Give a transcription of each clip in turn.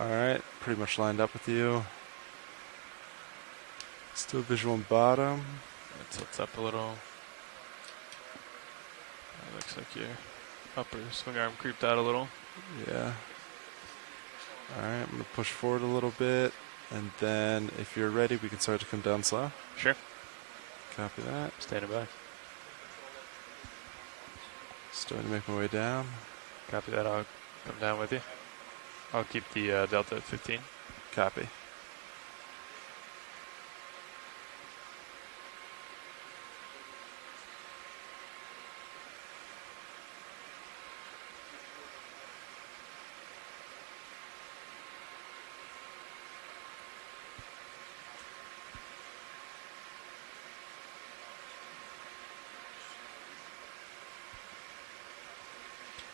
All right, pretty much lined up with you. Still visual on bottom. It tilts up a little. It looks like your upper swing arm creeped out a little. Yeah. All right, I'm going to push forward a little bit. And then if you're ready, we can start to come down slow. Sure. Copy that. Standing by. Starting to make my way down. Copy that. I'll come down with you. I'll keep the delta at 15. Copy.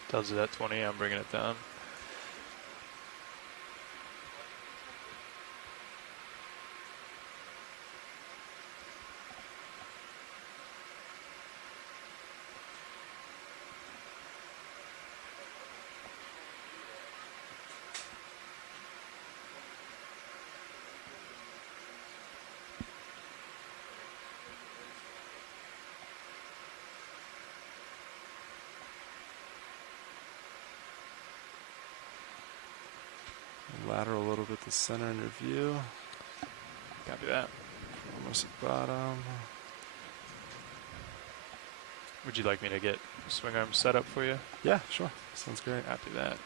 Tells it at 20. I'm bringing it down. Lateral a little bit to center in your view. Copy that. Almost at bottom. Would you like me to get swing arm set up for you? Yeah, sure. Sounds great. Copy that.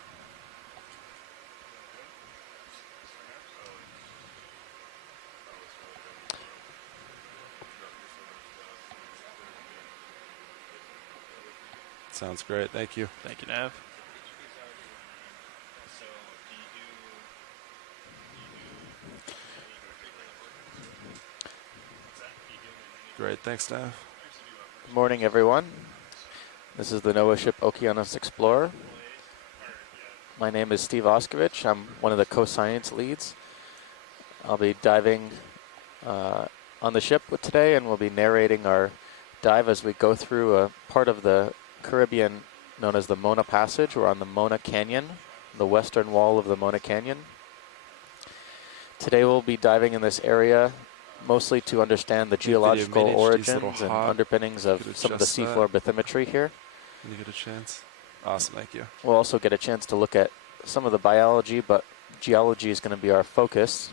Sounds great. Thank you. Thank you, Nav. Great. Thanks, Nav. Good morning, everyone. This is the NOAA ship Okeanos Explorer. My name is Steve Oskovich. I'm one of the co-science leads. I'll be diving on the ship today, and we'll be narrating our dive as we go through a part of the Caribbean known as the Mona Passage. We're on the Mona Canyon, the western wall of the Mona Canyon. Today we'll be diving in this area mostly to understand the geological origins and underpinnings of some of the seafloor bathymetry here. When you get a chance. Awesome, thank you. We'll also get a chance to look at some of the biology, but geology is going to be our focus.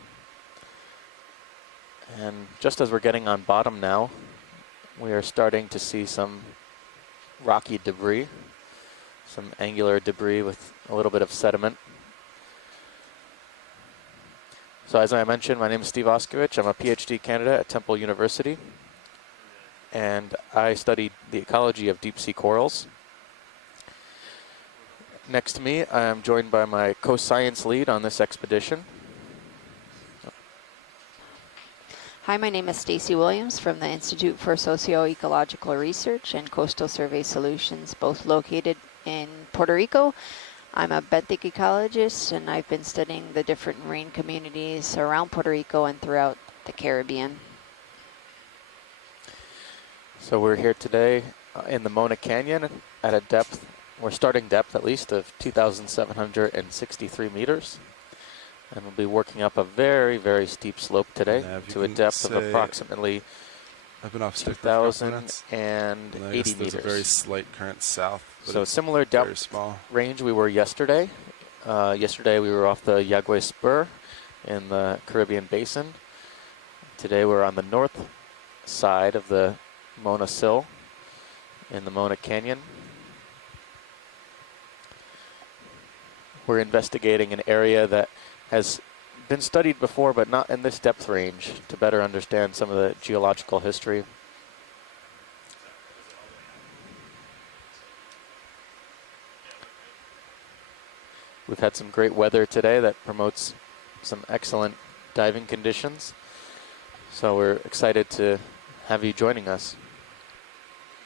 And just as we're getting on bottom now, we are starting to see some rocky debris, some angular debris with a little bit of sediment. So as I mentioned, my name is Steve Oskovich. I'm a PhD candidate at Temple University, and I studied the ecology of deep sea corals. Next to me, I am joined by my co-science lead on this expedition. Hi, my name is Stacy Williams from the Institute for Socio-Ecological Research and Coastal Survey Solutions, both located in Puerto Rico. I'm a benthic ecologist, and I've been studying the different marine communities around Puerto Rico and throughout the Caribbean. So we're here today in the Mona Canyon at a depth, we're starting depth at least of 2,763 meters. And we'll be working up a very, very steep slope today to a depth of approximately I've been off 2,080 meters. There's a very slight current south. So similar depth range we were yesterday. Yesterday we were off the Yagüe Spur in the Caribbean Basin. Today we're on the north side of the Mona Sill in the Mona Canyon. We're investigating an area that has been studied before, but not in this depth range, to better understand some of the geological history. We've had some great weather today that promotes some excellent diving conditions. So we're excited to have you joining us.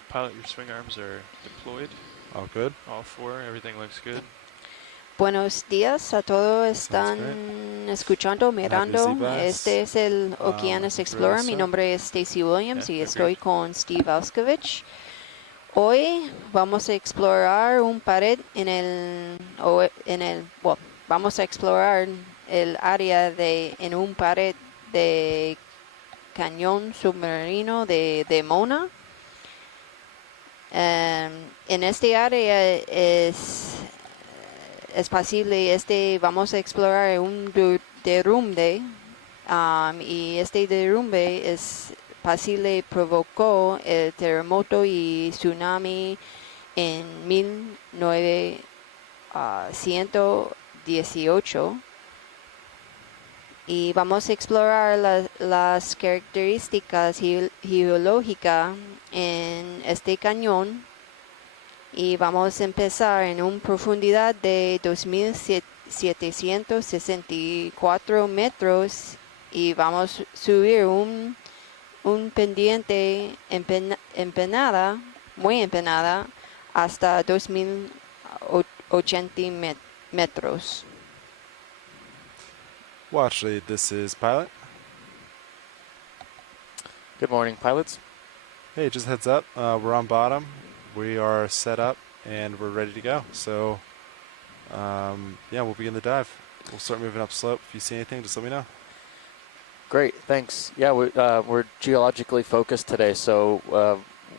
Pilot, your swing arms are deployed. All good? All four, everything looks good. Buenos días a todos, están escuchando, mirando. Este es el Okeanos Explorer. Mi nombre es Stacy Williams y estoy con Steve Oskovich. Hoy vamos a explorar un pared vamos a explorar el área en un pared de cañón submarino de Mona. En este área es posible, vamos a explorar un derrumbe, y este derrumbe es posible provocó el terremoto y tsunami en 1918. Y vamos a explorar las características geológicas en este cañón. Y vamos a empezar en una profundidad de 2.764 metros. Y vamos a subir un pendiente muy empinada, hasta 2.080 metros. Watch lead, this is pilot. Good morning, pilots. Hey, just heads up, we're on bottom. We are set up and we're ready to go. So, yeah, we'll begin the dive. We'll start moving up slope. If you see anything, just let me know. Great, thanks. Yeah, we're geologically focused today, so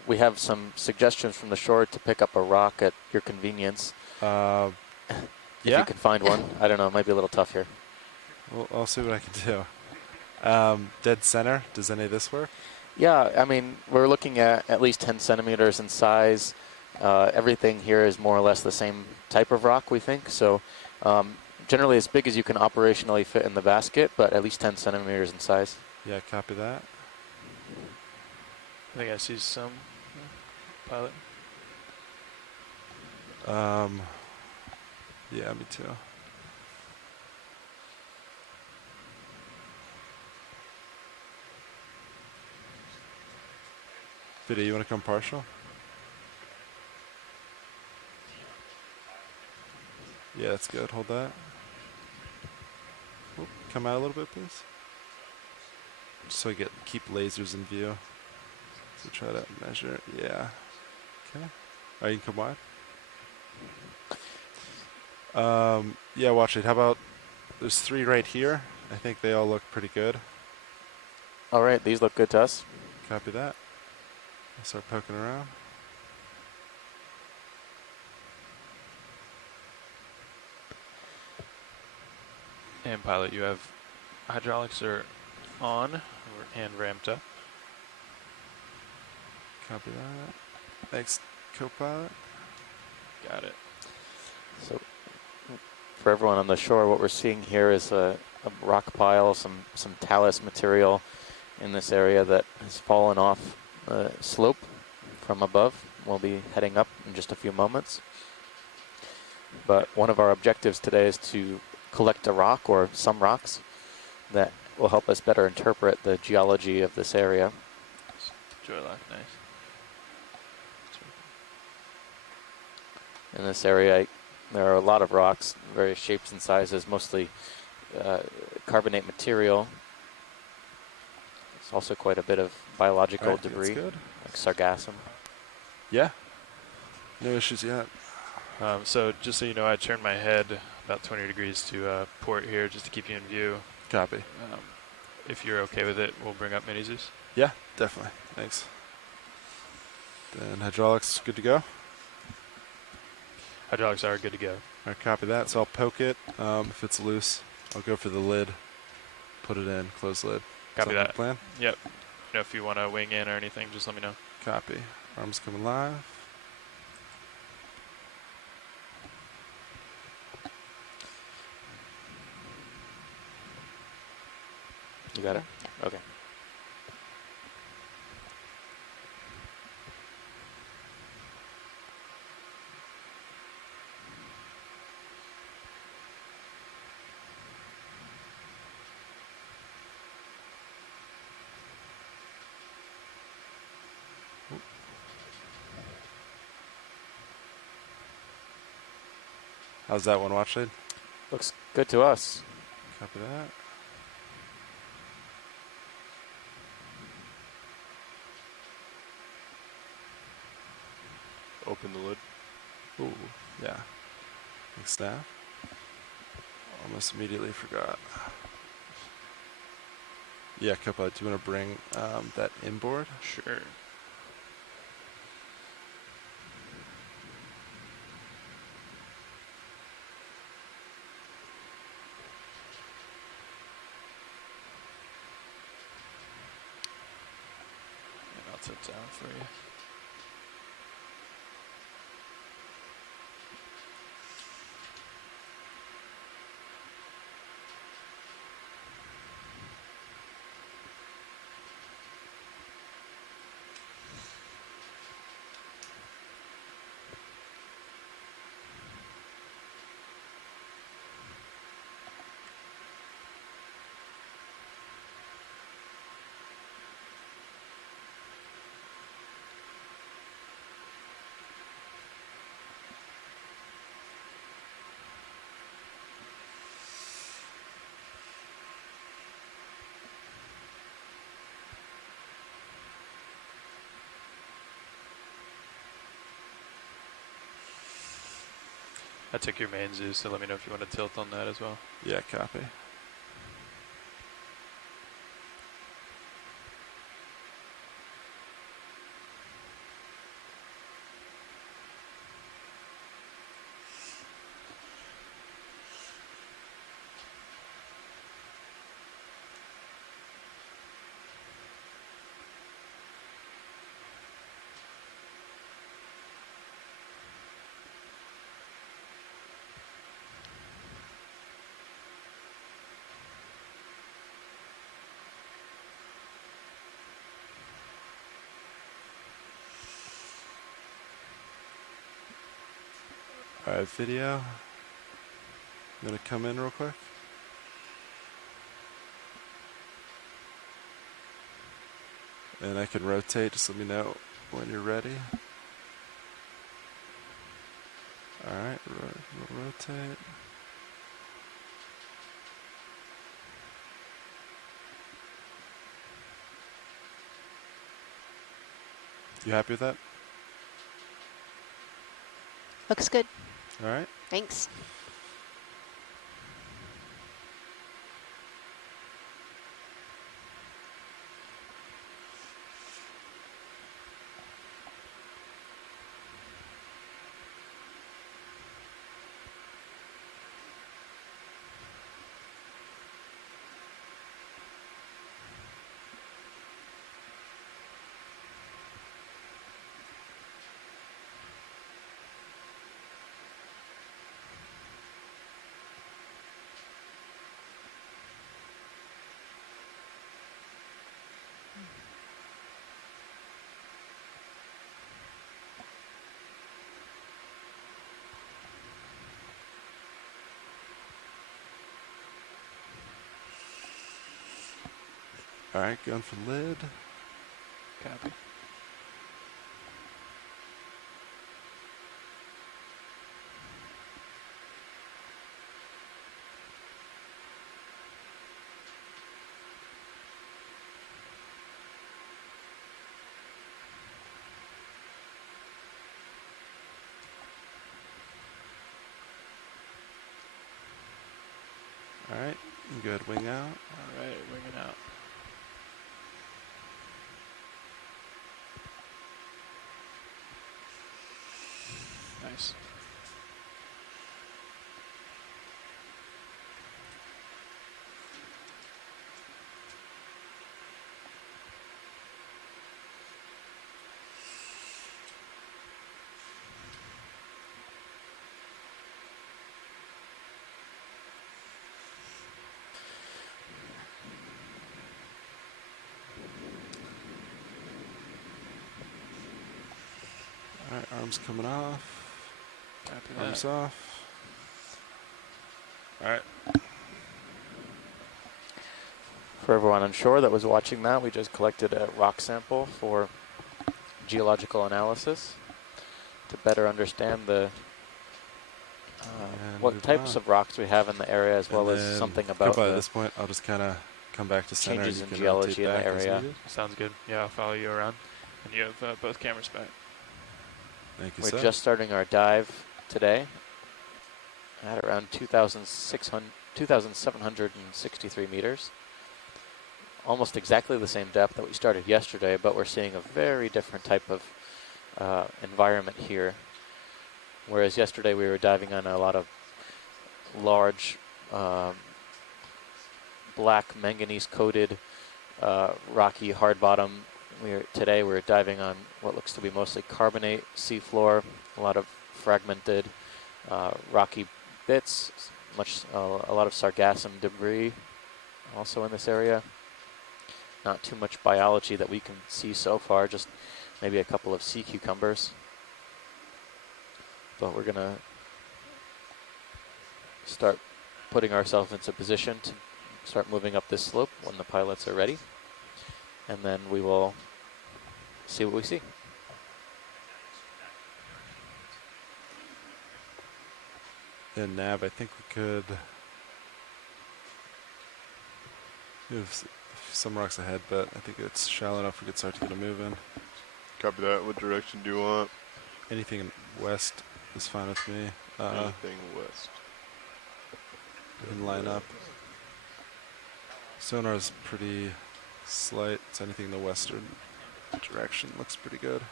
we have some suggestions from the shore to pick up a rock at your convenience. If Yeah, you can find one. I don't know, it might be a little tough here. I'll see what I can do. Dead center, does any of this work? Yeah, I mean, we're looking at least 10 centimeters in size. Everything here is more or less the same type of rock, we think. So generally as big as you can operationally fit in the basket, but at least 10 centimeters in size. Yeah, copy that. I think I see some. Pilot. Yeah, me too. Video, you want to come partial? Yeah, that's good. Hold that. Oop, come out a little bit, please. Just so I keep lasers in view. So try to measure. Yeah. Okay. Oh, you can come wide. Yeah, watch it. How about there's 3 right here. I think they all look pretty good. All right, these look good to us. Copy that. I'll start poking around. And pilot, you have hydraulics are on and ramped up. Copy that. Thanks, co-pilot. Got it. So for everyone on the shore, what we're seeing here is a rock pile, some talus material in this area that has fallen off the slope from above. We'll be heading up in just a few moments. But one of our objectives today is to collect a rock or some rocks that will help us better interpret the geology of this area. Joylock, nice. In this area, there are a lot of rocks, various shapes and sizes, mostly carbonate material. There's also quite a bit of biological All right, debris, that's good. like sargassum. Yeah. No issues yet. So just so you know, I turned my head about 20 degrees to port here just to keep you in view. Copy. If you're okay with it, we'll bring up mini Zeus. Yeah, definitely. Thanks. Then hydraulics good to go. Hydraulics are good to go. All right, copy that. So I'll poke it. If it's loose, I'll go for the lid, put it in, close lid. Copy Is that that. the plan? Yep. You know, if you want to wing in or anything, just let me know. Copy. Arms coming live. You got it? Okay. How's that one, watch lead? Looks good to us. Copy that. Open the lid. Ooh, yeah. Thanks, staff. Almost immediately forgot. Yeah, Copilot, do you want to bring that inboard? Sure. And I'll tip down for you. I took your main Zeus, so let me know if you want to tilt on that as well. Yeah, copy. Alright, video. I'm gonna come in real quick. And I can rotate, just let me know when you're ready. Alright, we'll rotate. You happy with that? Looks good. Alright. Thanks. Alright, going for lid. Copy. Alright, good, wing out. Alright, winging out. Nice. Alright, arms coming off. Copy Arms that. off. Alright. For everyone on shore that was watching that, we just collected a rock sample for geological analysis to better understand the And what moving types on. of rocks we have in the area, as well And as then something about at the this point, I'll just kind of come back to center. changes You in can geology in rotate the back as area. needed. Sounds good. Yeah, I'll follow you around. And you have both cameras back. Thank you, We're sir. just starting our dive today at around 2,600 2,763 meters. Almost exactly the same depth that we started yesterday, but we're seeing a very different type of environment here. Whereas yesterday we were diving on a lot of large black manganese coated rocky hard bottom. Today we're diving on what looks to be mostly carbonate seafloor, a lot of fragmented rocky bits, a lot of sargassum debris also in this area. Not too much biology that we can see so far, just maybe a couple of sea cucumbers. But we're gonna start putting ourselves into position to start moving up this slope when the pilots are ready. And then we will see what we see. And nav, I think we could move some rocks ahead, but I think it's shallow enough we could start to get a move in. Copy that. What direction do you want? Anything west is fine with me. Anything west. We can line up. Sonar's pretty slight, so anything in the western direction looks pretty good.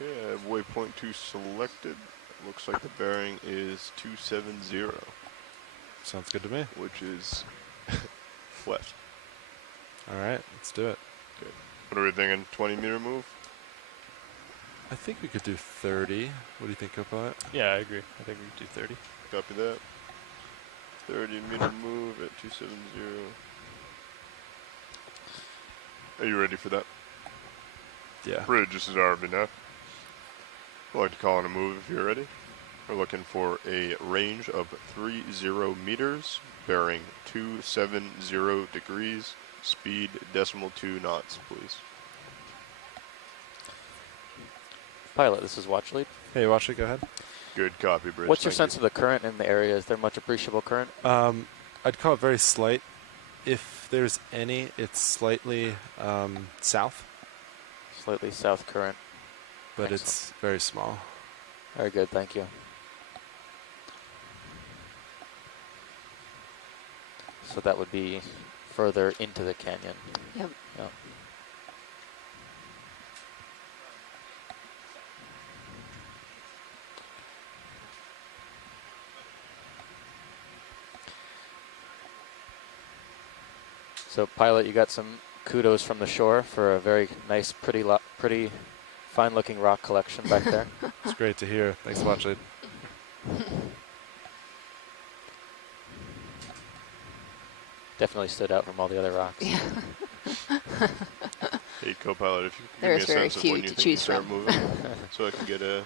Okay, I have waypoint 2 selected. Looks like the bearing is 270, Sounds good to me. which is west. All right, let's do it. Okay. What are we thinking? 20-meter move? I think we could do 30. What do you think, Copilot? Yeah, I agree. I think we could do 30. Copy that. 30-meter move at 270. Are you ready for that? Yeah. Bridge, this is RBNF. I'd like to call in a move if you're ready. We're looking for a range of 30 meters, bearing 270 degrees, speed .2 knots, please. Pilot, this is Watch Lead. Hey, watch it. Go ahead. Good copy, Bridge. What's your Thank sense of the current in the area? Is there much appreciable current? I'd call it very slight. If there's any, it's slightly south, Slightly south current. but Excellent. it's very small. Very good, thank you. So that would be further into the canyon. Yep. Yep. So pilot, you got some kudos from the shore for a very nice, pretty fine-looking rock collection back there. It's great to hear. Thanks for watching. Definitely stood out from all the other rocks. Yeah. Hey, co-pilot, if you could give There's me a very sense of few when you to think you choose start from. moving, so I can get a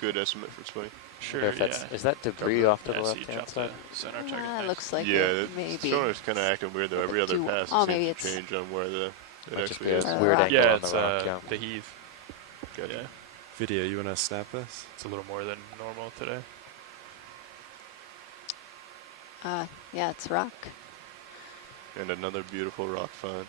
good estimate for swing. Sure, If that's, yeah. is that debris Okay. off to Yeah, the so you left-hand dropped side? the center target. Nice. Looks like Yeah, it, maybe. Sonor's kind of acting weird though. Every other pass, Oh, it maybe seems to it's- change on where it Might just actually be a is. weird rock. angle Yeah, on it's the rock, yeah. the heave. Gotcha. Yeah, Video, you want to snap this? it's a little more than normal today. Yeah, it's rock. And another beautiful rock find.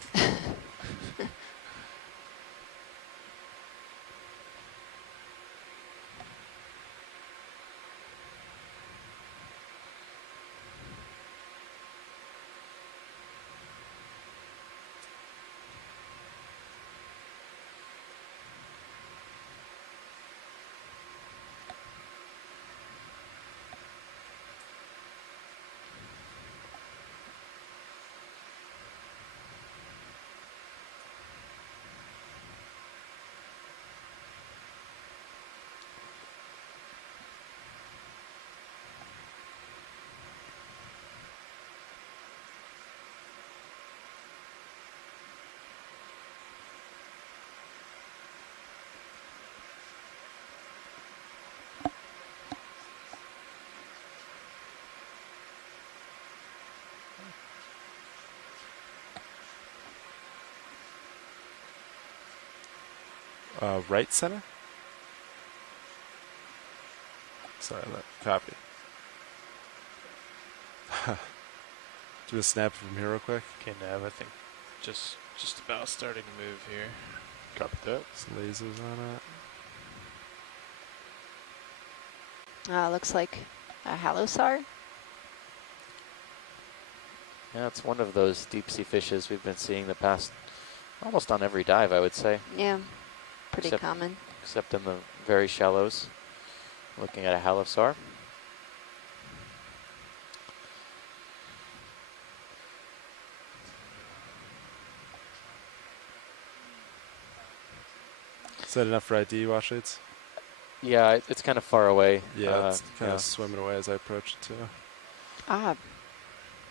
Right center? Sorry, copy. Do a snap from here real quick. Okay, Nav, I think just about starting to move here. Copy that. Some lasers on it. Looks like A halosar? Yeah, it's one of those deep sea fishes we've been seeing the past almost on every dive, I would say, Yeah, pretty Except- common. except in the very shallows. Looking at a halosar. Is that enough for ID, wash leads? Yeah, it's kind of far away. Yeah, it's kind yeah. of swimming away as I approach it too. Ah,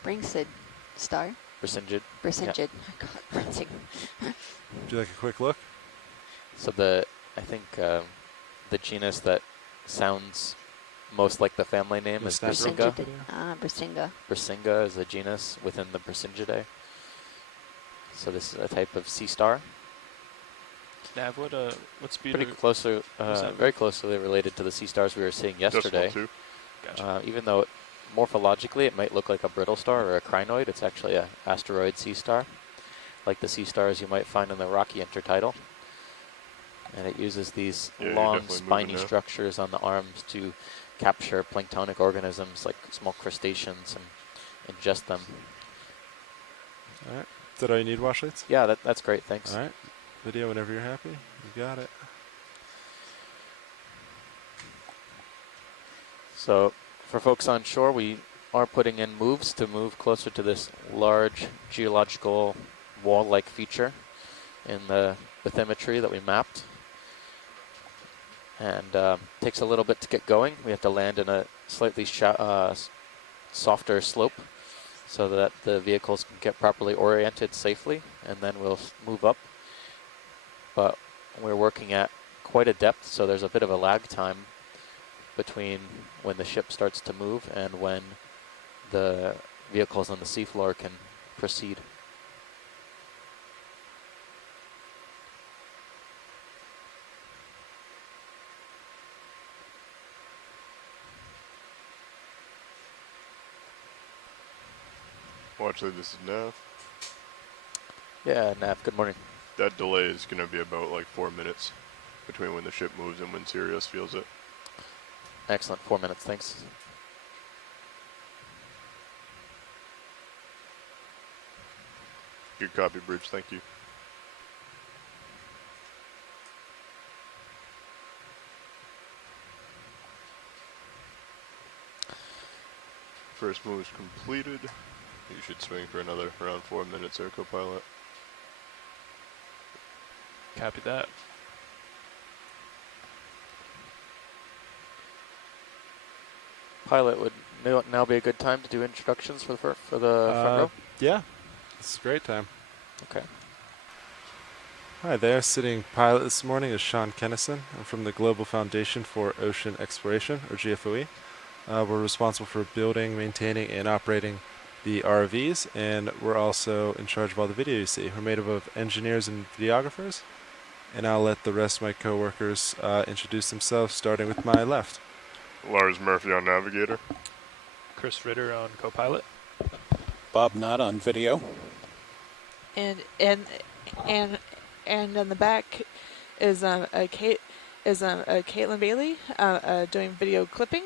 Brinksid star. Brisingid. Brisingid. God, Brinsing. Would you like a quick look? So I think the genus that sounds most like the family name You is snap real Brisinga. quick? Ah, Brisinga. Brisinga is a genus within the Brisingidae. So this is a type of sea star. Nav, what speed Pretty are, closely, was that very move? closely related to the sea stars we were seeing Decimal yesterday. 2. Gotcha. Even though morphologically it might look like a brittle star or a crinoid, it's actually an asteroid sea star, like the sea stars you might find in the Rocky Intertidal. And it uses these Yeah, you're long definitely spiny moving now. structures on the arms to capture planktonic organisms like small crustaceans and ingest them. All right. Is that all you need, wash leads? Yeah, that's great, thanks. All right. Video whenever you're happy. You got it. So for folks on shore, we are putting in moves to move closer to this large geological wall-like feature in the bathymetry that we mapped. And takes a little bit to get going. We have to land in a slightly softer slope so that the vehicles can get properly oriented safely, and then we'll move up. But we're working at quite a depth, so there's a bit of a lag time between when the ship starts to move and when the vehicles on the seafloor can proceed. Well, actually, this is Nav. Yeah, Nav, good morning. That delay is going to be about like 4 minutes between when the ship moves and when Sirius feels it. Excellent, 4 minutes, thanks. Good copy, Bridge. Thank you. First move is completed. You should swing for another around 4 minutes there, co-pilot. Copy that. Pilot, would now be a good time to do introductions for the front row? Yeah. This is a great time. Okay. Hi there. Sitting pilot this morning is Sean Kennison. I'm from the Global Foundation for Ocean Exploration, or GFOE. We're responsible for building, maintaining, and operating the ROVs, and we're also in charge of all the video you see. We're made up of engineers and videographers, and I'll let the rest of my coworkers introduce themselves, starting with my left. Lars Murphy on Navigator. Chris Ritter on co-pilot. Bob Knott on video. And on the back is Caitlin Bailey doing video clipping.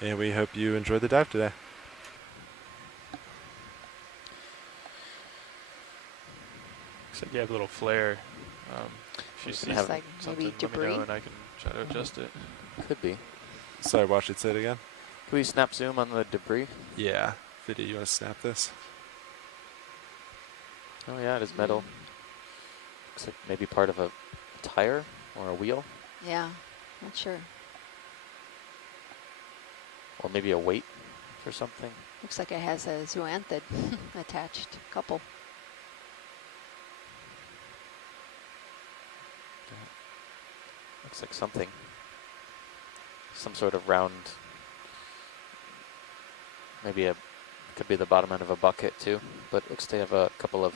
And we hope you enjoyed the dive today. Looks like you have a little flare. If you see have like something, maybe let me debris. know and I can try to adjust it. Could be. Sorry, watch it. Say it again. Can we snap zoom on the debris? Yeah. Video, you want to snap this? Oh yeah, it is metal. Looks like maybe part of a tire or a wheel, Yeah, not sure. or maybe a weight for something. Looks like it has a zoanthid attached. Couple. Looks like something. Some sort of round. Maybe could be the bottom end of a bucket too, but looks to have a couple of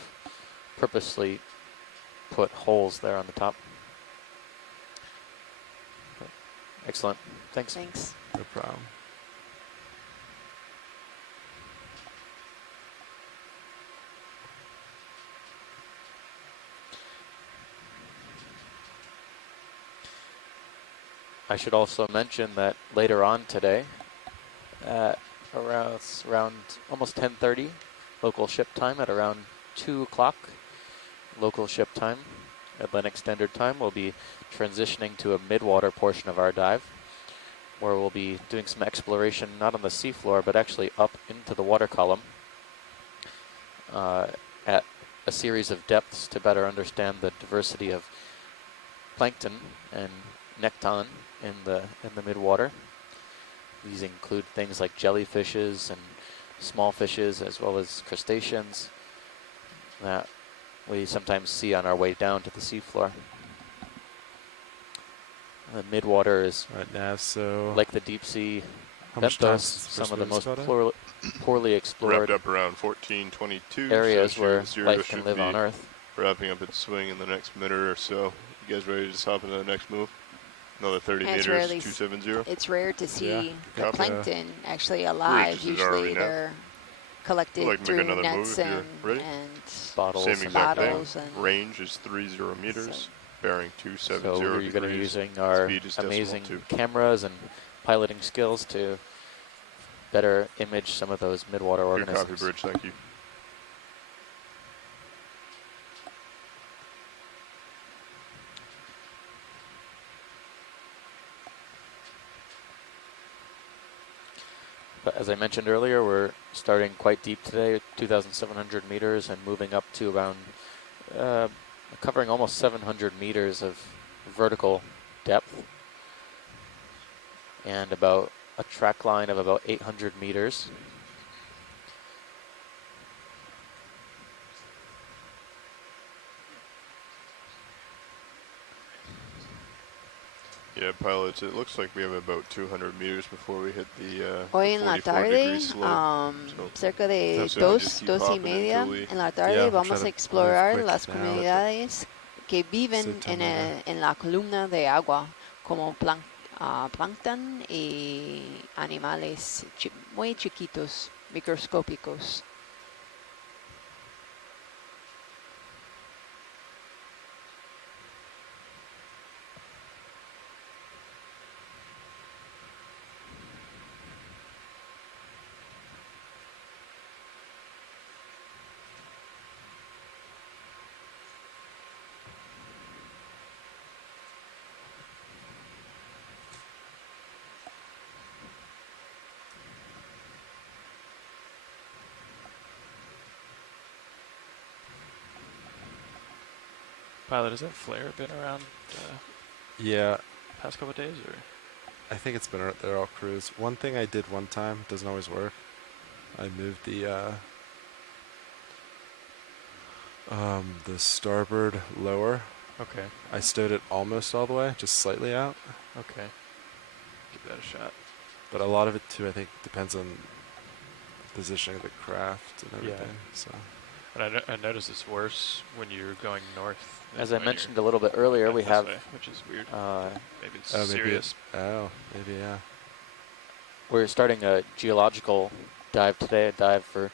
purposely put holes there on the top. But excellent. Thanks. Thanks. No problem. I should also mention that later on today, at around almost 10:30 local ship time, at around 2 o'clock local ship time, Atlantic Standard Time, we'll be transitioning to a midwater portion of our dive, where we'll be doing some exploration not on the seafloor, but actually up into the water column at a series of depths to better understand the diversity of plankton and nekton in the midwater. These include things like jellyfishes and small fishes, as well as crustaceans that we sometimes see on our way down to the seafloor. The midwater is Right now, so like the deep sea. how much time Benthos, is some of the supposed most to be about it? poorly Wrapped explored up around 14:22. areas so where zero life can should live be on Earth. wrapping up its swing in the next minute or so. You guys ready to just hop into the next move? Another 30 And it's meters, rarely 270. It's rare to see the Copy. plankton actually alive. just as already Usually now. they're collected I'd like to make through another move nets if you're ready. and Bottles Same and exact bottles thing. and Range is 30 meters, So- bearing So 270 we're going to be degrees. using our Speed is decimal amazing 2. cameras and piloting skills to better image some of those midwater Good copy, organisms. Bridge. Thank you. But as I mentioned earlier, we're starting quite deep today, 2,700 meters, and moving up to around, covering almost 700 meters of vertical depth, and about a track line of about 800 meters. Yeah, pilots, it looks like we have about 200 meters before we hit the hoy en la 44 tarde, degree slope. So cerca de that's it, we just keep 2 y hopping media until we- en la tarde, Yeah, we'll vamos try a to move explorar quick las now. comunidades que viven Save time later. en la columna de agua, como plancton y animales muy chiquitos, microscópicos. Pilot, has that flare been around Yeah, past couple of days, or? I think it's been they're all cruise. One thing I did one time, doesn't always work. I moved the starboard lower. Okay. I stowed it almost all the way, just slightly out. Okay. Give that a shot. But a lot of it too, I think, depends on positioning of the craft and Yeah. everything. So And I noticed it's worse when you're going north. than As I when mentioned a you're little bit earlier, back we this have way, which is weird. Maybe it's maybe serious. maybe yeah. we're starting a geological dive today, a dive for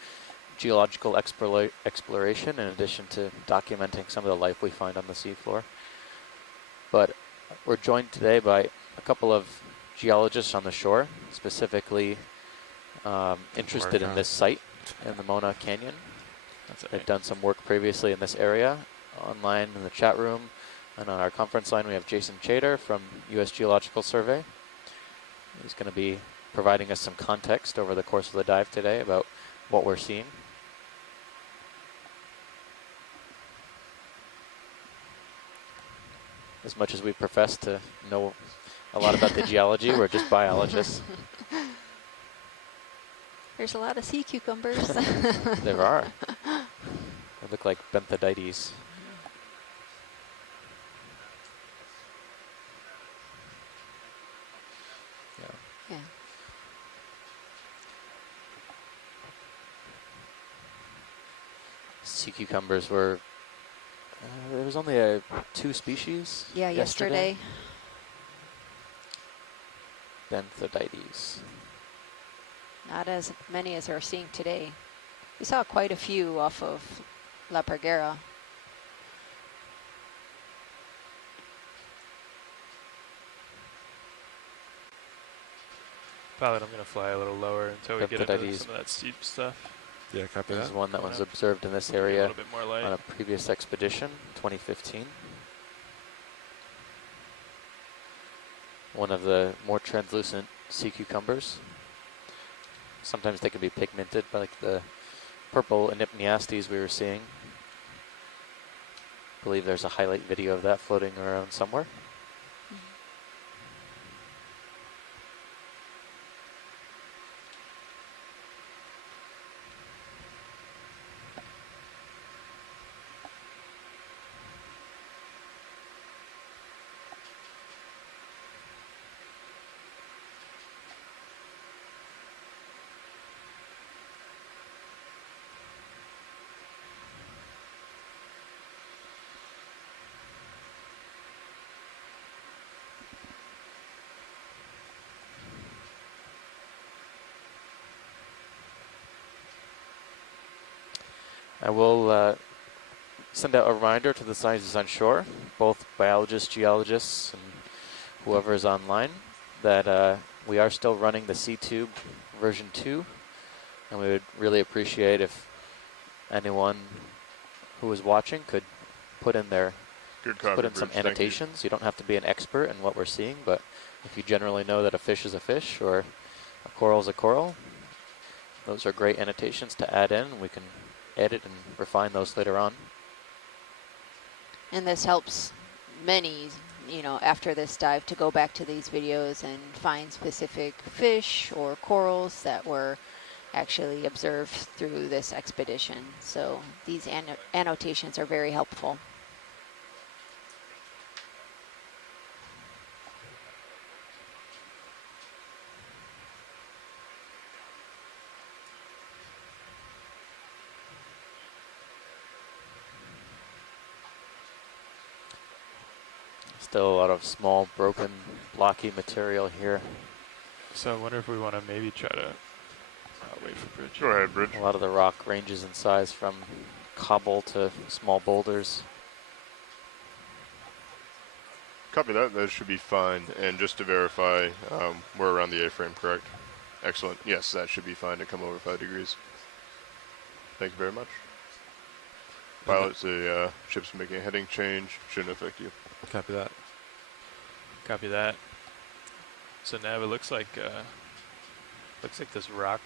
geological exploration in addition to documenting some of the life we find on the seafloor. But we're joined today by a couple of geologists on the shore, specifically interested in this site in the Mona Canyon. That's They've right. done some work previously in this area. Online in the chat room and on our conference line, we have Jason Chater from U.S. Geological Survey. He's going to be providing us some context over the course of the dive today about what we're seeing. As much as we profess to know a lot about the geology, we're just biologists. There's a lot of sea cucumbers. There are. They look like benthodites. Yeah. Sea cucumbers were, there was only 2 species Yeah, yesterday. Benthodites. Not as many as are seeing today. We saw quite a few off of La Parguera. Pilot, I'm going to fly a little lower until we Yep, get good into ideas. some of that steep stuff. Yeah, copy This that. is one that Coming was up. observed in this Maybe a area little bit more light. on a previous expedition, 2015. One of the more translucent sea cucumbers. Sometimes they can be pigmented, like the purple Anypniastes we were seeing. I believe there's a highlight video of that floating around somewhere. I will send out a reminder to the scientists on shore, both biologists, geologists, and whoever is online, that we are still running the C-Tube version 2, and we would really appreciate if anyone who is watching could put in their Good copy, put in some Bridge. Thank you. annotations. You don't have to be an expert in what we're seeing, but if you generally know that a fish is a fish or a coral is a coral, those are great annotations to add in. We can edit and refine those later on. And this helps many, after this dive to go back to these videos and find specific fish or corals that were actually observed through this expedition. So these annotations are very helpful. Still a lot of small, broken, blocky material here. So I wonder if we want to maybe try to wait for Bridge. Go ahead, Bridge. A lot of the rock ranges in size from cobble to small boulders. Copy that. That should be fine. And just to verify, we're around the A-frame, correct? Excellent. Yes, that should be fine to come over 5 degrees. Thank you very much. Pilot, the ship's making a heading change. Shouldn't affect you. Copy that. Copy that. So Nav, it looks like this rock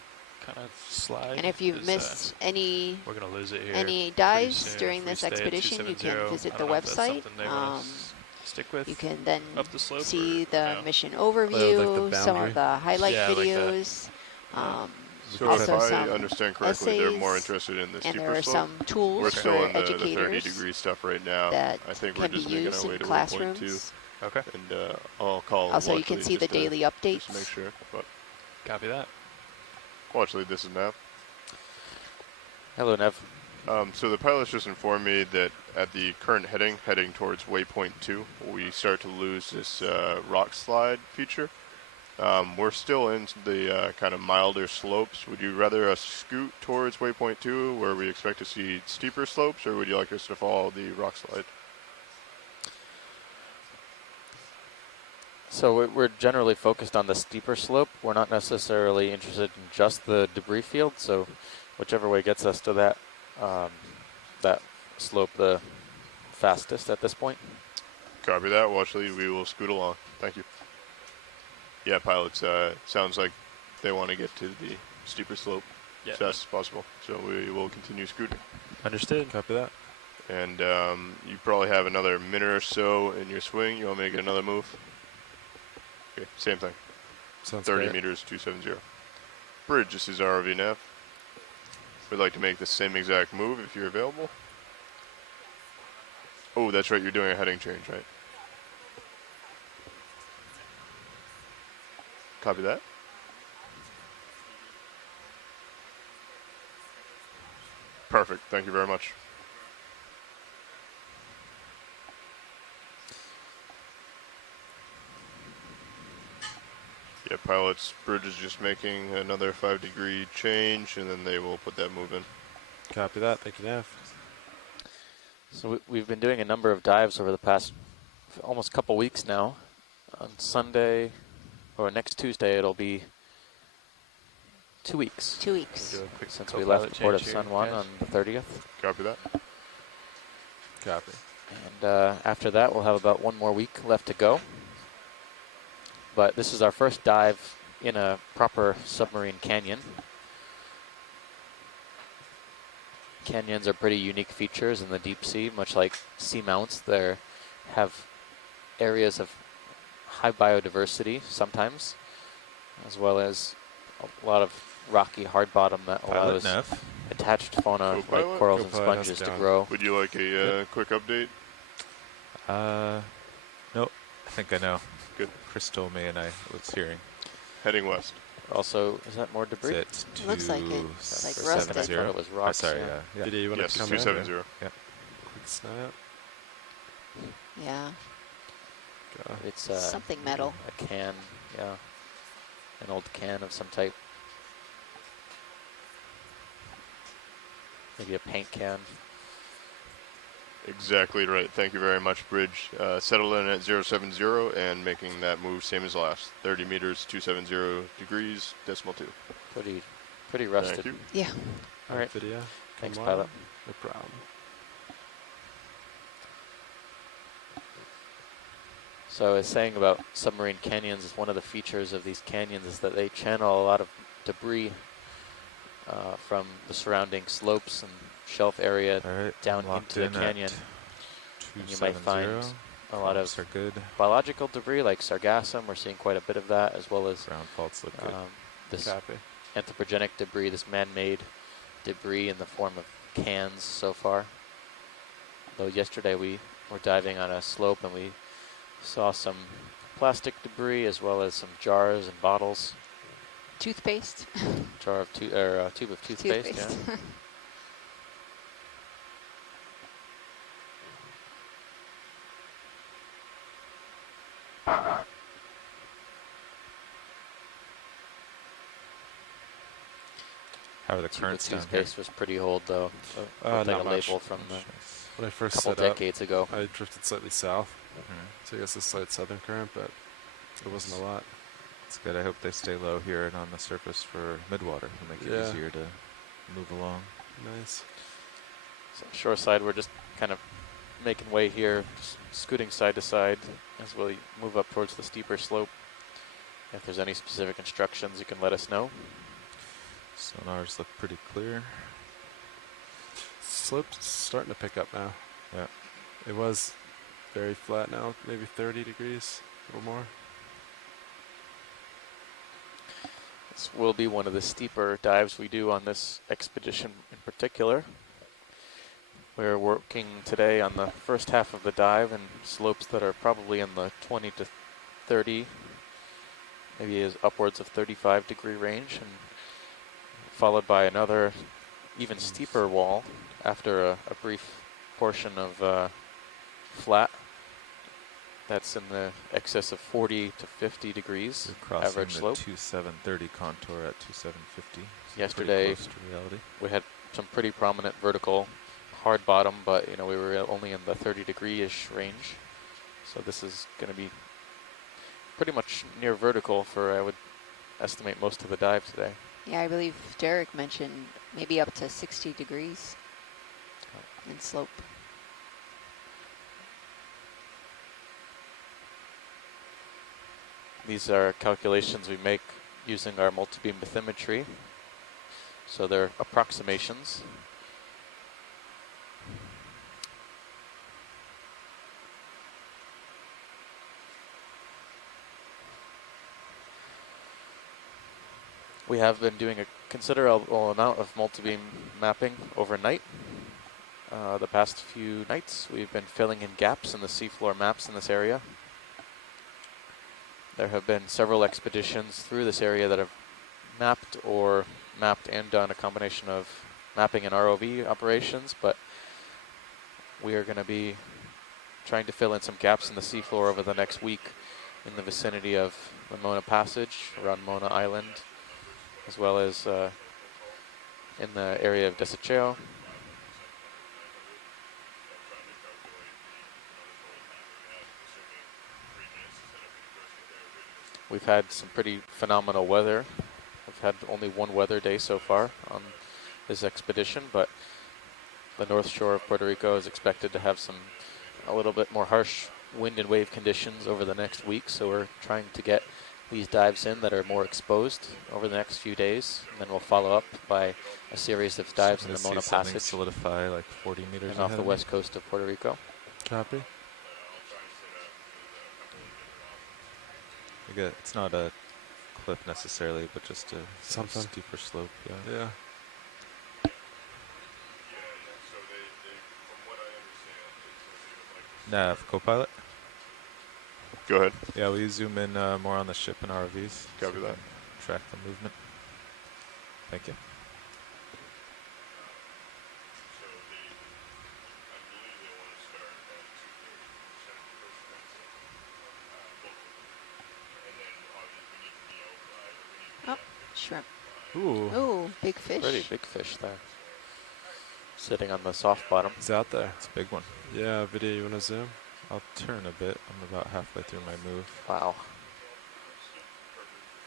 kind of slide. And if you've is, missed any we're gonna lose it here. any pretty dives soon. during If we this stay at expedition, you can 270, visit I the don't know if that's website. something they wanna stick with. You can then up the slope see or the no? mission like the overview, some boundary? of the highlight Yeah, like that. videos, So also if I some understand correctly, they're more essays, interested in the and there steeper are slope. some tools We're for still in the 30 educators degree stuff right now. that I think we're can be just making used our way in to 1.2. classrooms. Okay. And I'll call Also, you can Watchley see the just to- daily just to updates. make sure. But Copy that. Watchley, this is Nav. Hello, Nev. So the pilots just informed me that at the current heading towards waypoint 2, we start to lose this rock slide feature. We're still in the kind of milder slopes. Would you rather us scoot towards waypoint 2 where we expect to see steeper slopes, or would you like us to follow the rock slide? So we're generally focused on the steeper slope. We're not necessarily interested in just the debris field, so whichever way gets us to that that slope the fastest at this point. Copy that, Watchley. We will scoot along. Thank you. Yeah, pilots, sounds like they want to get to the steeper slope Yeah. as fast as possible. So we will continue scooting. Understood. Copy that. And you probably have another minute or so in your swing. You want me to get another move? Okay, same thing. Sounds 30 great. meters, 270. Bridge, this is ROV nav. We'd like to make the same exact move if you're available. Oh, that's right, you're doing a heading change, right? Copy that. Perfect, thank you very much. Yeah, pilots, Bridge is just making another 5 degree change, and then they will put that move in. Copy that. Thank you, Nav. So we've been doing a number of dives over the past almost couple weeks now. On Sunday, or next Tuesday, it'll be 2 weeks 2 weeks. Do a quick since we left co-pilot the port of change San here, Juan guys. on the 30th. Copy that. Copy. And after that, we'll have about 1 more week left to go. But this is our first dive in a proper submarine canyon. Canyons are pretty unique features in the deep sea, much like seamounts. They have areas of high biodiversity sometimes, as well as a lot of rocky hard bottom that Pilot allows Neff. attached fauna Co-pilot? like corals and Co-pilot, how's sponges it to going? grow. Would you like a quick update? Nope. I think I know. Good. Chris told me and I was hearing. Heading west. Also, is that more Is debris? it Looks like it. It's like rusted. I thought it was Oh, rocks. sorry, yeah. yeah. Did you want Yes, to come in? 270. Quick snap. Yeah, Go. It's something metal. a can, yeah, an old can of some type. Maybe a paint can. Exactly right. Thank you very much, Bridge. Settle in at 070 and making that move same as last. 30 meters, 270 degrees, decimal 2. Pretty rusted. Thank you. Yeah. All right. Video. Thanks, Come on. pilot. No problem. So I was saying about submarine canyons, is one of the features of these canyons is that they channel a lot of debris from the surrounding slopes and shelf area All right. down locked into the in at canyon. And you might 270. find a lot Pumps of are good. biological debris like sargassum. We're seeing quite a bit of that, as well as Ground faults look good. this Copy. anthropogenic debris, this man-made debris in the form of cans so far. Though yesterday we were diving on a slope and we saw some plastic debris as well as some jars and bottles. Toothpaste. Tube of toothpaste. Toothpaste. Yeah. How are the Tube of currents down here? toothpaste was pretty old though. So looked like not a much. label from the When I first couple set up, decades ago. I drifted slightly south, Mhm. so I guess a slight southern current, but it wasn't a lot. It's good. I hope they stay low here and on the surface for midwater to make it Yeah. easier to move along. Nice. So shoreside, we're just kind of making way here, just scooting side to side as we move up towards the steeper slope. If there's any specific instructions, you can let us know. Sonars look pretty clear. Slope's starting to pick up now. Yeah. It was very flat now, maybe 30 degrees, a little more. This will be one of the steeper dives we do on this expedition in particular. We're working today on the first half of the dive and slopes that are probably in the 20 to 30, maybe as upwards of 35 degree range, and followed by another even steeper wall after a brief portion of flat that's in the excess of 40 to 50 degrees We're crossing average the slope. 2730 contour at 2750. So pretty Yesterday, close to reality. we had some pretty prominent vertical hard bottom, but you know we were only in the 30 degree-ish range. So this is going to be pretty much near vertical for, I would estimate, most of the dive today. Yeah, I believe Derek mentioned maybe up to 60 degrees in slope. These are calculations we make using our multi-beam bathymetry. So they're approximations. We have been doing a considerable amount of multi-beam mapping overnight. The past few nights we've been filling in gaps in the seafloor maps in this area. There have been several expeditions through this area that have mapped and done a combination of mapping and ROV operations, but we are going to be trying to fill in some gaps in the seafloor over the next week in the vicinity of the Mona Passage, around Mona Island, as well as in the area of Desecheo. We've had some pretty phenomenal weather of We've had only one weather day so far on this expedition, but the north shore of Puerto Rico is expected to have a little bit more harsh wind and wave conditions over the next week, so we're trying to get these dives in that are more exposed over the next few days, and then we'll follow up by a series of dives in the Starting Mona to see something Passage solidify like 40 meters and off ahead the of me. west coast of Puerto Rico. Copy. Again, it's not a cliff necessarily, but just a Something. steeper slope. Yeah. Yeah. Nav, co-pilot. Go ahead. Yeah, will you zoom in more on the ship and ROVs? so Copy we that. can track the movement. Thank you. Oh, shrimp. Ooh, Ooh, big fish. Pretty big fish there. Sitting on the soft bottom. he's out there. It's a big one. Yeah, video, you want to zoom? I'll turn a bit. I'm about halfway through my move. Wow.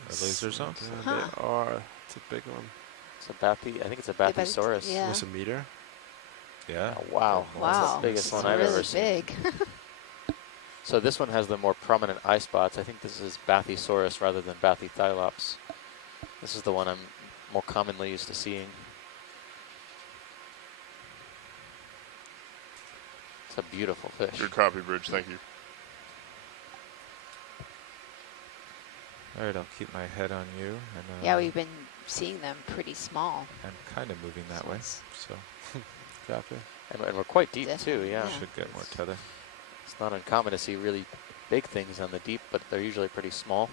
Are lasers on? Yeah, Huh. they are. It's a big one. It's a bathy. I think it's a bet bathysaurus. yeah. Almost a meter. Yeah. Oh, wow. Or more. That's Wow. the biggest It's one I've really ever seen. big. So this one has the more prominent eye spots. I think this is Bathysaurus rather than Bathythylops. This is the one I'm more commonly used to seeing. It's a beautiful fish. Good copy, Bridge. Thank you. All right, I'll keep my head on you. And, Yeah, we've been seeing them pretty small. I'm kind of moving that So way, it's- so Copy. And we're quite deep too, Definitely, yeah. yeah. should get more tether. It's not uncommon to see really big things on the deep, but they're usually pretty small.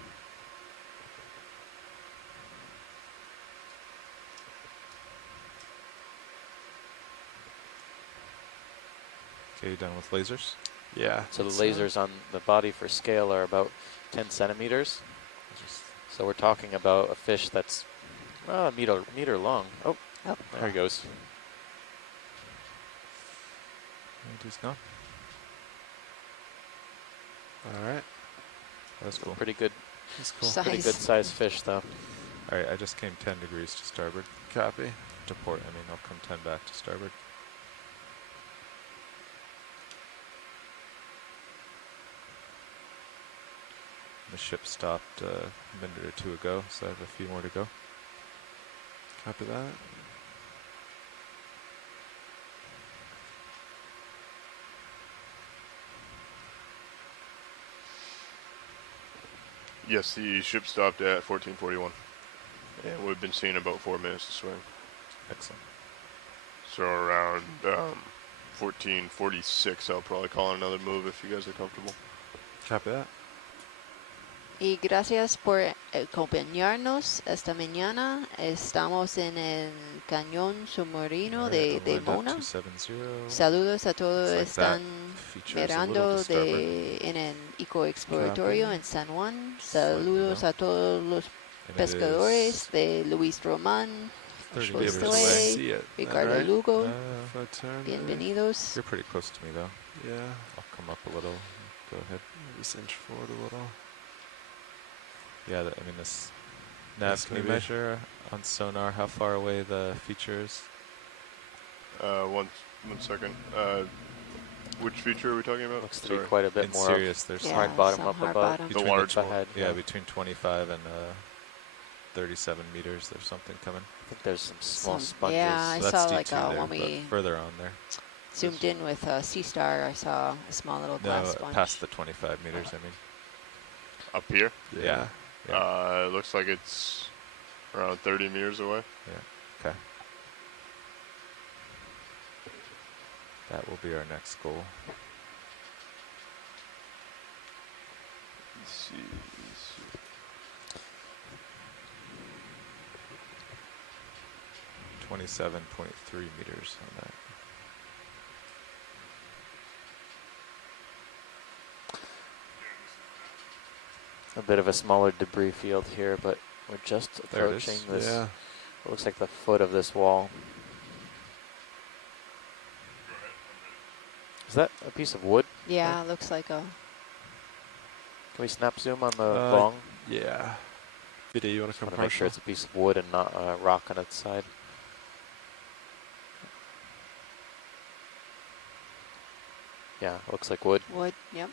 Okay, you done with lasers? Yeah. So the it's, lasers on the body for scale are about 10 centimeters. Just So we're talking about a fish that's a meter long. Oh, Oh. there he goes. and he's gone. All right. That's cool. Pretty good, That's cool. Size. pretty good sized fish though. All right, I just came 10 degrees to starboard. Copy. To port, I mean, I'll come 10 back to starboard. The ship stopped a minute or two ago, so I have a few more to go. Copy that. Yes, the ship stopped at 1441. And we've been seeing about 4 minutes to swing. Excellent. So around 1446, I'll probably call in another move if you guys are comfortable. Copy that. Y gracias por acompañarnos esta mañana. Estamos en el cañón submarino All right, de I'll wind up Mona. 270. Saludos a todos Looks like that están feature is a little mirando to starboard. en el ecoexploratorio Copy. en San Juan. Slightly Saludos down. a todos los And it pescadores is de Luis Román, 30 Should be able meters to Josué, away. see it. Ricardo All right. Lugo. If I turn, Bienvenidos. You're pretty close to me, though. Yeah. I'll come up a little. Go ahead. Just inch forward a little. Yeah, I mean, this nav, This can you maybe- measure on sonar how far away the feature is? One second. Which feature are we talking about? Looks to be Sorry. quite a bit In more Sirius, there's Yeah, hard bottom some up hard above. bottom. The between large the one. head. yeah, between 25 and 37 meters. There's something coming. I think there's some small Some- sponges. yeah, I So that's saw like D2 there, when but we further on there. zoomed in with Sea Star, I saw a small little No, glass sponge. past the 25 meters. I mean, Up here? yeah. Yeah. It looks like it's around 30 meters away. Okay. That will be our next goal. Let's see. 27.3 meters on that. A bit of a smaller debris field here, but we're just There it is. approaching this. Yeah. It looks like the foot of this wall. Is that a piece of wood? Yeah, looks like a. Can we snap zoom on the Uh, long? Yeah. BD, you want to Just come want to make sure partial? it's a piece of wood and not a rock on its side. Yeah, looks like wood. Wood, yep.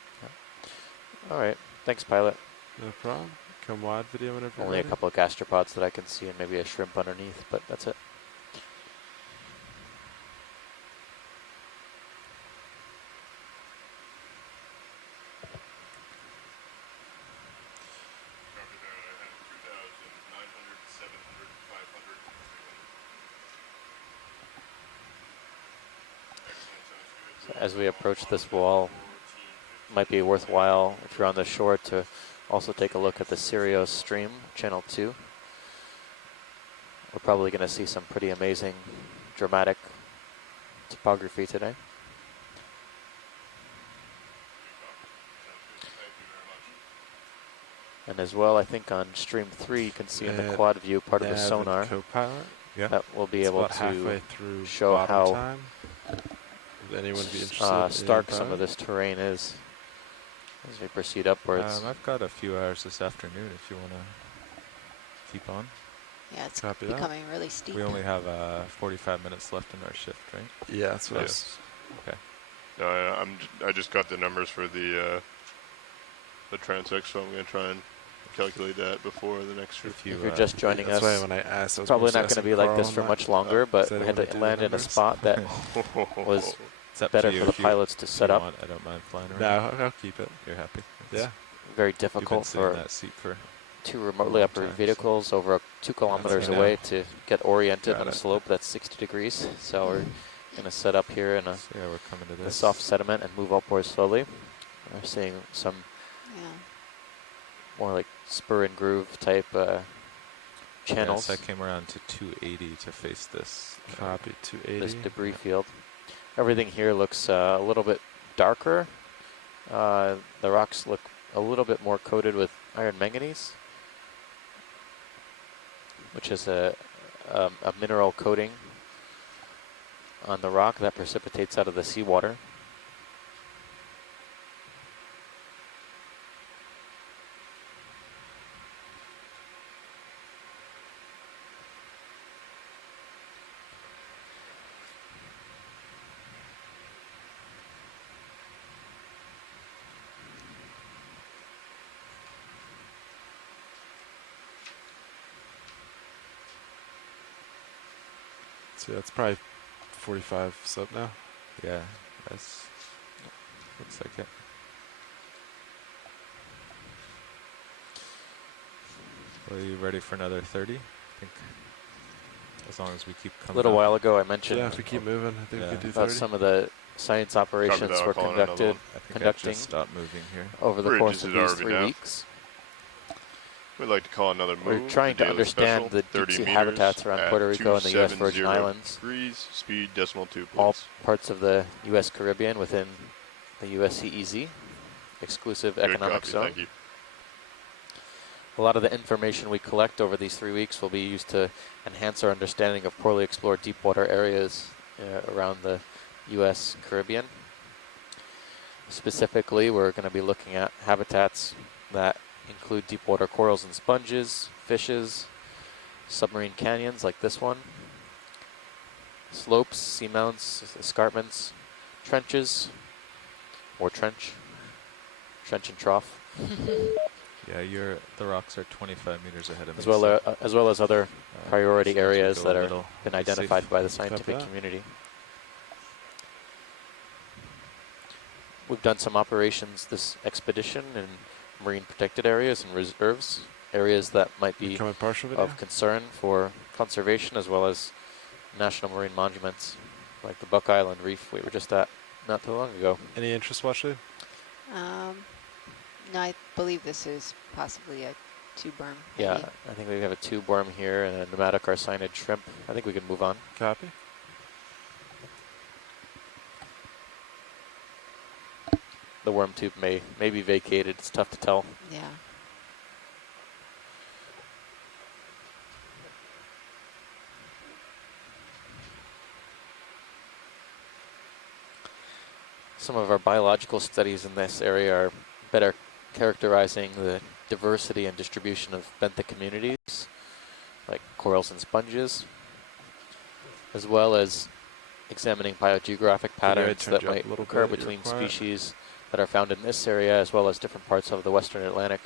All right, thanks, pilot. No problem. Come wide, video, whenever you're Only a ready. couple of gastropods that I can see and maybe a shrimp underneath, but that's it. Copy that. I had 2,900, 700, 500, 300. Excellent, sounds good. So as we approach this wall, might be worthwhile if you're on the shore to also take a look at the Sirius stream, channel 2. We're probably going to see some pretty amazing, dramatic topography today. And as well, I think on stream 3, you can see in the And quad view part of the Nav and sonar co-pilot. Yeah. that we'll be It's able about halfway to through show bottom how time. Would anyone be interested stark in some of buying? this terrain is as we proceed upwards. I've got a few hours this afternoon if you want to keep on. Yeah, it's Copy that. becoming really steep. We only have 45 minutes left in our shift, right? Yeah, that's what I Yes. was. Okay. No, I just got the numbers for the transect, so I'm going to try and calculate that before the next shift. If you If you're just joining That's why us, when I asked, I was probably mostly not going to asking be like Carl this on for that. much longer, but Said we I had wanna to do land the in a numbers. spot that was it's up better to you for the if you, pilots to if set you up. want. I don't mind flying around. No, I'll keep it. You're happy? Yeah. Very You've been difficult sitting in for that seat for 2 remotely long operated time, so- vehicles over 2 kilometers I know. away to get oriented Got on a it. slope that's 60 degrees. So we're going to set up here in So yeah, we're coming to the this. soft sediment and move upwards slowly. We're seeing some Yeah. more like spur and groove type channels, Yes, I came around to 280 to face this. Copy, this 280. debris field. Everything here looks a little bit darker. The rocks look a little bit more coated with iron manganese, which is a mineral coating on the rock that precipitates out of the seawater. So that's probably 45 sub now. Yeah, that's looks like it. Are you ready for another 30? I think as long as we keep A coming little up. while ago, I Yeah, mentioned if we keep moving, I think we Yeah. could do about 30. some of the science operations that, I'll were call it another conducted one. I think conducting I just stopped moving here. over the Bridge course is of at these RV 3 now. weeks. We'd like to call another We're move. trying the to daily understand special, the 30 deep sea meters habitats around at Puerto Rico and the U.S. Virgin 270 Islands, degrees, speed decimal 2, please. all parts of the U.S. Caribbean within the U.S. CEZ, exclusive Good economic copy, zone. thank you. A lot of the information we collect over these 3 weeks will be used to enhance our understanding of poorly explored deep water areas around the U.S. Caribbean. Specifically, we're going to be looking at habitats that include deep water corals and sponges, fishes, submarine canyons like this one, slopes, seamounts, escarpments, trenches, or trench and trough, Yeah, the rocks are 25 meters ahead of as me. so, well as other priority as long as we areas go that a are little been identified safe. by the scientific that. community. We've done some operations this expedition in marine protected areas and reserves, areas that might be Coming partial video. of concern for conservation as well as national marine monuments like the Buck Island Reef we were just at not too long ago. Any interest, Washley? No, I believe this is possibly a 2 berm. Yeah, maybe. I think we have a 2 worm here and a pneumatic arsinid shrimp. I think we can move on. Copy. The worm tube may be vacated. It's tough to tell. Yeah. Some of our biological studies in this area are better characterizing the diversity and distribution of benthic communities, like corals and sponges, as well as examining biogeographic patterns turned that you up might a little occur bit, you were between quiet. species that are found in this area as well as different parts of the Western Atlantic.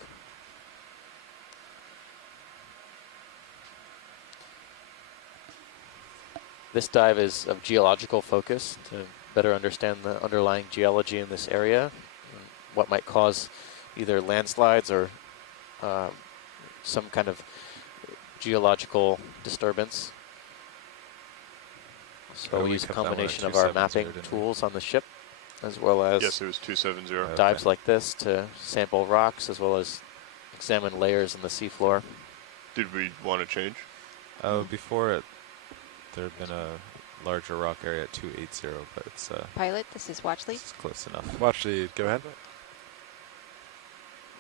This dive is of geological focus to better understand the underlying geology in this area, and what might cause either landslides or some kind of geological disturbance. So we we use a kept that one at combination of our 270, mapping didn't we? tools on the ship, as well as Yes, it was 270. Okay. dives like this to sample rocks, as well as examine layers in the seafloor. Did we want to change? Before it, there had been a larger rock area at 280, but it's Pilot, this is Watchley. this is close enough. Watch lead. Go ahead.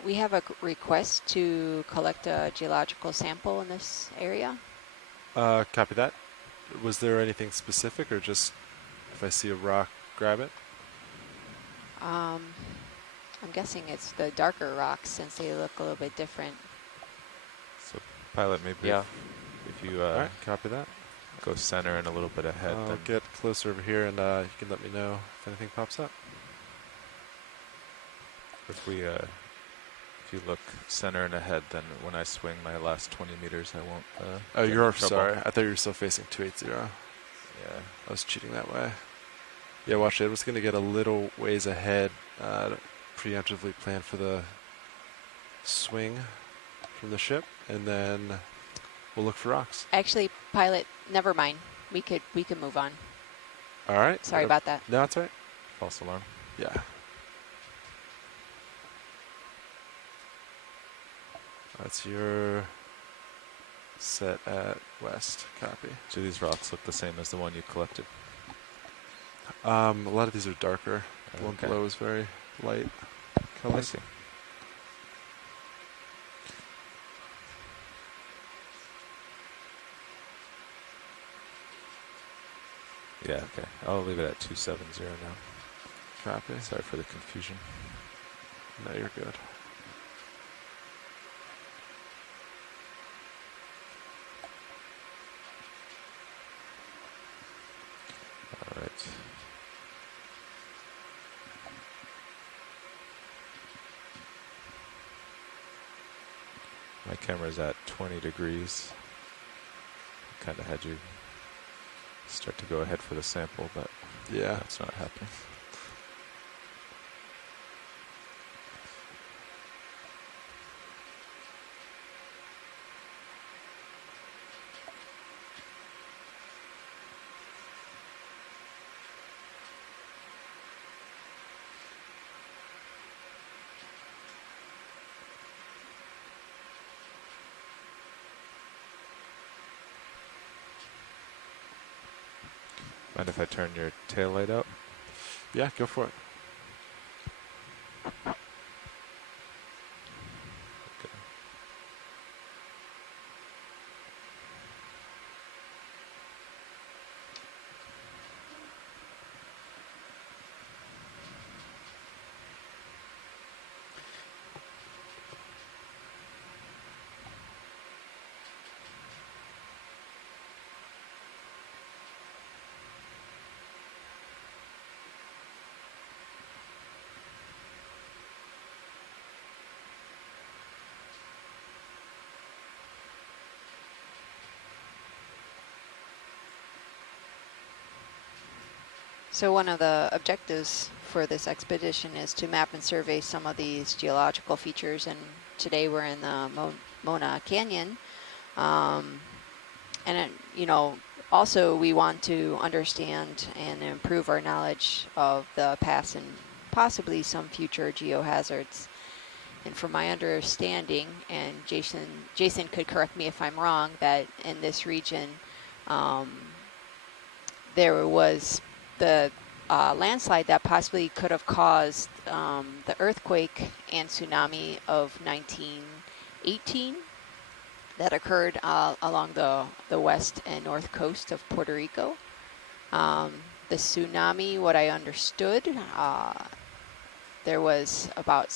We have a request to collect a geological sample in this area. Copy that. Was there anything specific, or just if I see a rock, grab it? I'm guessing it's the darker rocks since they look a little bit different. So, pilot, maybe Yeah. if you All right, copy that. go center and a little bit ahead, I'll then get closer over here, and you can let me know if anything pops up. if you look center and ahead, then when I swing my last 20 meters, I won't. Oh, get you're in trouble. sorry. I thought you were still facing 280. Yeah. I was cheating that way. Yeah, watch it. I'm just going to get a little ways ahead, preemptively plan for the swing from the ship, and then we'll look for rocks. Actually, pilot, never mind. We can move on. All right. Sorry about that. No, it's all right. False alarm. Yeah. That's your set at west. Copy. Do these rocks look the same as the one you collected? A lot of these are darker. The one Okay. below is very light I color. see. Yeah, okay. I'll leave it at 270 now. Copy. Sorry for the confusion. No, you're good. All right. My camera's at 20 degrees. Kind of had you start to go ahead for the sample, but Yeah. that's not happening. Mind if I turn your tail light out? Yeah, go for it. Okay. So one of the objectives for this expedition is to map and survey some of these geological features, and today we're in the Mona Canyon. Also we want to understand and improve our knowledge of the past and possibly some future geohazards. And from my understanding, and Jason could correct me if I'm wrong, that in this region there was the landslide that possibly could have caused the earthquake and tsunami of 1918 that occurred along the west and north coast of Puerto Rico. The tsunami, what I understood, there was about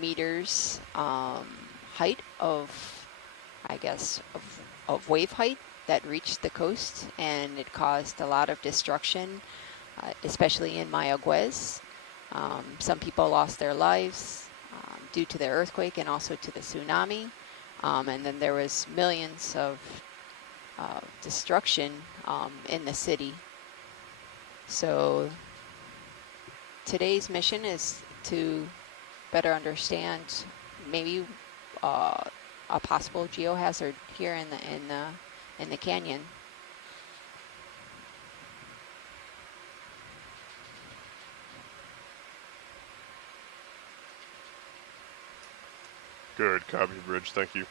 meters height of, I guess, of wave height that reached the coast, and it caused a lot of destruction, especially in Mayaguez. Some people lost their lives due to the earthquake and also to the tsunami. And then there was millions of destruction in the city. So today's mission is to better understand maybe a possible geohazard here in the canyon. Good, copy, Bridge. Thank you.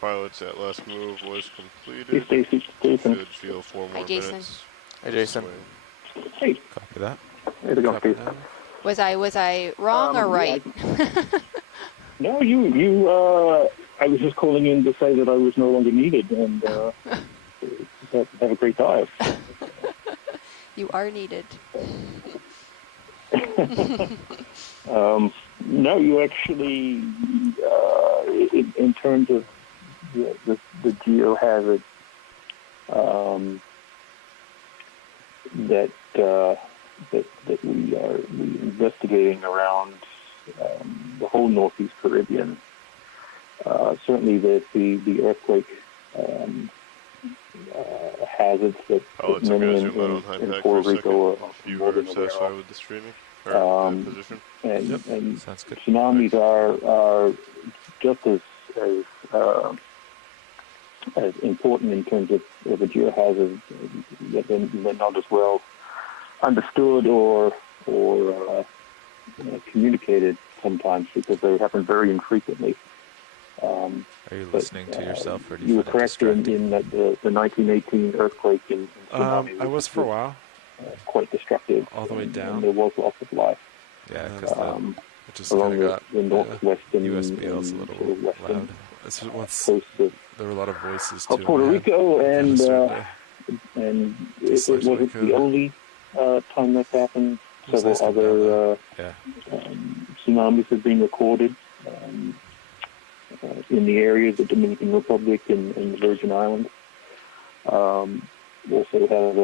Pilots, that last move was Hey, completed. Stacy. Jason. Should feel 4 Hi, more Jason. minutes. Hey, Jason. Swing. Hey, Copy that. how's it going, Copy Steve? that. Was I wrong or Yeah, right? No, I was just calling in to say that I was no longer needed, and have a great dive. You are needed. No, you actually, in terms of the geohazard that we are investigating around the whole Northeast Caribbean. Certainly, the earthquake hazards that Pilots, I'm many going to zoom out on high in pack for Puerto a Rico second. are If you more are than aware satisfied of. with the streaming or the position. And Sounds good. tsunamis are just as important in terms of a geohazard. That they're not as well understood or communicated sometimes because they happen very infrequently. Are you listening to yourself, or do you you were find it correct distracting? in that the 1918 earthquake in tsunami I was for a while, quite destructive. all the way and down. there was loss of life Yeah, And because the it just kind along of got the northwestern USBL is a and little sort of western loud. It's once coast there were a lot of voices of too. Puerto in my head. Rico, Kinda and started to it select what I wasn't the could. only time that's happened. It was Several nice coming down, though. other Yeah. tsunamis have been recorded in the area of the Dominican Republic and the Virgin Islands. Also have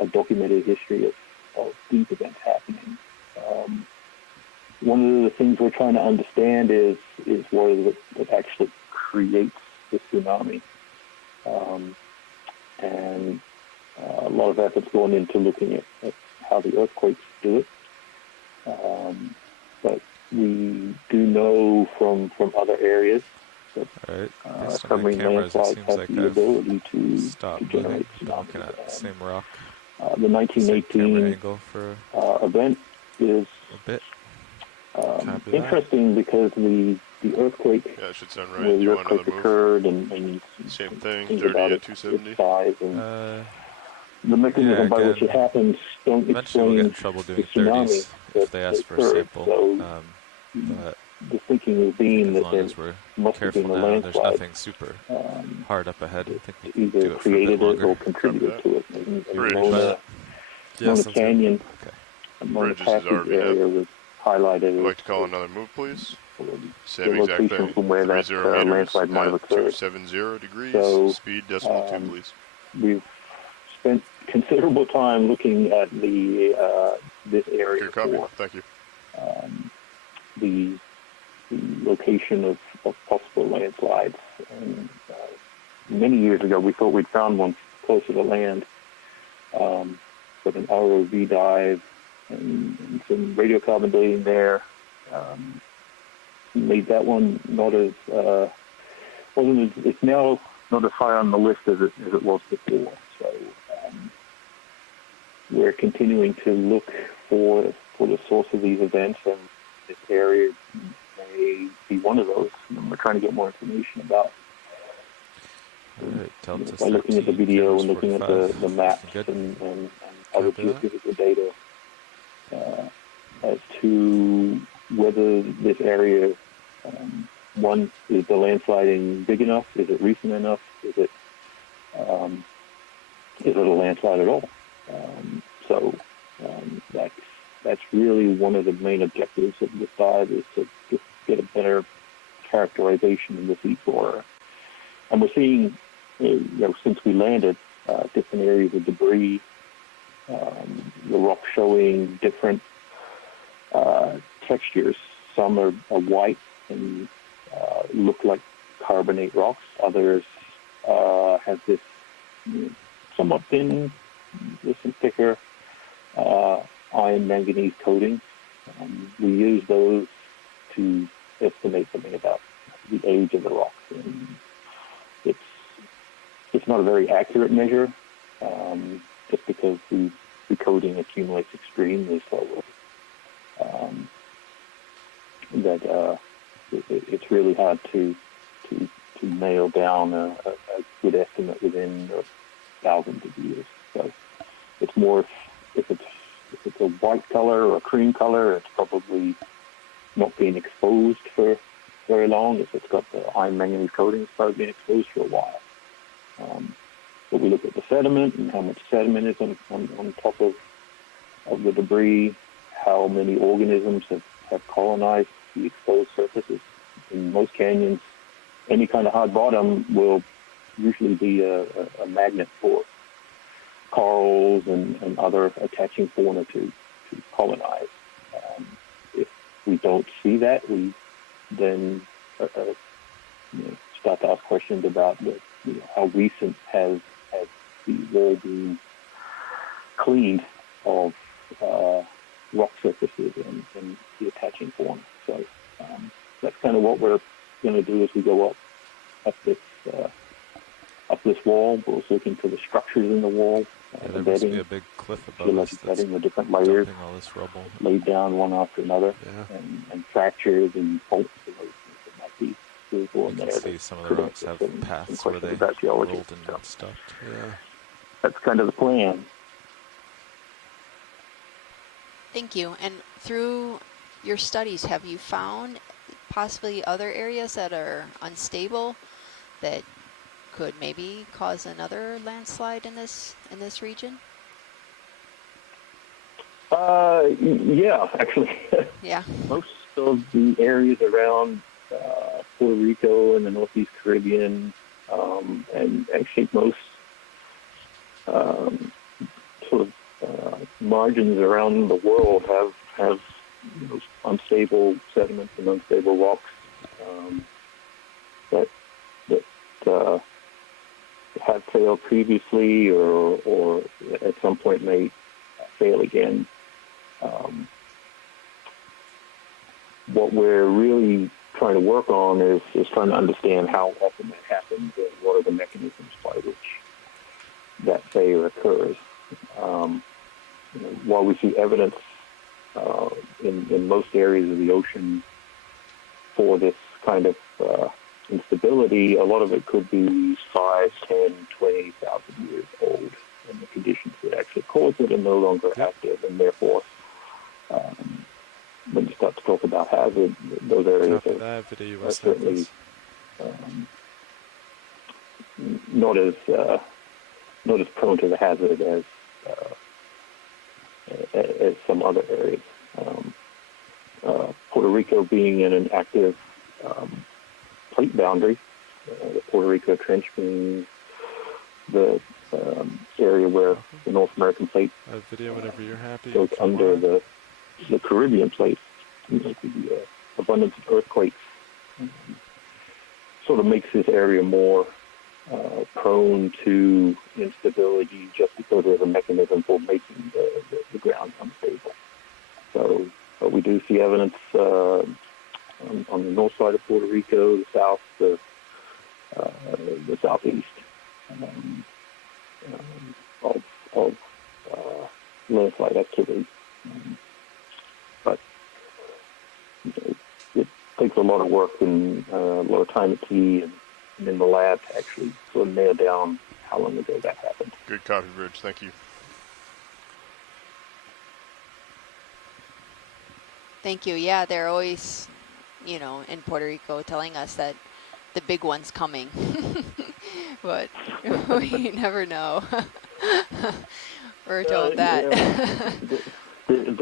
a documented history of these events happening. One of the things we're trying to understand is what is it that actually creates the tsunami. And a lot of effort's going into looking at how the earthquakes do it. But we do know from other areas that All right. Based on my submarine cameras, it landslides seems have like the ability to stopped moving. generate Been looking tsunamis. at the same rock, The same camera 1918 angle for event is a bit. Copy that. interesting because the earthquake Yeah, it should sound right. where Do the you want another earthquake move? occurred and Same thing, things dirty about at its 270. size and the mechanism Yeah, by which it again, happens don't eventually we'll get in explain trouble the doing tsunami 30s that if they ask for a occurred. sample. So But the thinking is I think being as that long there as we're must have careful been a now, there's landslide nothing super hard up ahead. I think we that can either do it for a bit created it longer. or contributed that. to it. And Bridge. Mona Yeah, sounds good. Canyon, Okay. Mona Bridge, this is Passage RV area was highlighted I'd as like to call another move, please. the Same exact location thing. from where that 30 meters landslide might have at occurred. 270 degrees. So, Speed decimal 2, please. We've spent considerable time looking at this area Clear copy. for Thank you. the location of possible landslides. And many years ago, we thought we'd found one closer to land, but an ROV dive and some radiocarbon dating there made that one not as it's now not as high on the list as it was before. So we're continuing to look for the source of these events, and this area may be one of those. And we're trying to get more information about. All right. Delta's By looking at the 13, video cameras and looking at 45. the maps Good. and other Copy that. geophysical data as to whether this area, one, is the landsliding big enough? Is it recent enough? Is it a landslide at all? So that's that's really one of the main objectives of this dive, is to just get a better characterization of the seafloor. And we're seeing, since we landed, different areas of debris, the rock showing different textures. Some are white and look like carbonate rocks. Others have this somewhat thin, with some thicker iron manganese coating. We use those to estimate something about the age of the rocks. And it's not a very accurate measure, just because the coating accumulates extremely slowly. It's really hard to nail down a good estimate within thousands of years. So it's more if it's a white color or a cream color, it's probably not being exposed for very long. If it's got the iron manganese coating, it's probably been exposed for a while. But we look at the sediment and how much sediment is on top of the debris, how many organisms have colonized the exposed surfaces. In most canyons, any kind of hard bottom will usually be a magnet for corals and other attaching fauna to colonize. If we don't see that, we then start to ask questions about how recent has the wall been cleaned of rock surfaces and the attaching fauna. So that's kind of what we're going to do as we go up this wall. We're also looking for the structures in the wall. Yeah, there must be a big cliff above us that's the different layers dumping all this rubble. laid down one after another, Yeah. and fractures and faults and those things that might be visible in You there. can see some of the rocks have paths where they about geology. rolled and stopped. Yeah. That's kind of the plan. Thank you. And through your studies, have you found possibly other areas that are unstable that could maybe cause another landslide in this region? Yeah, actually. Yeah. Most of the areas around Puerto Rico and the Northeast Caribbean, and actually most sort of margins around the world have unstable sediments and unstable rocks that have failed previously or at some point may fail again. What we're really trying to work on is trying to understand how often that happens and what are the mechanisms by which that failure occurs. While we see evidence in most areas of the ocean for this kind of instability, a lot of it could be 5, 10, 20,000 years old, and the conditions that actually cause it are no longer active, and therefore, when you start to talk about hazard, those areas Copy that. Video you are will send certainly us. not as prone to the hazard as some other areas. Puerto Rico being in an active plate boundary, the Puerto Rico Trench being the area where the North American plate Video whenever you're happy. goes Come under on. the Caribbean plate. The abundance of earthquakes sort of makes this area more prone to instability just because there's a mechanism for making the ground unstable. So we do see evidence on the north side of Puerto Rico, the south, the southeast of landslide activity. But it takes a lot of work and a lot of time at sea and in the lab to actually sort of nail down how long ago that happened. Good copy, Rich. Thank you. Thank you. Yeah, they're always, in Puerto Rico telling us that the big one's coming. But we never know. We're told that. An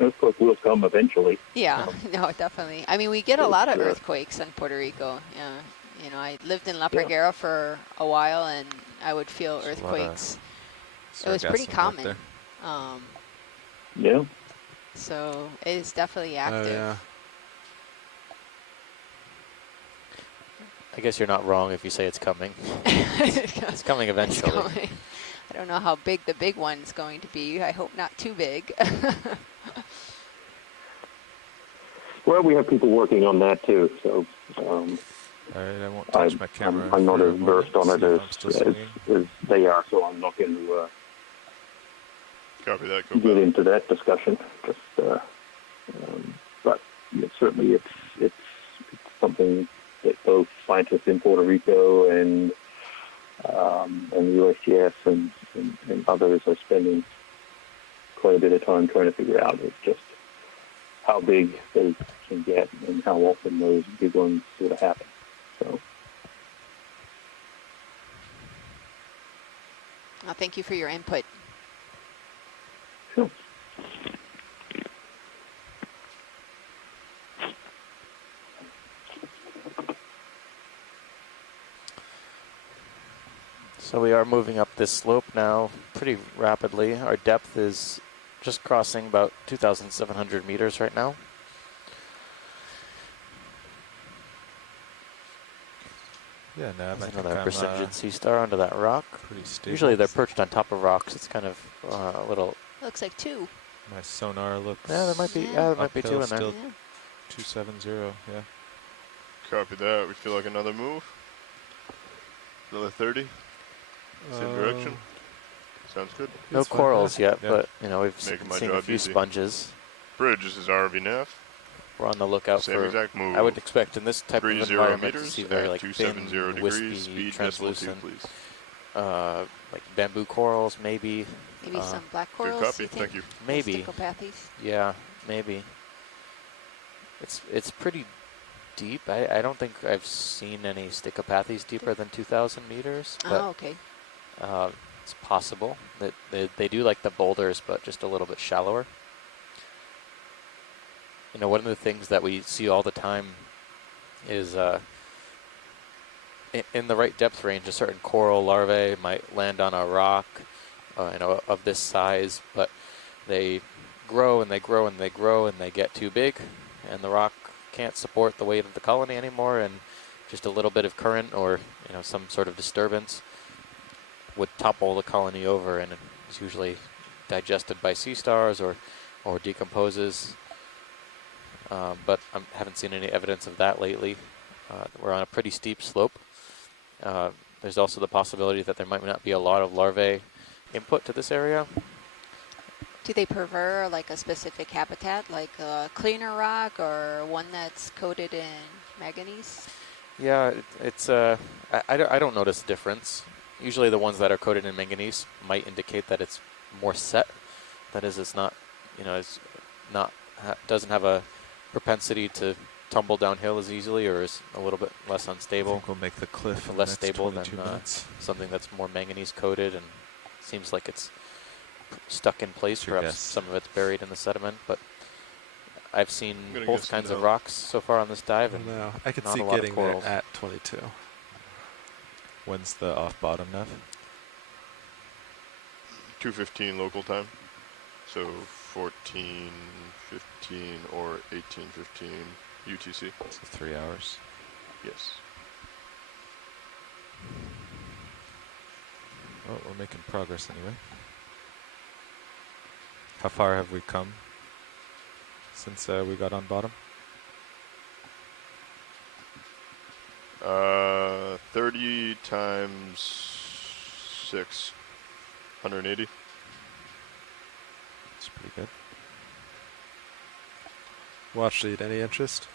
earthquake will come eventually. Yeah, no, definitely. I mean, we get a lot of It's, earthquakes in Puerto Rico. Yeah, you know, I lived in La Yeah. Parguera for a while, and I would feel There's a lot of earthquakes. It was pretty sargassum back common. there. yeah. So it is definitely Oh active. yeah. I guess you're not wrong if you say it's coming. It's coming eventually. coming. I don't know how big the big one's going to be. I hope not too big. Well, we have people working on that too. So All right, I won't touch my camera. I'm not for as a versed moment, on see it if I'm still swinging. as they are. So I'm not going to Copy that. Go get back. into that discussion. Just, but certainly it's something that both scientists in Puerto Rico and USGS and others are spending quite a bit of time trying to figure out. It's just how big they can get and how often those big ones sort of happen. So Well, thank you for your input. sure. So we are moving up this slope now pretty rapidly. Our depth is just crossing about 2,700 meters right now. Yeah, Nav, I There's think another I'm Precision Sea Star under that rock. pretty stable. Usually they're perched on top of rocks. It's kind of a little. Looks like two. My sonar looks. Yeah, there might be. Yeah. Yeah, there might be uphill two in there. still. Yeah. 270. Yeah. Copy that. We feel like another move. Another 30. Same direction. Sounds good. No It's fine. corals yet, Yeah. but you know we've Making my seen a job few easy. sponges. Bridge. This is RV nav. We're on the lookout Same for. exact move. I would expect in this type of 30 environment to meters see very at like 270 thin, degrees. wispy, Speed decimal 2, translucent, please. like bamboo corals, maybe. Maybe some black Good corals. copy. You think? Thank you. Maybe. Sticopathes. Yeah, maybe. It's pretty deep. I don't think I've seen any sticopathes deeper than 2,000 meters, but Oh, okay. it's possible that they do like the boulders, but just a little bit shallower. You know, one of the things that we see all the time is in the right depth range, a certain coral larvae might land on a rock, you know, of this size, but they grow and they grow and they grow and they get too big, and the rock can't support the weight of the colony anymore, and just a little bit of current or some sort of disturbance would topple the colony over, and it's usually digested by sea stars or decomposes. But I haven't seen any evidence of that lately. We're on a pretty steep slope. There's also the possibility that there might not be a lot of larvae input to this area. Do they prefer like a specific habitat, like a cleaner rock or one that's coated in manganese? Yeah, I don't notice a difference. Usually the ones that are coated in manganese might indicate that it's more set. That is, it's not, it's not, doesn't have a propensity to tumble downhill as easily, or is a little bit less I unstable, think we'll make the cliff in less the next stable than 22 minutes. something that's more manganese coated and seems like it's stuck in place. What's your Perhaps guess? some of it's buried in the sediment, but I've seen I'm gonna both guess kinds of no. rocks so far on this dive, and No, I could not see a lot of getting there corals. at 22. When's the off bottom, Nev? 2:15 local time. So 14:15 or 18:15 UTC. So 3 hours. Yes. Well, we're making progress anyway. How far have we come since we got on bottom? 30 times 6, 180. It's pretty good. Watch lead. Any interest?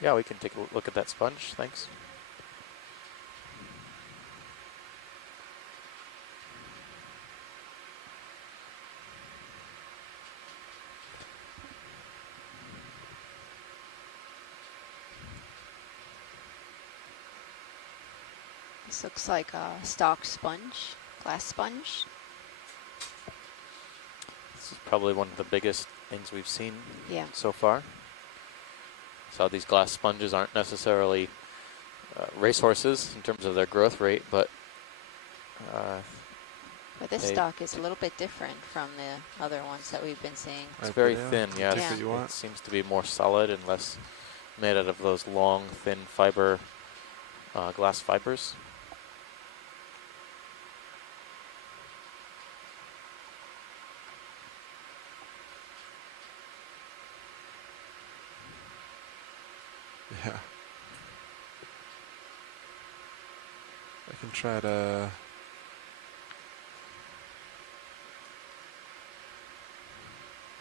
yeah, we can take a look at that sponge. Thanks. This looks like a stalked sponge, glass sponge. This is probably one of the biggest things we've seen Yeah. so far. So these glass sponges aren't necessarily racehorses in terms of their growth rate, but But this They- stock is a little bit different from the other ones that we've been seeing. it's Alright, very video. thin. Yeah, Take Yeah. what you it want. seems to be more solid and less made out of those long, thin fiber glass fibers. Yeah. I can try to.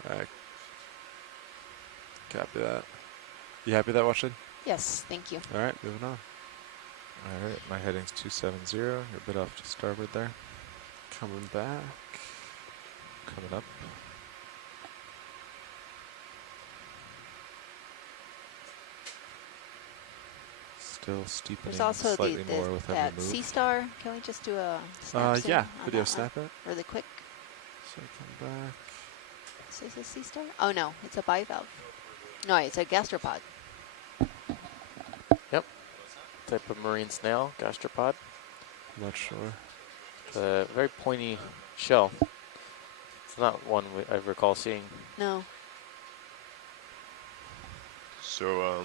Alright. Copy that. You happy with that, Watson? Yes, thank you. Alright, moving on. All right, my heading's 270. You're a bit off to starboard there. Coming back. Coming up. Still steepening There's also slightly more with every that move. Sea Star. Can we just do a snap zoom Yeah, on video that one snap it. really quick? So come back. Is this a Sea Star? Oh no, it's a bivalve. No, it's a gastropod. Type of marine snail, gastropod. Not sure. The very pointy shell. It's not one I recall seeing. No. So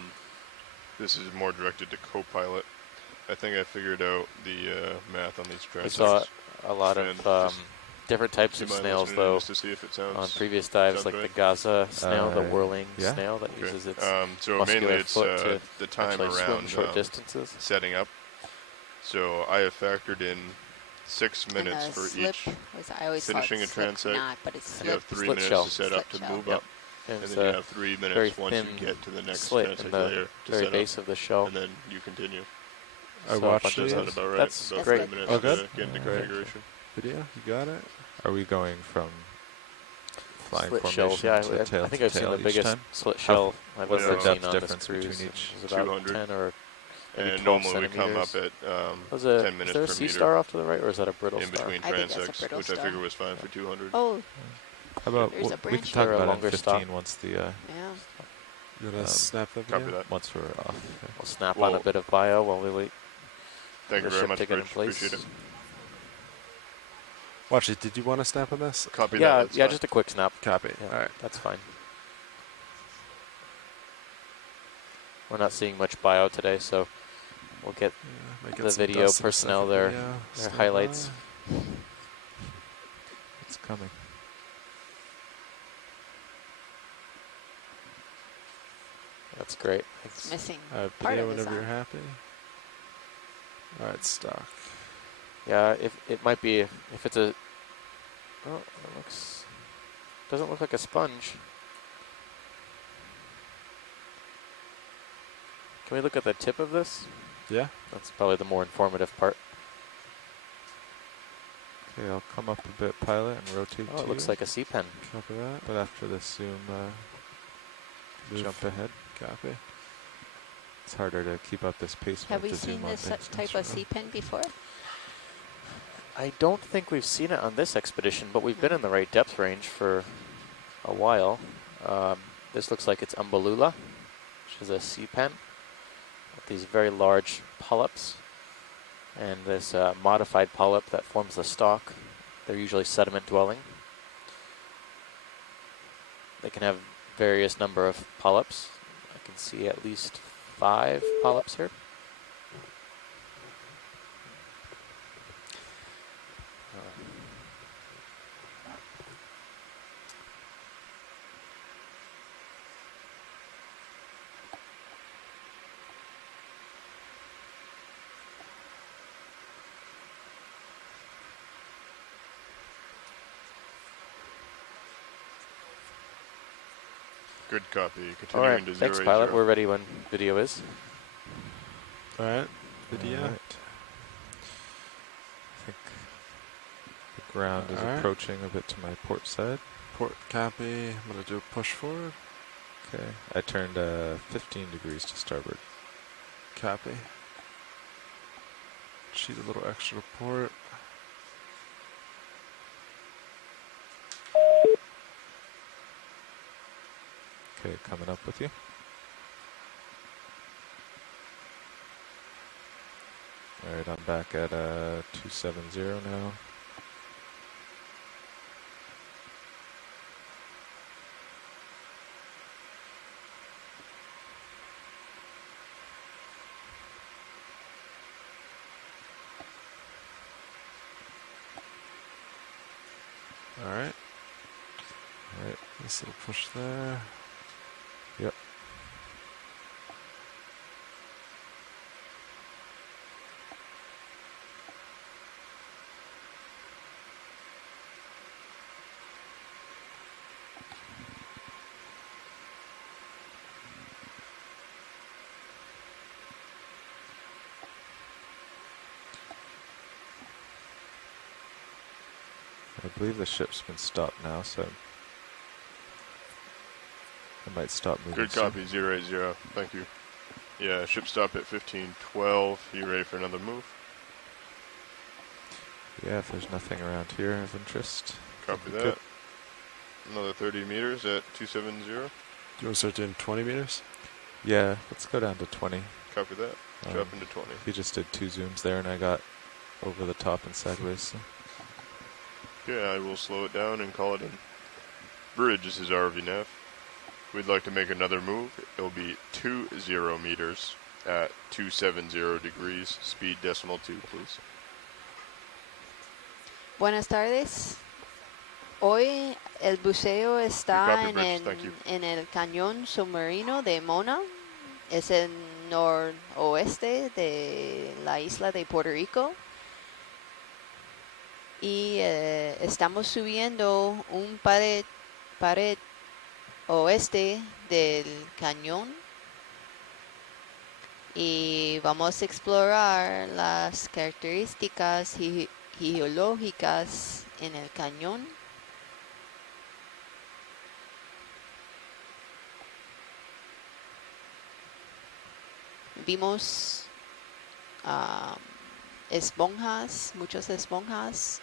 this is more directed to co-pilot. I think I figured out the math on these I transects. saw a lot And of just different types do you of mind snails, listening though, just to see if it sounds on previous dives, sounds like right? the Gaza snail, the whirling yeah. snail that Okay. uses its so muscular mainly it's foot to the time actually swim around short distances. setting up. So I have factored in 6 minutes and the for slip each. was, I always finishing thought a slip transect, not, but it's You slip. have 3 Split minutes shell. to set up to Split shell. move Yep. up, And and it's then you have 3 very minutes once thin you get to the next slit in transect the layer to very set base up, of the shell. and then you continue. I So a watched bunch of Is these. that about right? That's about great. 3 minutes Oh, to good. get into Great. configuration. Video, you got it. Are we going from flying Slit formation shells, yeah. to tail I think to I've seen tail the each biggest time? slit How- shell I've what's ever the seen depth on this difference cruise. between each? It was about 200. 10 or maybe And 12 normally we come up centimeters. at Was 10 is minutes there a per sea meter star off to the right, or is that a brittle in star? between I think that's a transects, brittle which I star. figure was fine for 200. Oh, How about There's a we branch can talk there. Or a about it in longer 15 stop. once the yeah. You wanna Um, snap the Copy video? that. once we're off. We'll snap Well, on a bit of bio while we wait Thank for you the very ship much, to get in Rich. place. Appreciate it. Watch it. Did you want to snap on this? Copy that. Yeah, That's yeah, fine. just a quick snap. Copy. Yeah, All right. that's fine. We're not seeing much bio today, so we'll get Yeah, might get the some video dust in a personnel second there, video. their Stand highlights. by. It's coming. That's great. It's missing Alright, part video of his whenever you're arm. happy. Alright, stock. Yeah, if it might be if it's a oh, it looks doesn't look like a sponge. Can we look at the tip of this? Yeah? That's probably the more informative part. Okay, I'll come up a bit, pilot, and rotate Oh, to it looks you. like a sea pen. Copy that. But after this zoom, Move. jump ahead. Copy. It's harder to keep up this pace. Have when we to zoom seen on this things type in of slow. sea pen before? I don't think we've seen it on this expedition, but we've been in the right depth range for a while. This looks like it's Umbellula, which is a sea pen with these very large polyps. And this modified polyp that forms the stalk. They're usually sediment dwelling. They can have various number of polyps. I can see at least 5 polyps here. Good copy. All Continuing right, to thanks, 080. pilot. We're ready when video is. Alright, video. Alright. I think the ground is Alright. approaching a bit to my port side. Port copy. I'm gonna do a push forward. Okay, I turned 15 degrees to starboard. Copy. Cheat a little extra port. Okay, coming up with you. All right, I'm back at 270 now. All right. All right. Nice little push there. Yep. I believe the ship's been stopped now, so I might stop moving Good soon. copy, 080. Thank you. Yeah, ship stop at 1512. You ready for another move? Yeah, if there's nothing around here of interest. Copy we that. could- Another 30 meters at 270. Do you want to start doing 20 meters? Yeah, let's go down to 20. Copy that. Drop into 20. He just did 2 zooms there, and I got over the top and sideways. So. Yeah, I will slow it down and call it in. Bridge, this is RV nav. We'd like to make another move. It'll be 20 meters at 270 degrees. Speed decimal 2, please. Buenas tardes. Hoy el buceo está copy, Bridge. Thank you. en el cañón submarino de Mona. Es el noroeste de la isla de Puerto Rico. Y estamos subiendo un pared oeste del cañón. Y vamos a explorar las características geológicas en el cañón. Vimos esponjas, muchas esponjas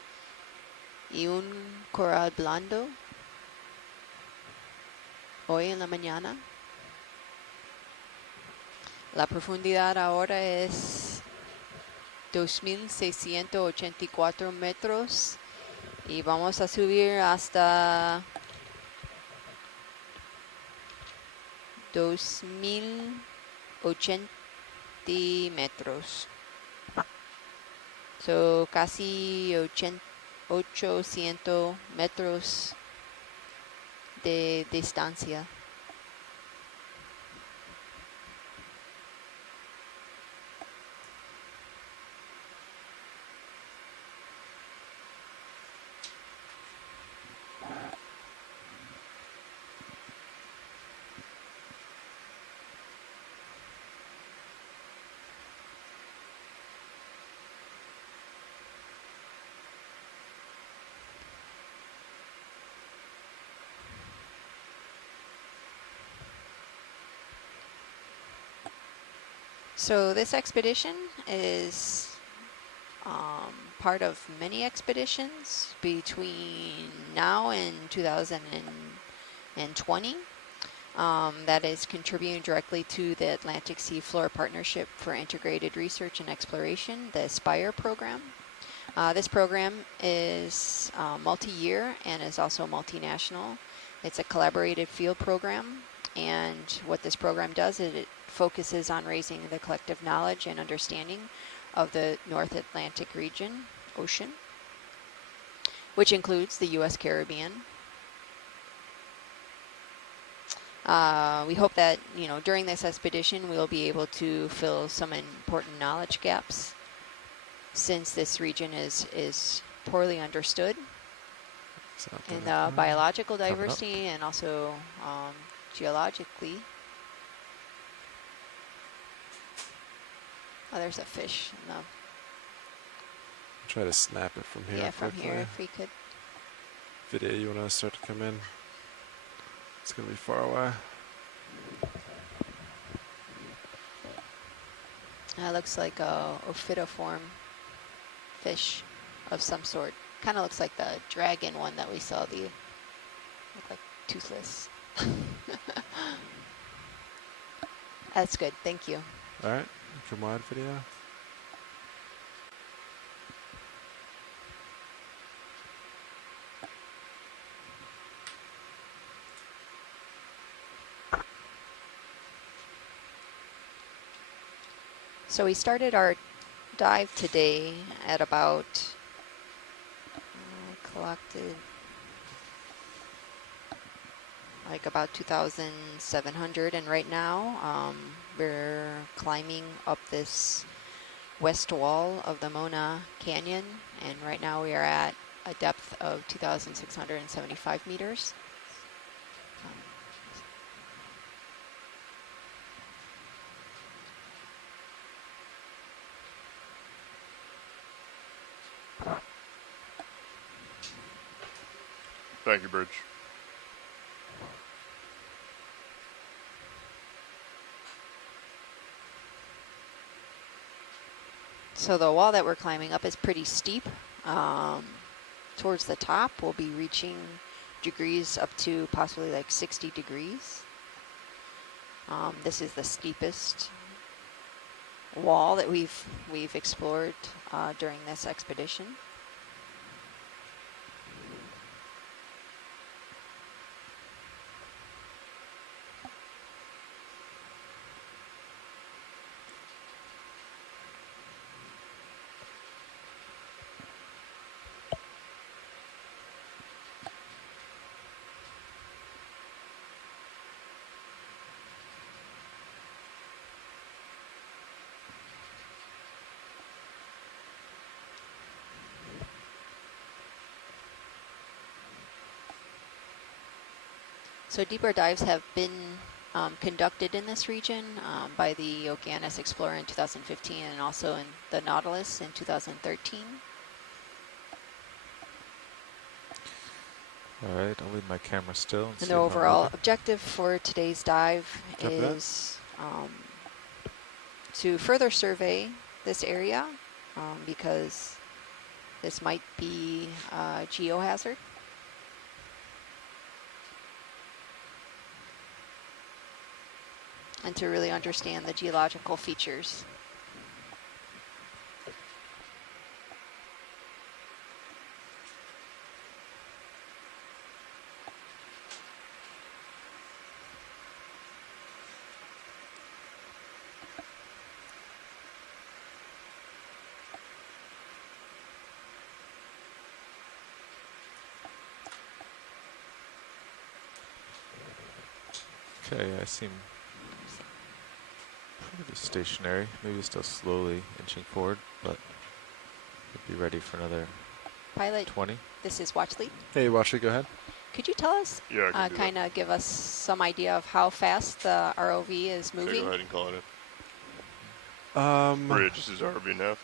y un coral blando hoy en la mañana. La profundidad ahora es 2.684 metros y vamos a subir hasta 2.080 metros. So casi 800 metros de distancia. So this expedition is part of many expeditions between now and 2020 that is contributing directly to the Atlantic Sea Floor Partnership for Integrated Research and Exploration, the ASPIRE program. This program is multi-year and is also multinational. It's a collaborative field program, and what this program does is it focuses on raising the collective knowledge and understanding of the North Atlantic region, ocean, which includes the U.S. Caribbean. We hope that, during this expedition, we'll be able to fill some important knowledge gaps, since this region is poorly understood in the biological diversity and also geologically. Oh, there's a fish in the... Try to snap it from here. Yeah, from quickly. here, if we could. Video, you want to start to come in? It's going to be far away. That looks like a ophidiform fish of some sort. Kind of looks like the dragon one that we saw. Look like toothless. That's good. Thank you. All right, come wide video. So we started our dive today at about, collected like about 2,700, and right now we're climbing up this west wall of the Mona Canyon, and right now we are at a depth of 2,675 meters. Thank you, Bridge. So the wall that we're climbing up is pretty steep. Towards the top, we'll be reaching degrees up to possibly like 60 degrees. This is the steepest wall that we've explored during this expedition. So deeper dives have been conducted in this region by the Okeanos Explorer in 2015 and also in the Nautilus in 2013. All right, I'll leave my camera still. And And see the if I'm overall moving. objective for today's dive Copy that. is to further survey this area because this might be a geohazard. And to really understand the geological features. Okay, I seem pretty stationary. Maybe still slowly inching forward, but we'll be ready for another Pilot, 20. this is Watch Lead. Hey, watch it. Go ahead. Could you tell us, Yeah, I can do kind of give us some idea of how fast the ROV is that. Okay, moving? go ahead and call it in. Bridge, this is RBNF.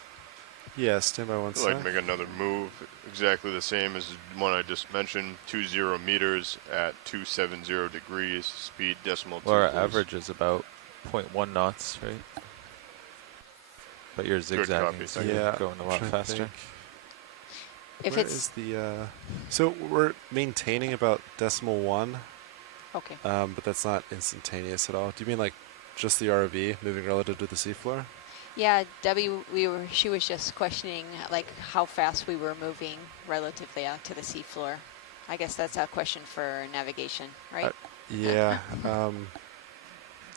Yeah, stand by one I'd like sec. to make another move exactly the same as the one I just mentioned. 20 meters at 270 degrees, speed decimal two. Well, our please. average is about 0.1 knots, right? But you're zigzagging, copy, so thank you're Yeah, going a I'm lot trying to faster. think. If Where it's is the so we're maintaining about decimal one, okay, but that's not instantaneous at all. Do you mean like just the ROV moving relative to the seafloor? yeah, Debbie, she was just questioning like how fast we were moving relatively to the seafloor. I guess that's a question for navigation, right? Yeah, yeah,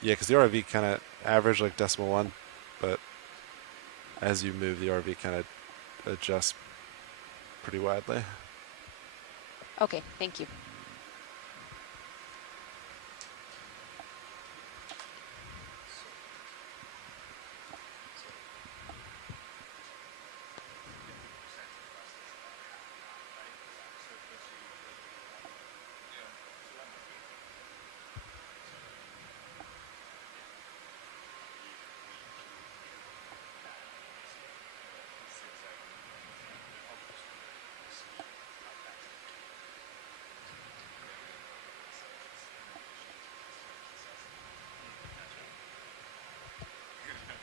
because the ROV kind of average like decimal one, but as you move, the ROV kind of adjusts pretty widely. Okay, thank you.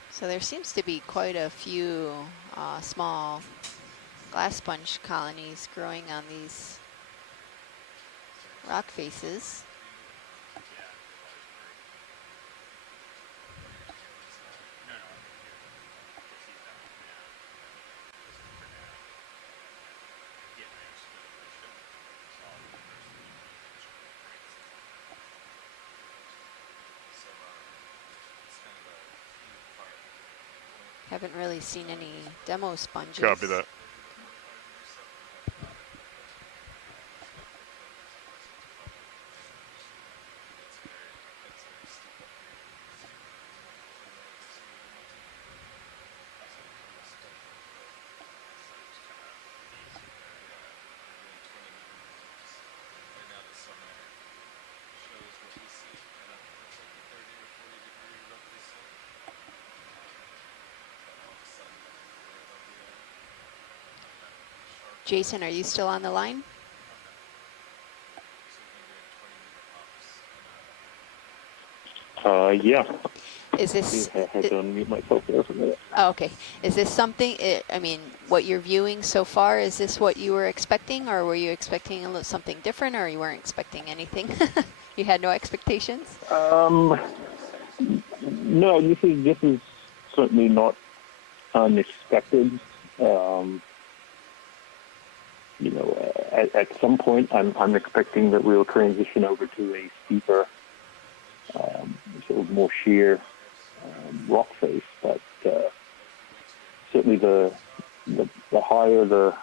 So there seems to be quite a few small glass sponge colonies growing on these rock faces. Haven't really seen any demo sponges. Copy that. Jason, are you still on the line? Yeah. Is this, I had to unmute myself there for a minute. oh, okay. Is this something, I mean, what you're viewing so far, is this what you were expecting, or were you expecting something different, or you weren't expecting anything? You had no expectations? No, this is certainly not unexpected. You know, at some point, I'm expecting that we'll transition over to a steeper, sort of more sheer rock face. But certainly, the higher the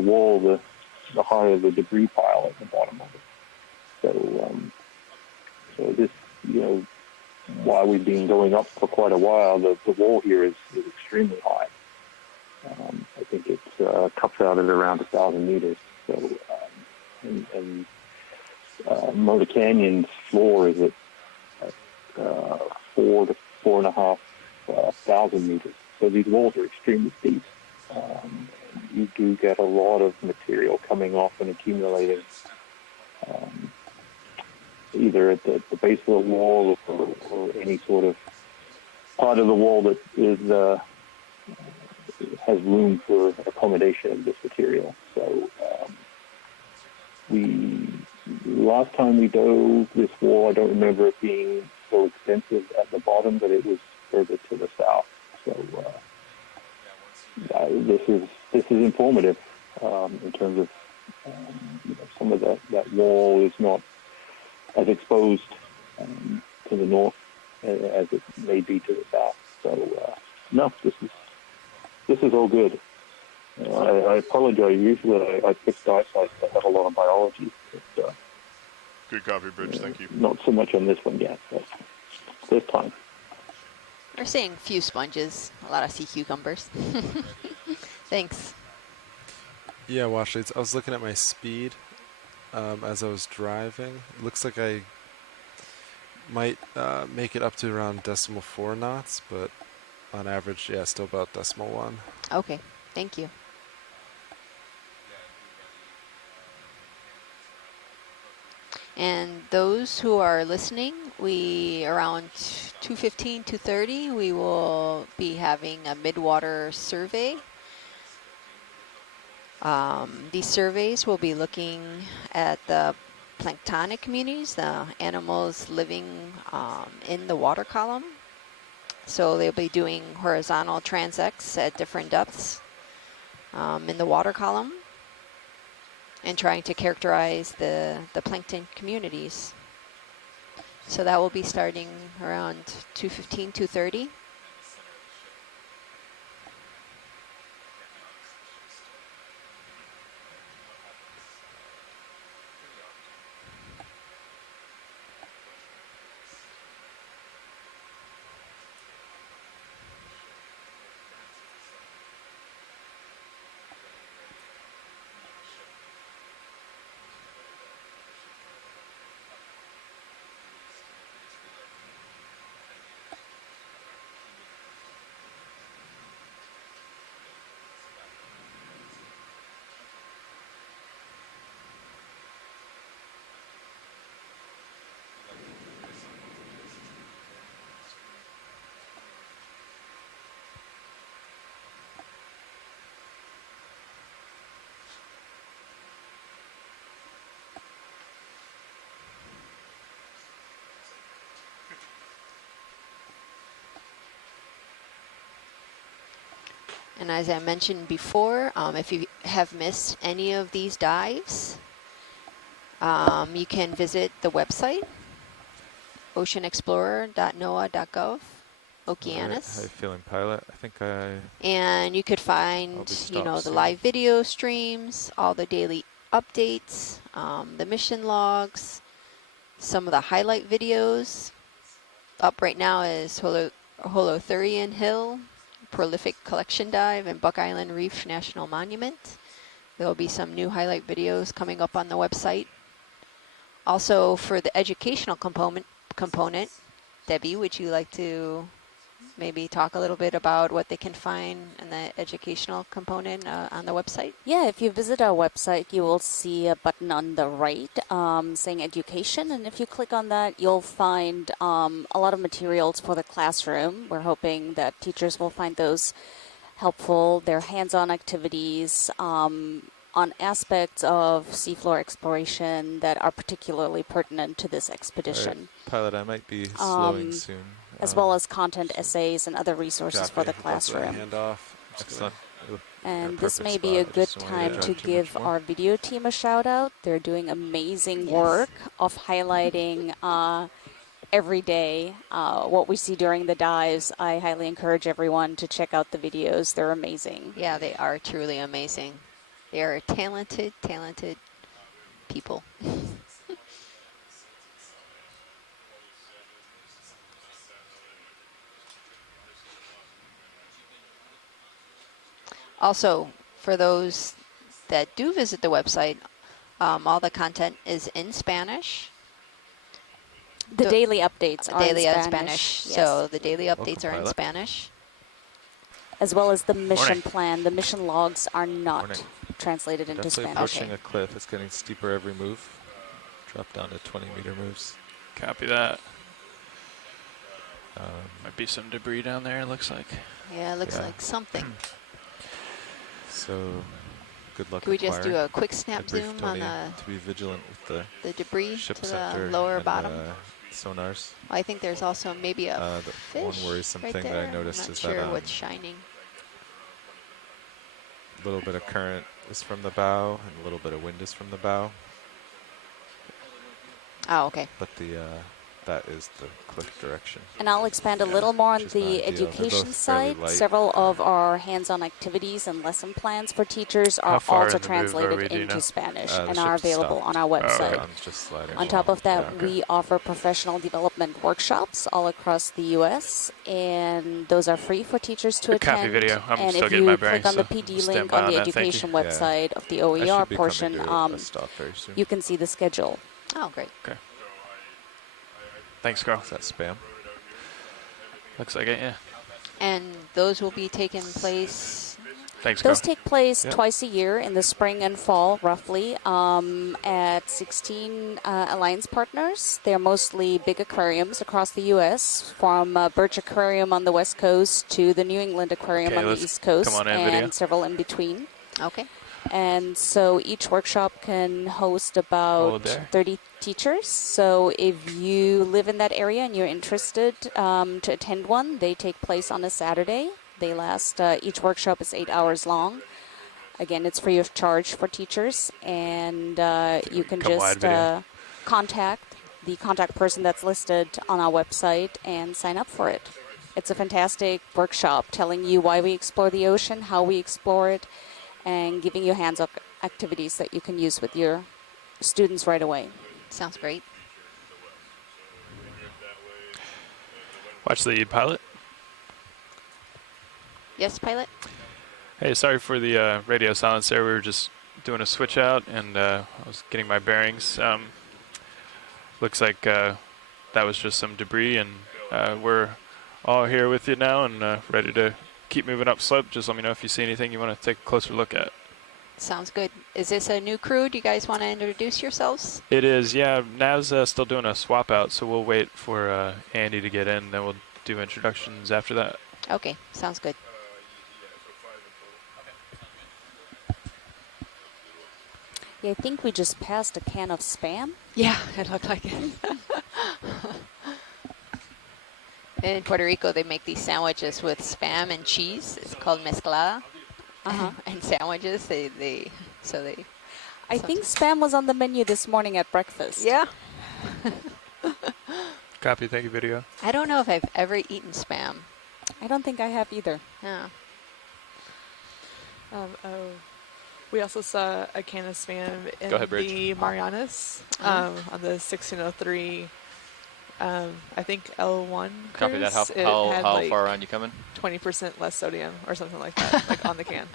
wall, the higher the debris pile at the bottom of it. So this, you know, while we've been going up for quite a while, the wall here is extremely high. I think it tops out at around 1,000 meters. So, and Motor Canyon's floor is at 4 to 4.5 thousand meters. So these walls are extremely steep. You do get a lot of material coming off and accumulating, either at the base of the wall or any sort of part of the wall that is has room for accommodation of this material. So last time we dove this wall, I don't remember it being so extensive at the bottom, but it was further to the south. So this is informative in terms of you know, some of that wall is not as exposed to the north as it may be to the south. So no, this is all good. I apologize. Usually I pick dive sites that have a lot of biology. But, Good copy, Bridge. Thank you. not so much on this one yet, but this time. We're seeing few sponges, a lot of sea cucumbers. Thanks. Yeah, Washleads. I was looking at my speed as I was driving. It looks like I might make it up to around 0.4 knots, but on average, yeah, still about 0.1. Okay, thank you. And those who are listening, we around 2:15, 2:30, we will be having a mid-water survey. These surveys will be looking at the planktonic communities, the animals living in the water column. So they'll be doing horizontal transects at different depths in the water column and trying to characterize the plankton communities. So that will be starting around 2:15, 2:30. And as I mentioned before, if you have missed any of these dives, you can visit the website, oceanexplorer.noaa.gov. All right, how you Okeanos. feeling, pilot? I think And you could I'll find, be you know, stopped the soon. live video streams, all the daily updates, the mission logs, some of the highlight videos. Up right now is Holothurian Hill, prolific collection dive, and Buck Island Reef National Monument. There will be some new highlight videos coming up on the website. Also, for the educational component, Debbie, would you like to maybe talk a little bit about what they can find in the educational component on the website? Yeah, if you visit our website, you will see a button on the right saying education. And if you click on that, you'll find a lot of materials for the classroom. We're hoping that teachers will find those helpful. They're hands-on activities on aspects of seafloor exploration that are particularly pertinent to this all right, expedition, pilot. I might be slowing soon. as well as content essays and other resources for the Copy. Left that classroom. hand off. Just Excellent. gonna- And Yeah, this perfect may be a spot. I good just don't want time you to drive too give much more. our video team a shout out. They're doing amazing Yes. work of highlighting every day what we see during the dives. I highly encourage everyone to check out the videos. They're amazing. Yeah, they are truly amazing. They are talented, talented people. Also, for those that do visit the website, all the content is in Spanish. The The- daily updates are Daily in in Spanish. Spanish. Yes. So the daily Welcome, updates are in pilot. Spanish. As well as the mission Morning. plan. The mission logs are not Morning. translated into Definitely Spanish. pushing Okay. a cliff. It's getting steeper every move. Drop down to 20-meter moves. Copy that. Um, Might be some debris down there, it looks like. Yeah, it looks Yeah. like something. so, good luck. Can we just do acquiring. a quick I snap briefed zoom Tony on to be vigilant with the debris ship to the center lower and bottom? sonars. I think there's also maybe a The one fish worrisome right thing there. that I noticed I'm not is sure that what's shining. a little bit of current is from the bow and a little bit of wind is from the bow, Oh, okay. but that is the cliff direction. And I'll expand a little more on which is not the ideal. They're education both fairly side. light. Several of our hands-on activities and lesson plans for teachers How are far also in the move are translated we, do you into know? Spanish The and are ship's available stopped. on our website. okay. I'm just sliding On along. top of that, Yeah. we offer professional development workshops all across the U.S., and those are free for teachers to Good copy attend. video. I'm and still if getting you my click bearings, on the so PD stand link by on the on that. Thank you. education Yeah. website of the I OER should be portion, coming to a stop very soon. you can see the schedule. Oh, great. Thanks, Carl. Is that spam? Looks like it, yeah. And those will be taking place. Thanks, Carl. Those take place Yep. twice a year in the spring and fall, roughly, at 16 Alliance partners. They're mostly big aquariums across the U.S., from Birch Aquarium on the West Coast to the New England Aquarium Okay, on the let's East Coast, come on in, and video. several in between. Okay. And so each workshop can host about Hold there. 30 teachers. So if you live in that area and you're interested to attend one, they take place on a Saturday. They last, each workshop is 8 hours long. Again, it's free of charge for teachers, and you can Come wide just video. contact the contact person that's listed on our website and sign up for it. It's a fantastic workshop telling you why we explore the ocean, how we explore it, and giving you hands-on activities that you can use with your students right away. Sounds great. Watch the pilot. Yes, pilot? Hey, sorry for the radio silence there. We were just doing a switch out, and I was getting my bearings. Looks like that was just some debris, and we're all here with you now and ready to keep moving up slope. Just let me know if you see anything you want to take a closer look at. Sounds good. Is this a new crew? Do you guys want to introduce yourselves? It is, yeah. Nav's still doing a swap out, so we'll wait for Andy to get in, then we'll do introductions after that. Okay, sounds good. Yeah, I think we just passed a can of Spam. Yeah, it looked like it. In Puerto Rico, they make these sandwiches with Spam and cheese. It's called mezclada. And sandwiches, so they. I think Spam was on the menu this morning at breakfast. Yeah. Copy, thank you, video. I don't know if I've ever eaten Spam. I don't think I have either. Yeah. We also saw a Okeanos spam in Go ahead, Bridge. the Marianas on the 1603. I think L1. Copy that. cruise. It How had far around you coming? 20% less sodium or something like that, like on the can.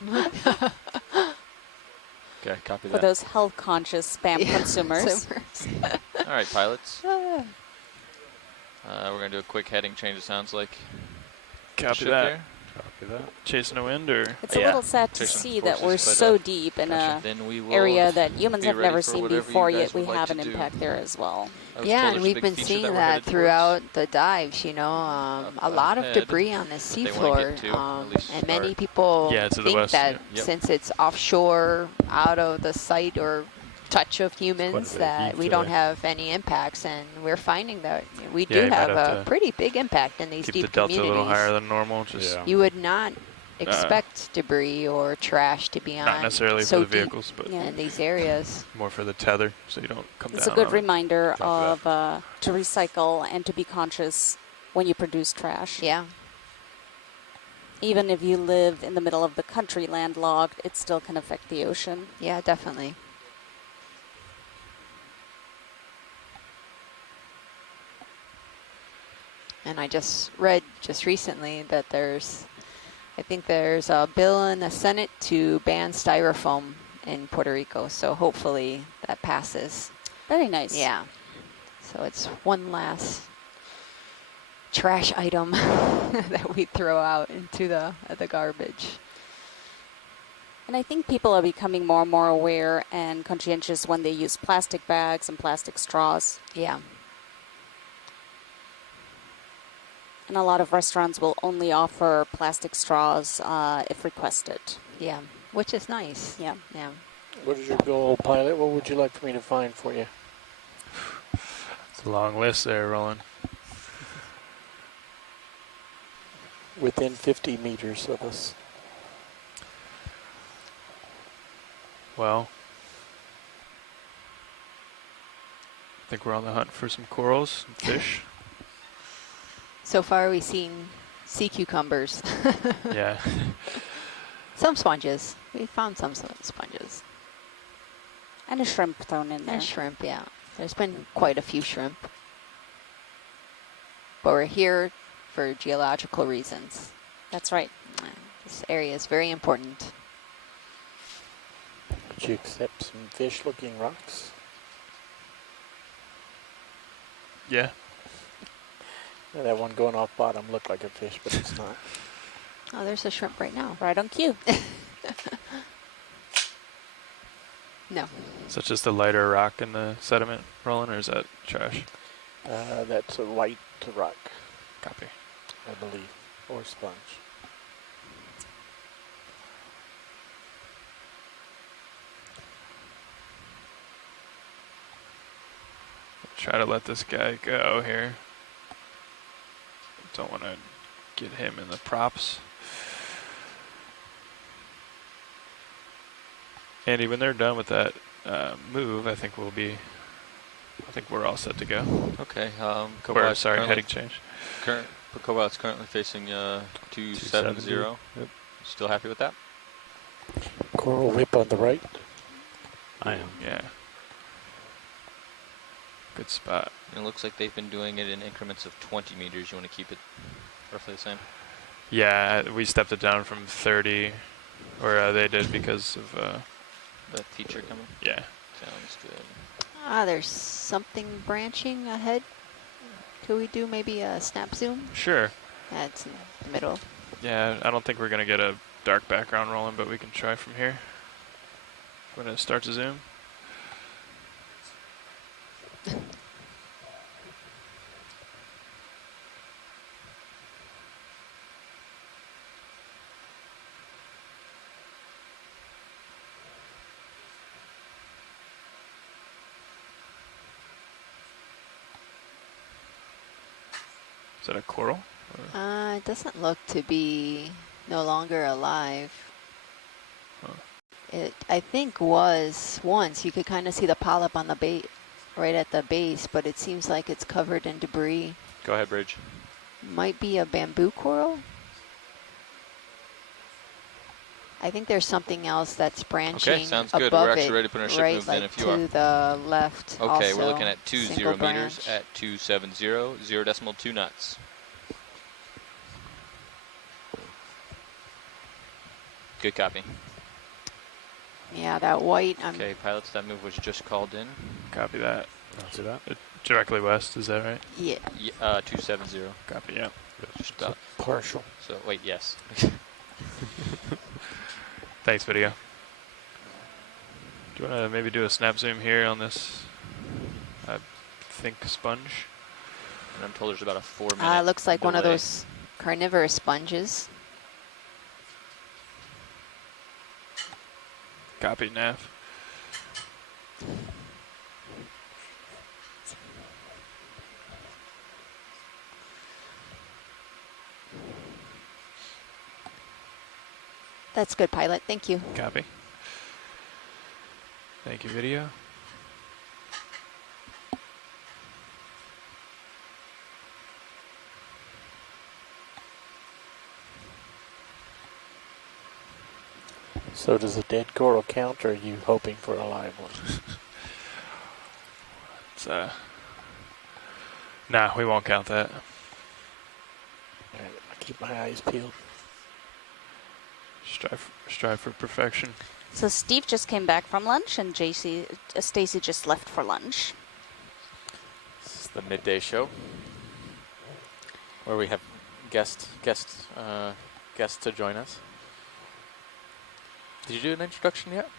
Okay, copy For that. those health-conscious spam consumers. All right, pilots. We're going to do a quick heading change, it sounds like. Copy Ship that. there. Copy that. Chasing the wind, or It's a Yeah, little sad to chasing see that forces, we're but, so deep in gotcha. a Then we will area that humans be have ready never for seen whatever you before, guys yet we would like have to an do. impact there as well. I was Yeah, told and there's a we've big been feature seeing that we're that headed throughout towards. the dives, a lot of ahead debris on the that they wanna seafloor. get to, at least And many start. people Yeah, to the think west, that yeah. Yep. since it's offshore, out of the sight or touch of humans, bit of that heat we don't today. have any impacts. And we're finding that we Yeah, do you might have have a to pretty big impact in these keep deep the delta communities. a little higher than normal. Just Yeah. You would not expect debris or trash to be on not necessarily so for the deep vehicles, but Yeah. in these areas. more for the tether, so you don't come It's down a good on it. reminder Copy of to recycle and to be conscious when you produce trash. Yeah. Even if you live in the middle of the country landlocked, it still can affect the ocean. Yeah, definitely. And I just read just recently that I think there's a bill in the Senate to ban styrofoam in Puerto Rico. So hopefully that passes. Very nice. Yeah. So it's one last trash item that we throw out into the garbage. And I think people are becoming more and more aware and conscientious when they use plastic bags and plastic straws. Yeah. And a lot of restaurants will only offer plastic straws if requested. Yeah. Which is nice. Yeah. Yeah. What is your goal, pilot? What would you like for me to find for you? It's a long list there, Roland. Within 50 meters of us. Well, I think we're on the hunt for some corals, some fish. So far we've seen sea cucumbers. Yeah. Some sponges. We found some sponges. And a shrimp thrown in there. And shrimp, yeah. There's been quite a few shrimp. But we're here for geological reasons. That's right. This area is very important. Would you accept some fish-looking rocks? Yeah. Yeah, that one going off bottom looked like a fish, but it's not. Oh, there's a shrimp right now. Right on cue. No. So it's just a lighter rock in the sediment, Roland, or is that trash? That's a white rock, Copy. I believe, or sponge. Try to let this guy go here. Don't want to get him in the props. Andy, when they're done with that move, I think we're all set to go. Okay. Or, Cobalt's sorry, currently- heading change. Cobalt's currently facing 270. Yep. Still happy with that? Coral whip on the right. I am. Yeah. Good spot. And it looks like they've been doing it in increments of 20 meters. You want to keep it roughly the same? Yeah, we stepped it down from 30, or they did because of, That feature coming? yeah. Sounds good. Ah, there's something branching ahead. Could we do maybe a snap zoom? Sure. That's in the middle. Yeah, I don't think we're going to get a dark background rolling, but we can try from here. When it starts to zoom. Is that a coral? It doesn't look to be no longer alive. Huh. It, I think, was once. You could kind of see the polyp on the bait, right at the base, but it seems like it's covered in debris. Go ahead, Bridge. Might be a bamboo coral. I think there's something else that's branching Okay, sounds good. above We're actually it, ready to put our ship right, moves like in if you to are. the left. Okay, also, we're looking at 20 single meters branch. at 270, 0.2 knots. Good copy. Yeah, that white. Okay, pilots, that move was just called in. Copy that. Roger that. Directly west, is that right? Yeah. 270. Copy, yeah. Just about. Partial. So, wait, yes. Thanks, video. Do you want to maybe do a snap zoom here on this, I think, sponge? And I'm told there's about a 4-minute Looks like delay. one of those carnivorous sponges. Copy, nav. That's good, pilot. Thank you. Copy. Thank you, video. So does a dead coral count, or are you hoping for a live one? It's, nah, we won't count that. All right, I keep my eyes peeled. Strive for perfection. So Steve just came back from lunch, and Stacy just left for lunch. This is the midday show where we have guests to join us. Did you do an introduction yet?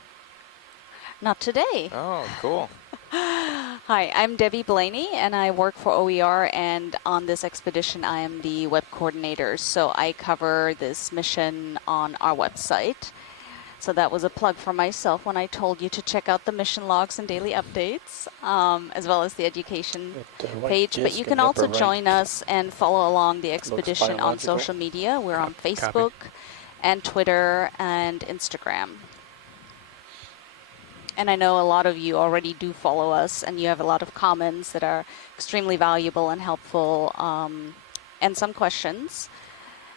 Not today. Oh, cool. Hi, I'm Debbie Blaney, and I work for OER, and on this expedition I am the web coordinator, so I cover this mission on our website. So that was a plug for myself when I told you to check out the mission logs and daily updates, as well as the education page. But you can also join us and follow along the expedition on social media. We're on Facebook and Twitter and Instagram. And I know a lot of you already do follow us, and you have a lot of comments that are extremely valuable and helpful, and some questions.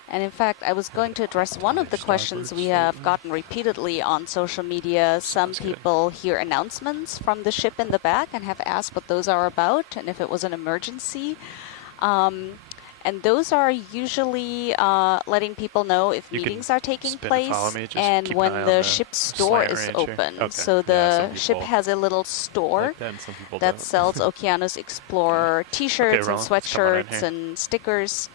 And in fact, I was going to address one of the questions we have gotten repeatedly on social media. Some people hear announcements from the ship in the back and have asked what those are about and if it was an emergency. And those are usually letting people know if meetings are taking place and when the ship's store is open. Okay. So the ship has a little store that sells Okeanos Explorer t-shirts and sweatshirts and stickers.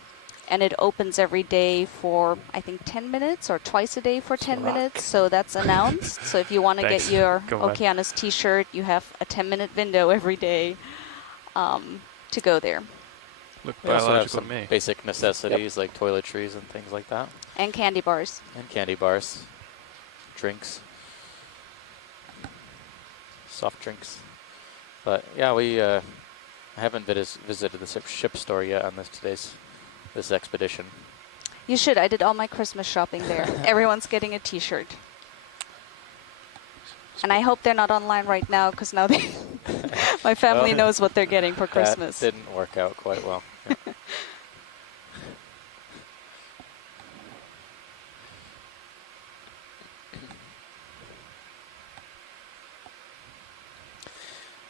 And it opens every day for, I think, 10 minutes or twice a day for 10 minutes. So that's announced. So if you want to get your Okeanos t-shirt, you have a 10-minute window every day to go there. We also have some basic necessities like toiletries and things like that. And candy bars. And candy bars. Drinks. Soft drinks. But yeah, I haven't visited the ship store yet on this expedition. You should. I did all my Christmas shopping there. Everyone's getting a t-shirt. And I hope they're not online right now, because now my family knows what they're getting for Christmas. That didn't work out quite well. Yeah.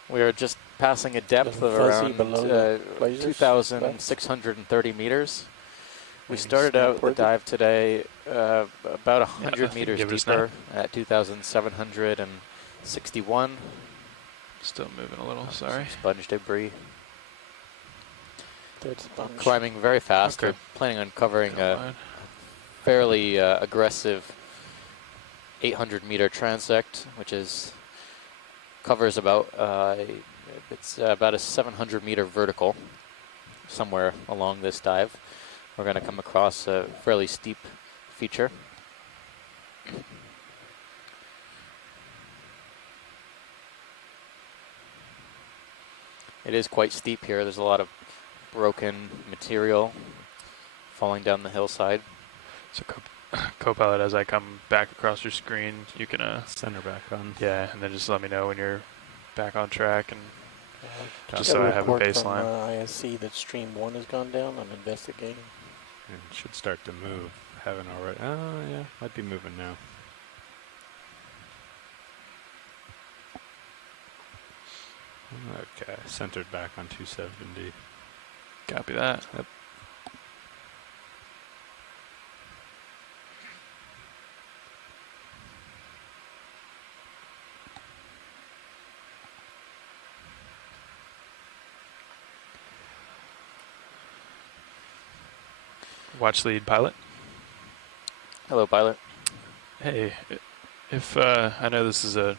We are just passing a depth of around 2,630 meters. We started out the dive today about 100 meters deeper at 2,761. Still moving a little, sorry. Sponge debris. Climbing very fast. We're planning on covering a fairly aggressive 800-meter transect, which covers about it's about a 700-meter vertical somewhere along this dive. We're going to come across a fairly steep feature. It is quite steep here. There's a lot of broken material falling down the hillside. So co-pilot, as I come back across your screen, you can send her back on. Yeah, and then just let me know when you're back on track, and just so I have a baseline. From ISC that stream 1 has gone down. I'm investigating. It should start to move. Haven't already. Oh yeah, might be moving now. Okay, centered back on 270. Copy that. Yep. Watch lead pilot. Hello, pilot. Hey, if I know this is a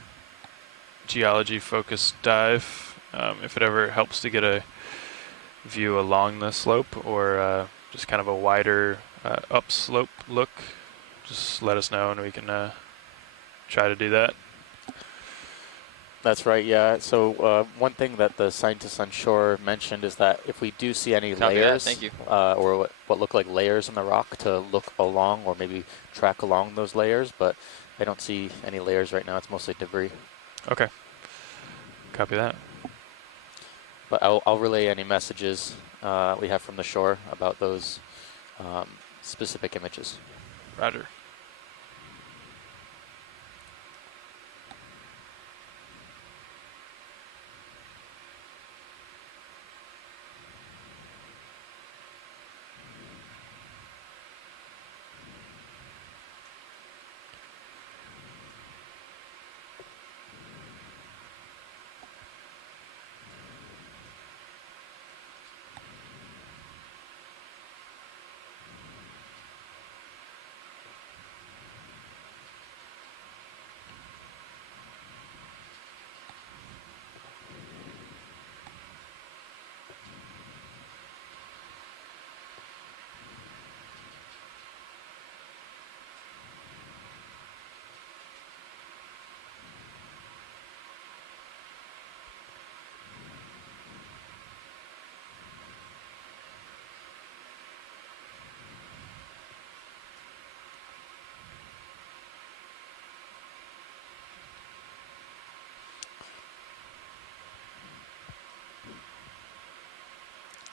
geology-focused dive, if it ever helps to get a view along the slope or just kind of a wider upslope look, just let us know and we can try to do that. That's right, yeah. So one thing that the scientists on shore mentioned is that if we do see any Copy that, layers, thank you. or what look like layers in the rock, to look along or maybe track along those layers, but I don't see any layers right now. It's mostly debris. Okay. Copy that. But I'll relay any messages we have from the shore about those specific images. Roger.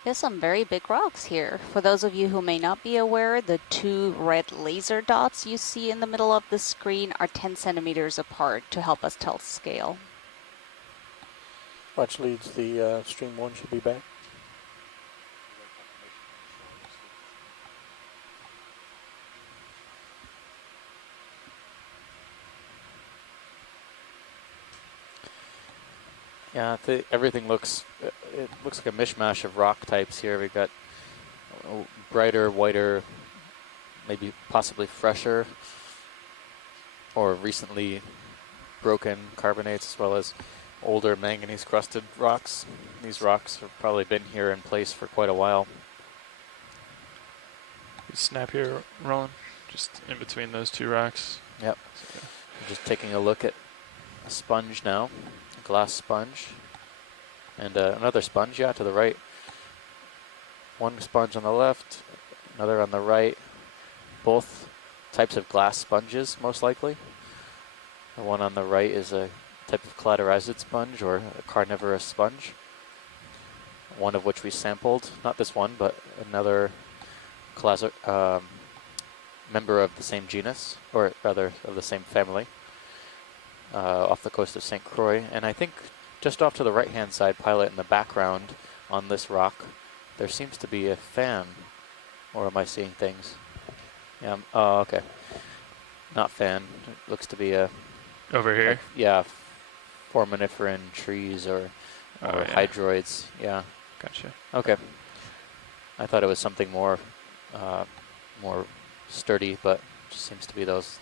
There's some very big rocks here. For those of you who may not be aware, the two red laser dots you see in the middle of the screen are 10 centimeters apart to help us tell scale. Watch leads, the stream 1 should be back. Yeah, everything looks, it looks like a mishmash of rock types here. We've got brighter, whiter, maybe possibly fresher or recently broken carbonates, as well as older manganese crusted rocks. These rocks have probably been here in place for quite a while. Snap here, Roland. Just in between those two rocks. Yep. I'm just taking a look at a sponge now, a glass sponge, and another sponge, yeah, to the right. One sponge on the left, another on the right. Both types of glass sponges, most likely. The one on the right is a type of collateralized sponge or a carnivorous sponge, one of which we sampled, not this one, but another member of the same genus, or rather of the same family, off the coast of St. Croix. And I think just off to the right-hand side, pilot, in the background on this rock, there seems to be a fan. Or am I seeing things? Yeah, oh, okay. Not fan. It looks to be a... Over here? Yeah, foraminiferan trees or yeah. hydroids. Yeah. Gotcha. Okay. I thought it was something more more sturdy, but it just seems to be those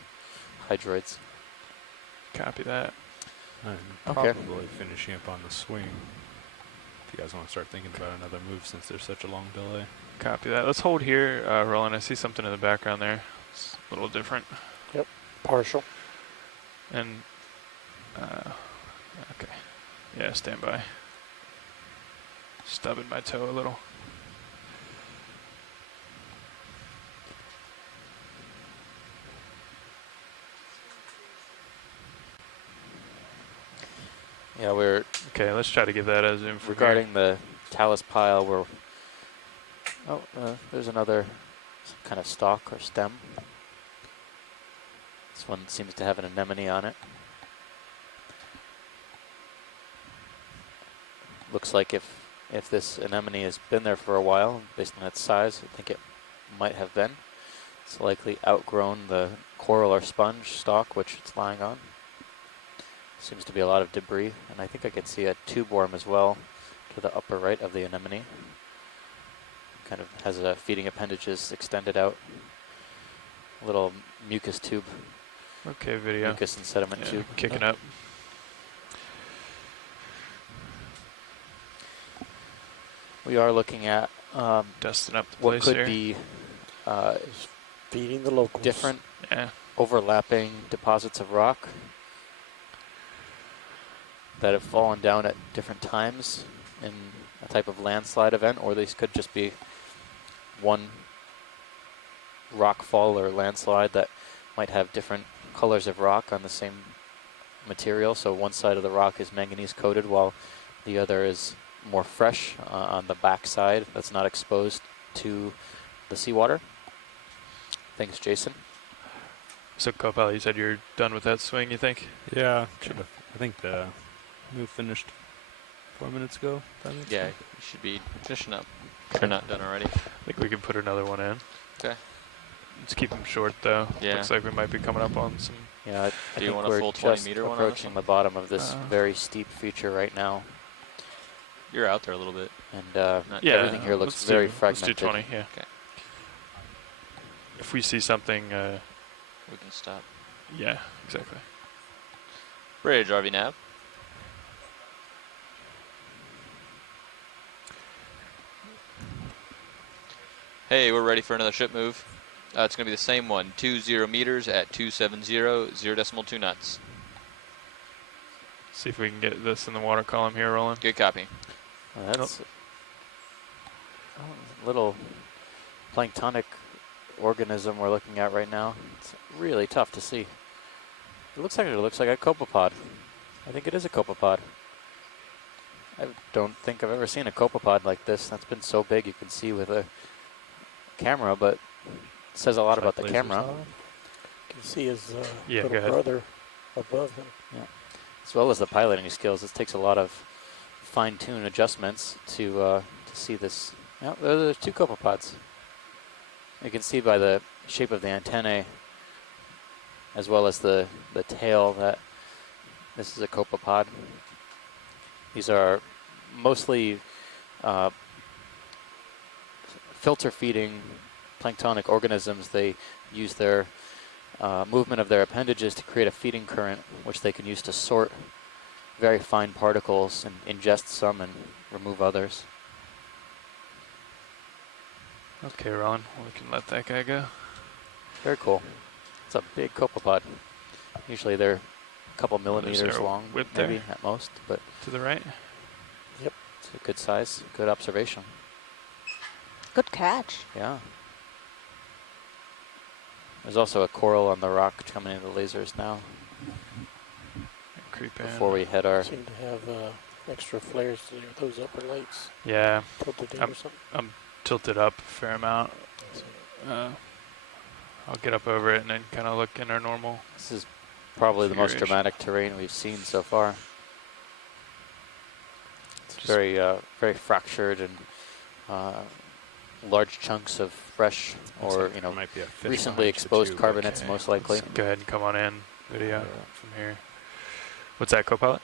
hydroids. Copy that. I'm Okay. probably finishing up on the swing. If you guys want to start thinking about another move since there's such a long delay. Copy that. Let's hold here, Roland. I see something in the background there. It's a little different. Yep, partial. And, okay. Yeah, stand by. Stubbing my toe a little. Yeah, we're... Okay, let's try to give that a zoom from regarding here. the talus pile, we're... Oh, there's another kind of stalk or stem. This one seems to have an anemone on it. looks like if this anemone has been there for a while, based on its size, I think it might have been. It's likely outgrown the coral or sponge stalk which it's lying on. Seems to be a lot of debris, and I think I can see a tube worm as well to the upper right of the anemone. Kind of has a feeding appendages extended out. A little mucus tube. Okay, video. Mucus and sediment tube. Kicking up. We are looking at dusting up the what place could here. be feeding the locals. different Yeah. overlapping deposits of rock that have fallen down at different times in a type of landslide event, or these could just be one rock fall or landslide that might have different colors of rock on the same material. So one side of the rock is manganese coated while the other is more fresh on the back side that's not exposed to the seawater. Thanks, Jason. So, Copal, you said you're done with that swing, you think? Yeah, I think the move finished 4 minutes ago. 5 minutes Yeah, ago. you should be finishing up. If you're not done already. I think we can put another one in. Okay. Let's keep them short, though. Yeah. Looks like we might be coming up on some. Yeah, I Do you think want a we're full just 20-meter one on this approaching one? the bottom of this very steep feature right now, You're out there a little bit. and Yeah, everything here looks let's very do, fragmented. Let's do 20, yeah. Okay. If we see something, We can stop. yeah, exactly. Bridge, RV nav. Hey, we're ready for another ship move. It's going to be the same one, 20 meters at 270, 0.2 knots. See if we can get this in the water column here, Roland. Good copy. That's a little planktonic organism we're looking at right now. It's really tough to see. It looks like a copepod. I think it is a copepod. I don't think I've ever seen a copepod like this. That's been so big you can see with a camera, but it says a lot about the camera. You can see his Yeah, go little ahead. brother above him. Yeah. As well as the piloting skills. It takes a lot of fine-tune adjustments to see this. Yeah, there's two copepods. You can see by the shape of the antennae, as well as the tail, that this is a copepod. These are mostly filter-feeding planktonic organisms. They use their movement of their appendages to create a feeding current, which they can use to sort very fine particles and ingest some and remove others. Okay, Roland, we can let that guy go. Very cool. It's a big copepod. Usually they're a couple millimeters there a long, whip maybe there? at most, but To the right. it's a good size, good observation. Good catch. Yeah. There's also a coral on the rock coming into the lasers now. Creep in. Before we head our... Seem to have extra flares to those upper lights. Yeah, Tilted in or something. I'm tilted up a fair amount. I'll get up over it and then kind of look in our normal. This is probably the most configuration. dramatic terrain we've seen so far. It's Just- very, very fractured and large chunks of fresh Looks or, like you there know, might be a fish recently behind you exposed too, but- carbonates Okay, most likely. let's go ahead and come on in, video Yeah. from here. What's that, Copilot?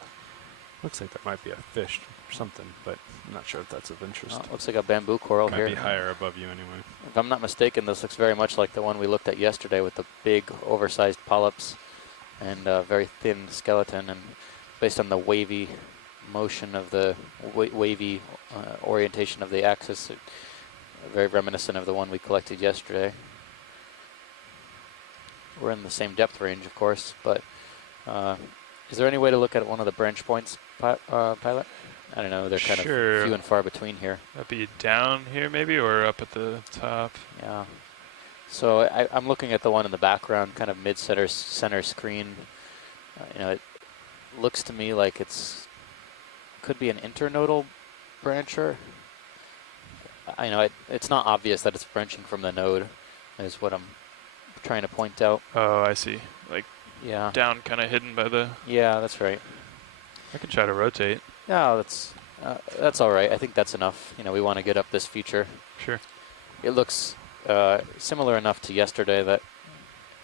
Looks like there might be a fish or something, but I'm not sure if that's of interest. Looks like a bamboo coral Might here. be higher above you anyway. If I'm not mistaken, this looks very much like the one we looked at yesterday with the big, oversized polyps and very thin skeleton. And based on the wavy motion of the wavy orientation of the axis, very reminiscent of the one we collected yesterday. We're in the same depth range, of course, but is there any way to look at one of the branch points, Pilot? I don't know, they're kind Sure. of few and far between here. That'd be down here maybe, or up at the top. Yeah. So I'm looking at the one in the background, kind of center screen. You know, it looks to me like could be an internodal brancher. I know it's not obvious that it's branching from the node, is what I'm trying to point out. Oh, I see. Like Yeah. down, kind of hidden by the. Yeah, that's right. I could try to rotate. Yeah, that's That's all right. I think that's enough. You know, we want to get up this feature. Sure. It looks similar enough to yesterday that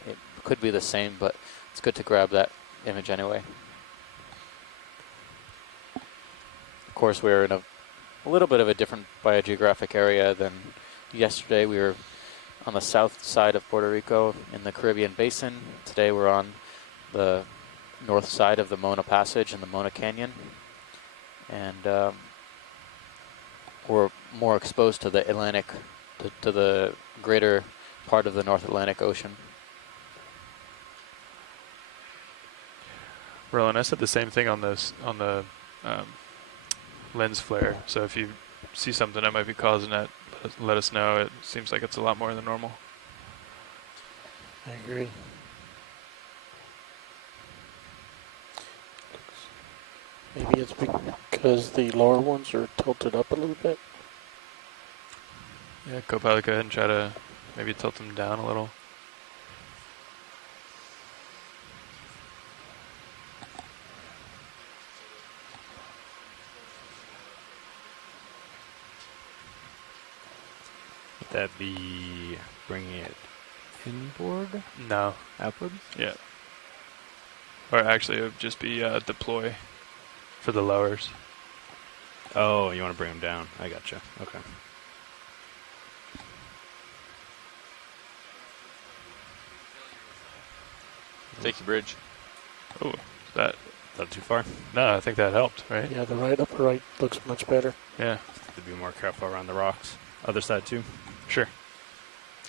it could be the same, but it's good to grab that image anyway. Of course, we're in a little bit of a different biogeographic area than yesterday. We were on the south side of Puerto Rico in the Caribbean Basin. Today we're on the north side of the Mona Passage and the Mona Canyon. And we're more exposed to the Atlantic, to the greater part of the North Atlantic Ocean. Roland, I said the same thing on the lens flare. So if you see something that might be causing that, let us know. It seems like it's a lot more than normal. I agree. Maybe it's because the lower ones are tilted up a little bit. Yeah, Copilot, go ahead and try to maybe tilt them down a little. Would that be bringing it inboard? No. Outboard? Yeah. Or actually, it would just be deploy for the lowers. Oh, you want to bring them down. I gotcha. Okay. Take your bridge. Oh, that too far? No, I think that helped, right? Yeah, the right upper right looks much better. Yeah. To be more careful around the rocks. Other side too? Sure.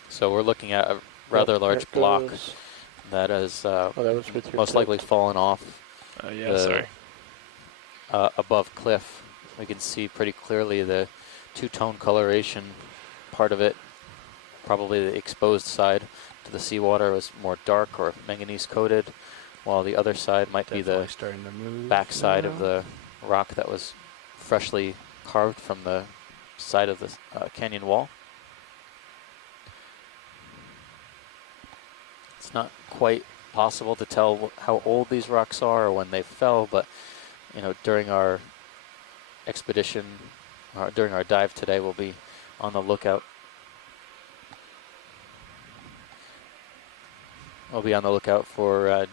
So we're looking at a rather large block that is that was with your most likely fallen off yeah, sorry. Above cliff. We can see pretty clearly the two-tone coloration part of it. Probably the exposed side to the seawater was more dark or manganese coated, while the other side might be the back side of the rock that was freshly carved from the side of the canyon wall. It's not quite possible to tell how old these rocks are or when they fell, but you know, during our expedition, or during our dive today, we'll be on the lookout. We'll be on the lookout for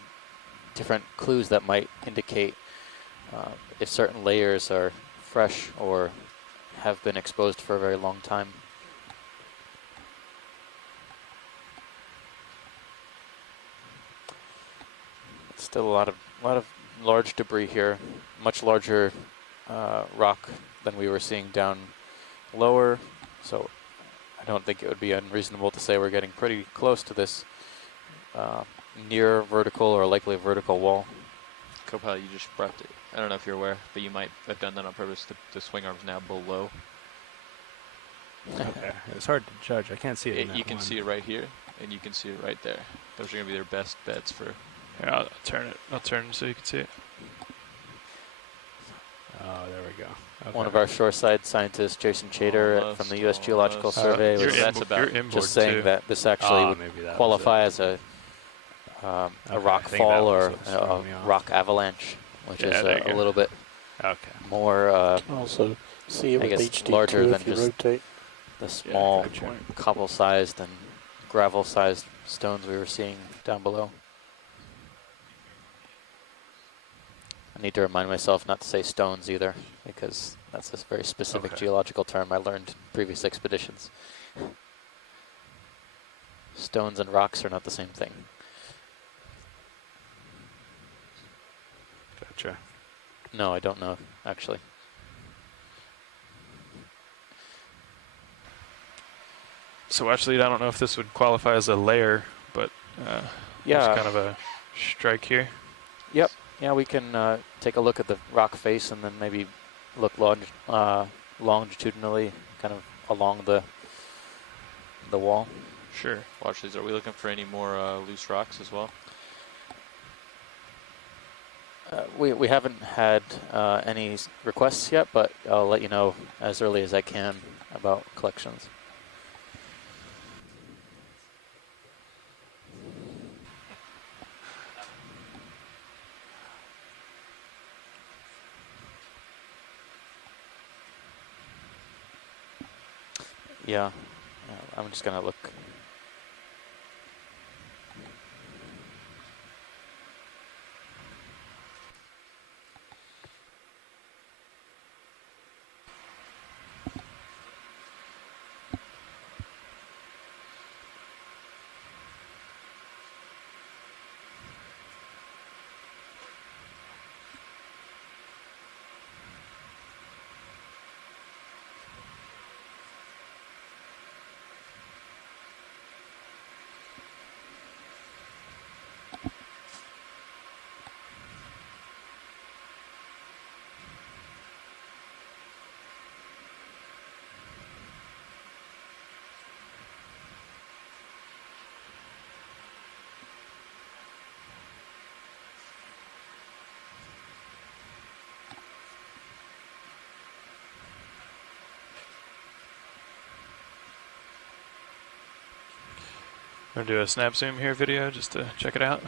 different clues that might indicate if certain layers are fresh or have been exposed for a very long time. Still a lot of large debris here, much larger rock than we were seeing down lower. So I don't think it would be unreasonable to say we're getting pretty close to this near vertical or likely vertical wall. Copilot, you just prepped it. I don't know if you're aware, but you might have done that on purpose. The swing arm's now below. Okay. It's hard to judge. I can't see it. You can see it right here, and you can see it right there. Those are going to be their best bets for. Here, I'll turn it. I'll turn so you can see it. Oh, there we go. Okay. One of our shoreside scientists, Jason Chater from the U.S. Geological Survey, was just saying that this actually would qualify as a rock fall or a rock avalanche, which is a little bit more, also see it with I guess, HD larger than if you just rotate. the small cobble-sized and gravel-sized stones we were seeing down below. I need to remind myself not to say stones either, because that's a very specific geological term I learned in previous expeditions. Stones and rocks are not the same thing. Gotcha. No, I don't know, actually. So actually, I don't know if this would qualify as a layer, but yeah, there's kind of a strike here. Yep. Yeah, we can take a look at the rock face and then maybe look longitudinally, kind of along the wall. Sure. Watch these. Are we looking for any more loose rocks as well? We haven't had any requests yet, but I'll let you know as early as I can about collections. Yeah, I'm just gonna look. I'm going to do a snap zoom here video just to check it out.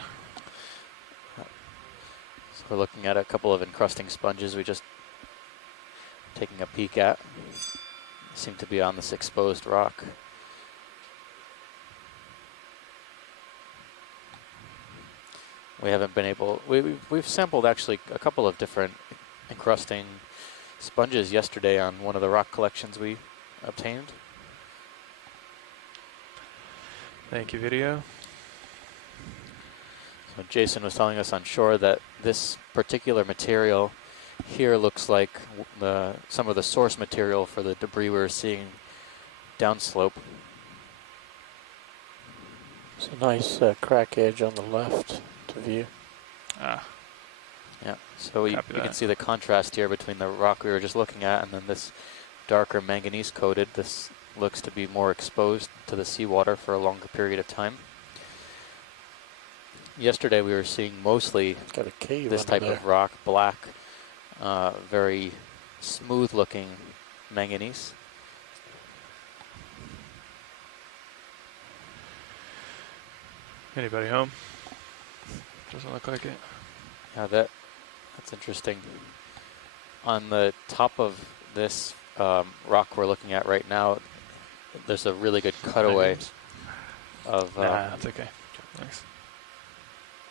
So we're looking at a couple of encrusting sponges we just taking a peek at. Seem to be on this exposed rock. We haven't been able, we've sampled actually a couple of different encrusting sponges yesterday on one of the rock collections we obtained. Thank you, video. So Jason was telling us on shore that this particular material here looks like some of the source material for the debris we're seeing downslope. It's a nice crack edge on the left to view. Ah. Yeah, so you Copy can that. see the contrast here between the rock we were just looking at and then this darker manganese coated. This looks to be more exposed to the seawater for a longer period of time. Yesterday we were seeing mostly Got a cave this type there. of rock, black, very smooth looking manganese. Anybody home? Doesn't look like it. Yeah, that's interesting. On the top of this rock we're looking at right now, there's a really good cutaway of Nah, that's okay. Thanks.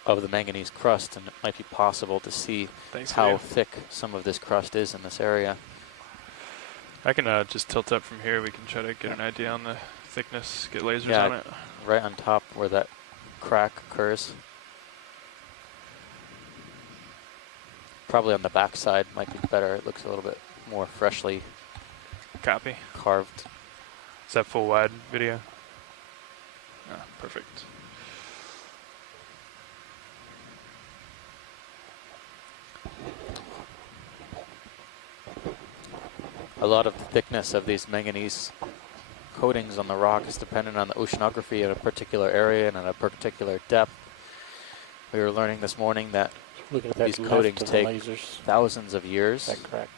of the manganese crust, and it might be possible to see Thanks, how video. thick some of this crust is in this area. I can just tilt up from here. We can try to get an idea on the thickness, get lasers Yeah, on it. right on top where that crack occurs. Probably on the back side might be better. It looks a little bit more freshly Copy. carved. Is that full wide video? Ah, perfect. A lot of the thickness of these manganese coatings on the rock is dependent on the oceanography in a particular area and at a particular depth. We were learning this morning that Looking at that these left coatings of the take lasers, thousands of years that crack.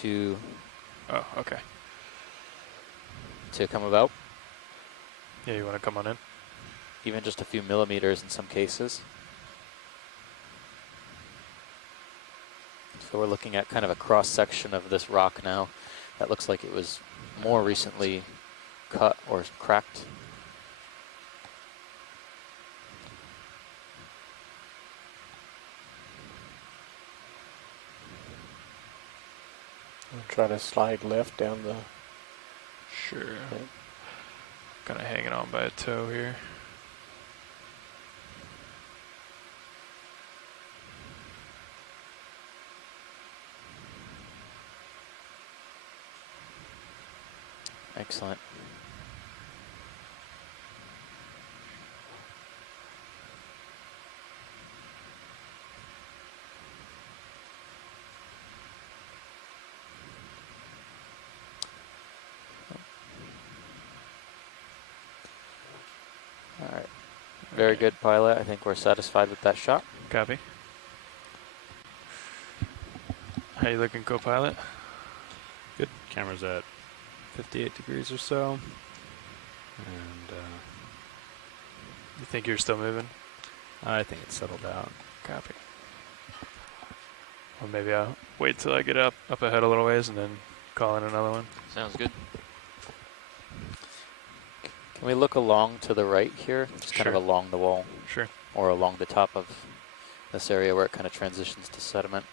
to Oh, okay. come about, Yeah, you want to come on in? even just a few millimeters in some cases. So we're looking at kind of a cross section of this rock now that looks like it was more recently cut or cracked. I'll try to slide left down the. Sure. Okay. Kind of hanging on by a toe here. Excellent. All right. Very good, pilot. I think we're satisfied with that shot. Copy. How you looking, co-pilot? Good. Camera's at 58 degrees or so. And You think you're still moving? I think it's settled out. Copy. Well, maybe I'll wait till I get up ahead a little ways and then call in another one. Sounds good. Can we look along to the right here? Just kind of Sure. along the wall. Sure. Or along the top of this area where it kind of transitions to sediment.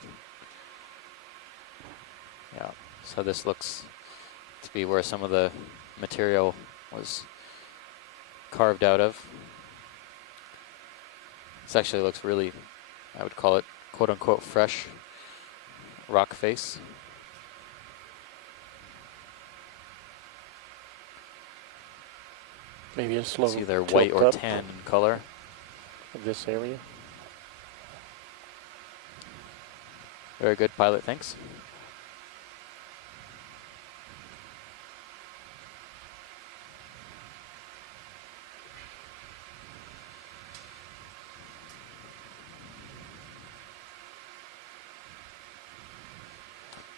Yeah, so this looks to be where some of the material was carved out of. This actually looks really, I would call it quote unquote fresh rock face. Maybe a slow It's either tilt white or up tan in color. of this area. Very good, pilot, thanks.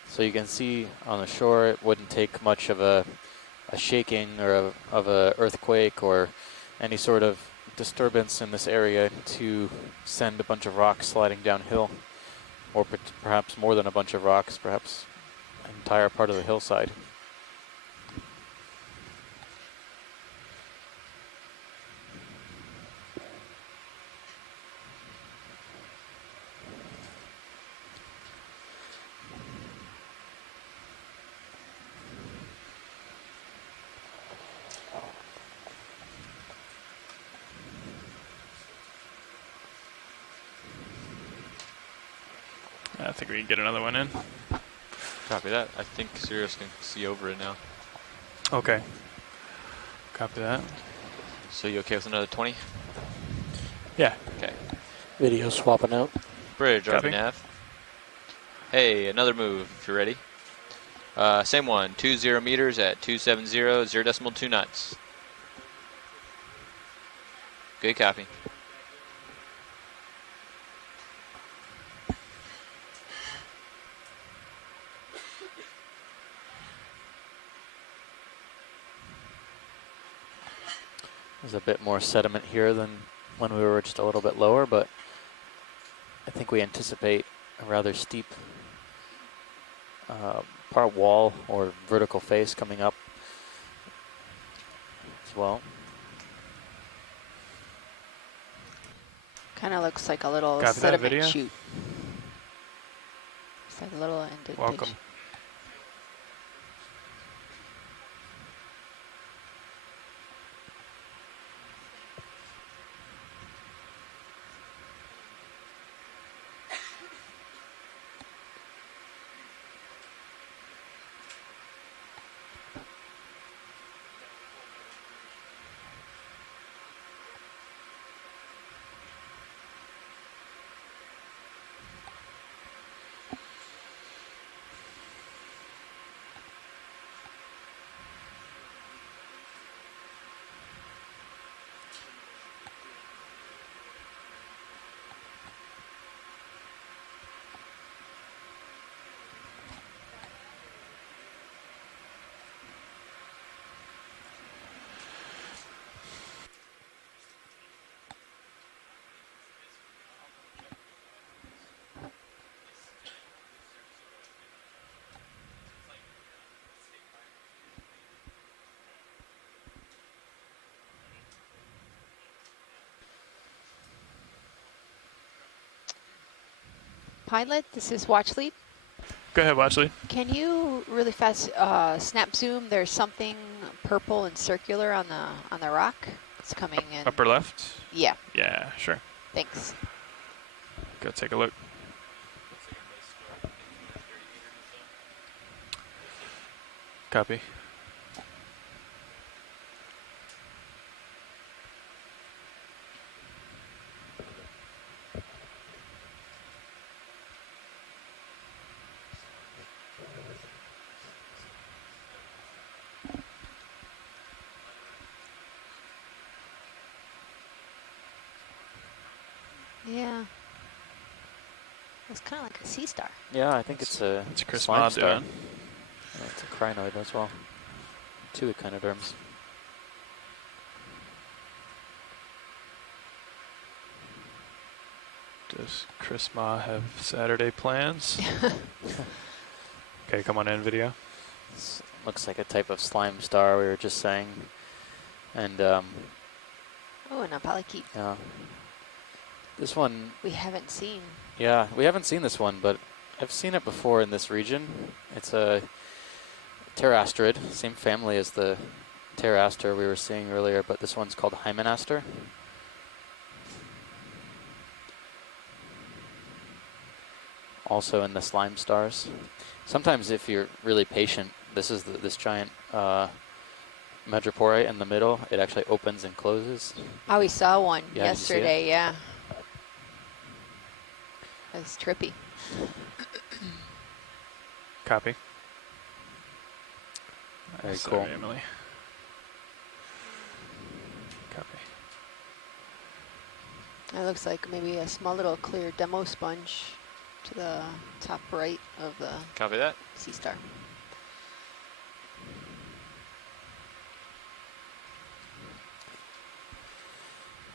So you can see on the shore, it wouldn't take much of a shaking or of a earthquake or any sort of disturbance in this area to send a bunch of rocks sliding downhill, or perhaps more than a bunch of rocks, perhaps an entire part of the hillside. I think we can get another one in. Copy that. I think Sirius can see over it now. Okay. Copy that. So you okay with another 20? Yeah. Okay. Video swapping out. Bridge, Copy. RV nav. Hey, another move if you're ready. Same one, 20 meters at 270, 0.2 knots. Good copy. There's a bit more sediment here than when we were just a little bit lower, but I think we anticipate a rather steep part wall or vertical face coming up as well. Kind of looks like a little Copy that sediment video. chute. It's like a little indentation. Welcome. Pilot, this is Watch Lead. Go ahead, Watchley. Can you really fast snap zoom? There's something purple and circular on the rock. It's coming in. Upper left? Yeah. Yeah, sure. Thanks. Go take a look. Copy. Yeah. It's kind of like a sea star. Yeah, I think it's a Chris slime Ma star. doing. Yeah, it's a crinoid as well. Two echinoderms. Does Chris Ma have Saturday plans? Okay, come on in, video. This looks like a type of slime star we were just saying. And Oh, and a polykeet. yeah, this one, We haven't seen. yeah, we haven't seen this one, but I've seen it before in this region. It's a pterastrid, same family as the pteraster we were seeing earlier, but this one's called hymenaster. Also in the slime stars. Sometimes if you're really patient, this is this giant madrepore in the middle. It actually opens and closes. Oh, we saw one Yeah, did you see it? yesterday, yeah. That was trippy. Copy. Very Sorry, cool. Emily. Copy. It looks like maybe a small little clear demo sponge to the top right of the Copy that. sea star.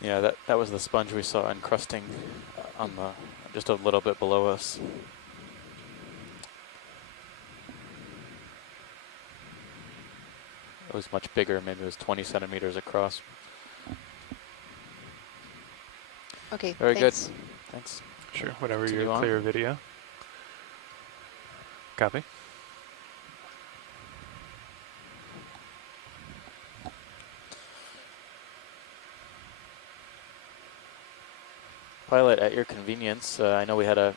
Yeah, that was the sponge we saw encrusting on the just a little bit below us. It was much bigger. Maybe it was 20 centimeters across. Okay, Very thanks. good. Thanks. Sure, whatever Continue your on. clear video. Copy. Pilot, at your convenience, I know we had a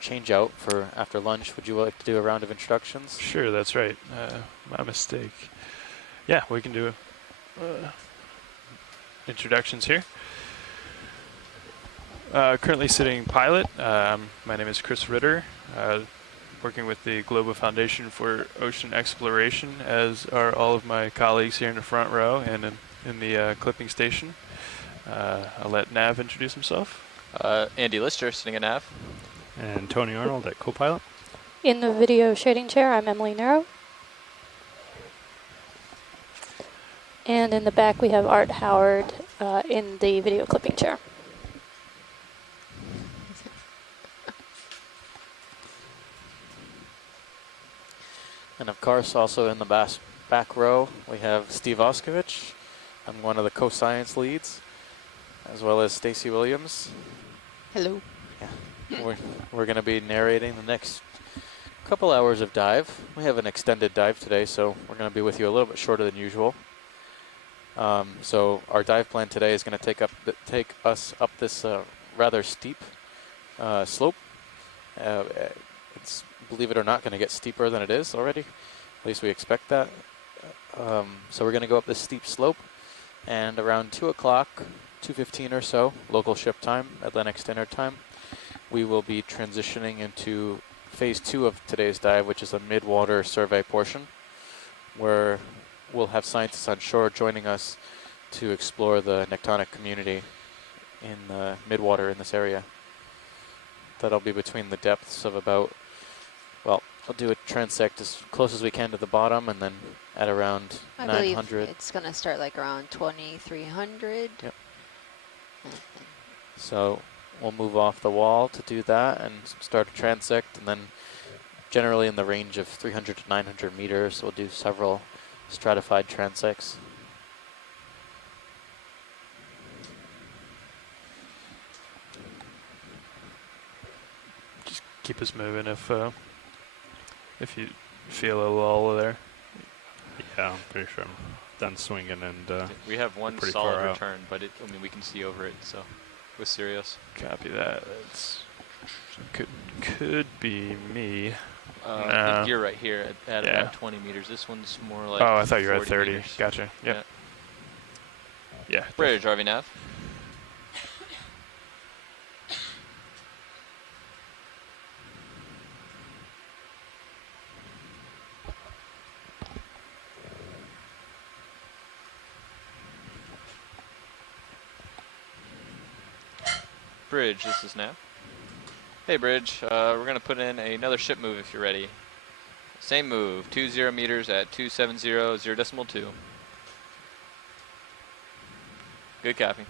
change out for after lunch. Would you like to do a round of introductions? Sure, that's right. My mistake. Yeah, we can do introductions here. Currently sitting pilot. My name is Chris Ritter, working with the Global Foundation for Ocean Exploration, as are all of my colleagues here in the front row and in the clipping station. I'll let Nav introduce himself. Andy Lister, sitting in nav. And Tony Arnold at co-pilot. In the video shading chair, I'm Emily Nero. And in the back, we have Art Howard in the video clipping chair. And of course, also in the back row, we have Steve Oskovich. I'm one of the co-science leads, as well as Stacy Williams. Hello. Yeah, we're going to be narrating the next couple hours of dive. We have an extended dive today, so we're going to be with you a little bit shorter than usual. So our dive plan today is going to take us up this rather steep slope. It's, believe it or not, going to get steeper than it is already. At least we expect that. So we're going to go up this steep slope, and around 2 o'clock, 2:15 or so, local ship time, Atlantic Standard Time, we will be transitioning into phase 2 of today's dive, which is a mid-water survey portion, where we'll have scientists on shore joining us to explore the nectonic community in the mid-water in this area. That'll be between the depths of about, well, we'll do a transect as close as we can to the bottom, and then at around I 900. believe it's going to start like around 2,300. Yep. So we'll move off the wall to do that and start a transect, and then generally in the range of 300 to 900 meters, we'll do several stratified transects. Just keep us moving if you feel a lull there. Yeah, I'm pretty sure I'm done swinging and We have one pretty solid far out. return, but I mean, we can see over it, so with Sirius. Copy that. That's could be me. You're right here at Yeah. about 20 meters. This one's more like Oh, I thought you were at 40 30. meters. Gotcha. Yep. Yeah. Bridge, RV nav. Bridge, this is nav. Hey, Bridge, we're going to put in another ship move if you're ready. Same move, 20 meters at 270, 0.2. Good copy.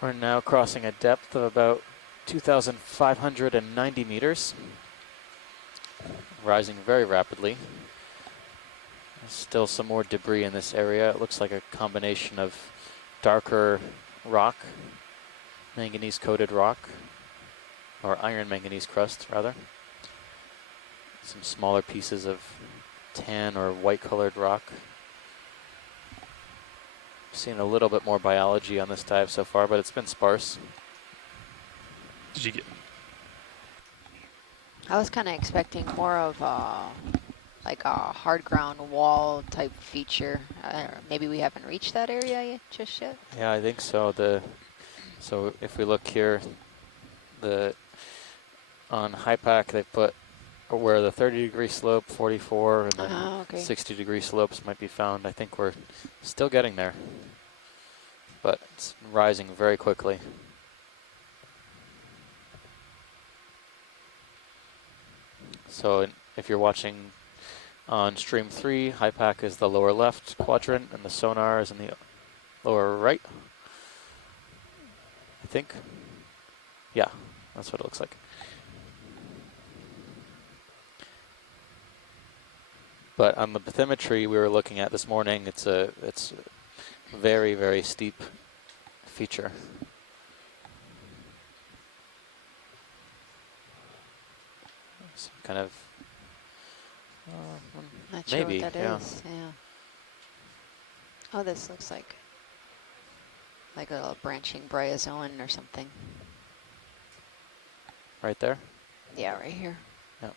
We're now crossing a depth of about 2,590 meters, rising very rapidly. There's still some more debris in this area. It looks like a combination of darker rock, manganese-coated rock, or iron manganese crust, rather. Some smaller pieces of tan or white-colored rock. Seen a little bit more biology on this dive so far, but it's been sparse. Did you get? I was kind of expecting more of like a hard ground wall type feature. Maybe we haven't reached that area just yet. Yeah, I think so. So if we look here, on high pack they put where the 30-degree slope, 44, and then Okay. 60-degree slopes might be found. I think we're still getting there, but it's rising very quickly. So if you're watching on stream 3, high pack is the lower left quadrant, and the sonar is in the lower right. I think. Yeah, that's what it looks like. But on the bathymetry we were looking at this morning, it's a very, very steep feature. Some kind of Not sure maybe, what that yeah. is. Yeah. Oh, this looks like a little branching bryozoan or something. Right there? Yeah, right here. Yep.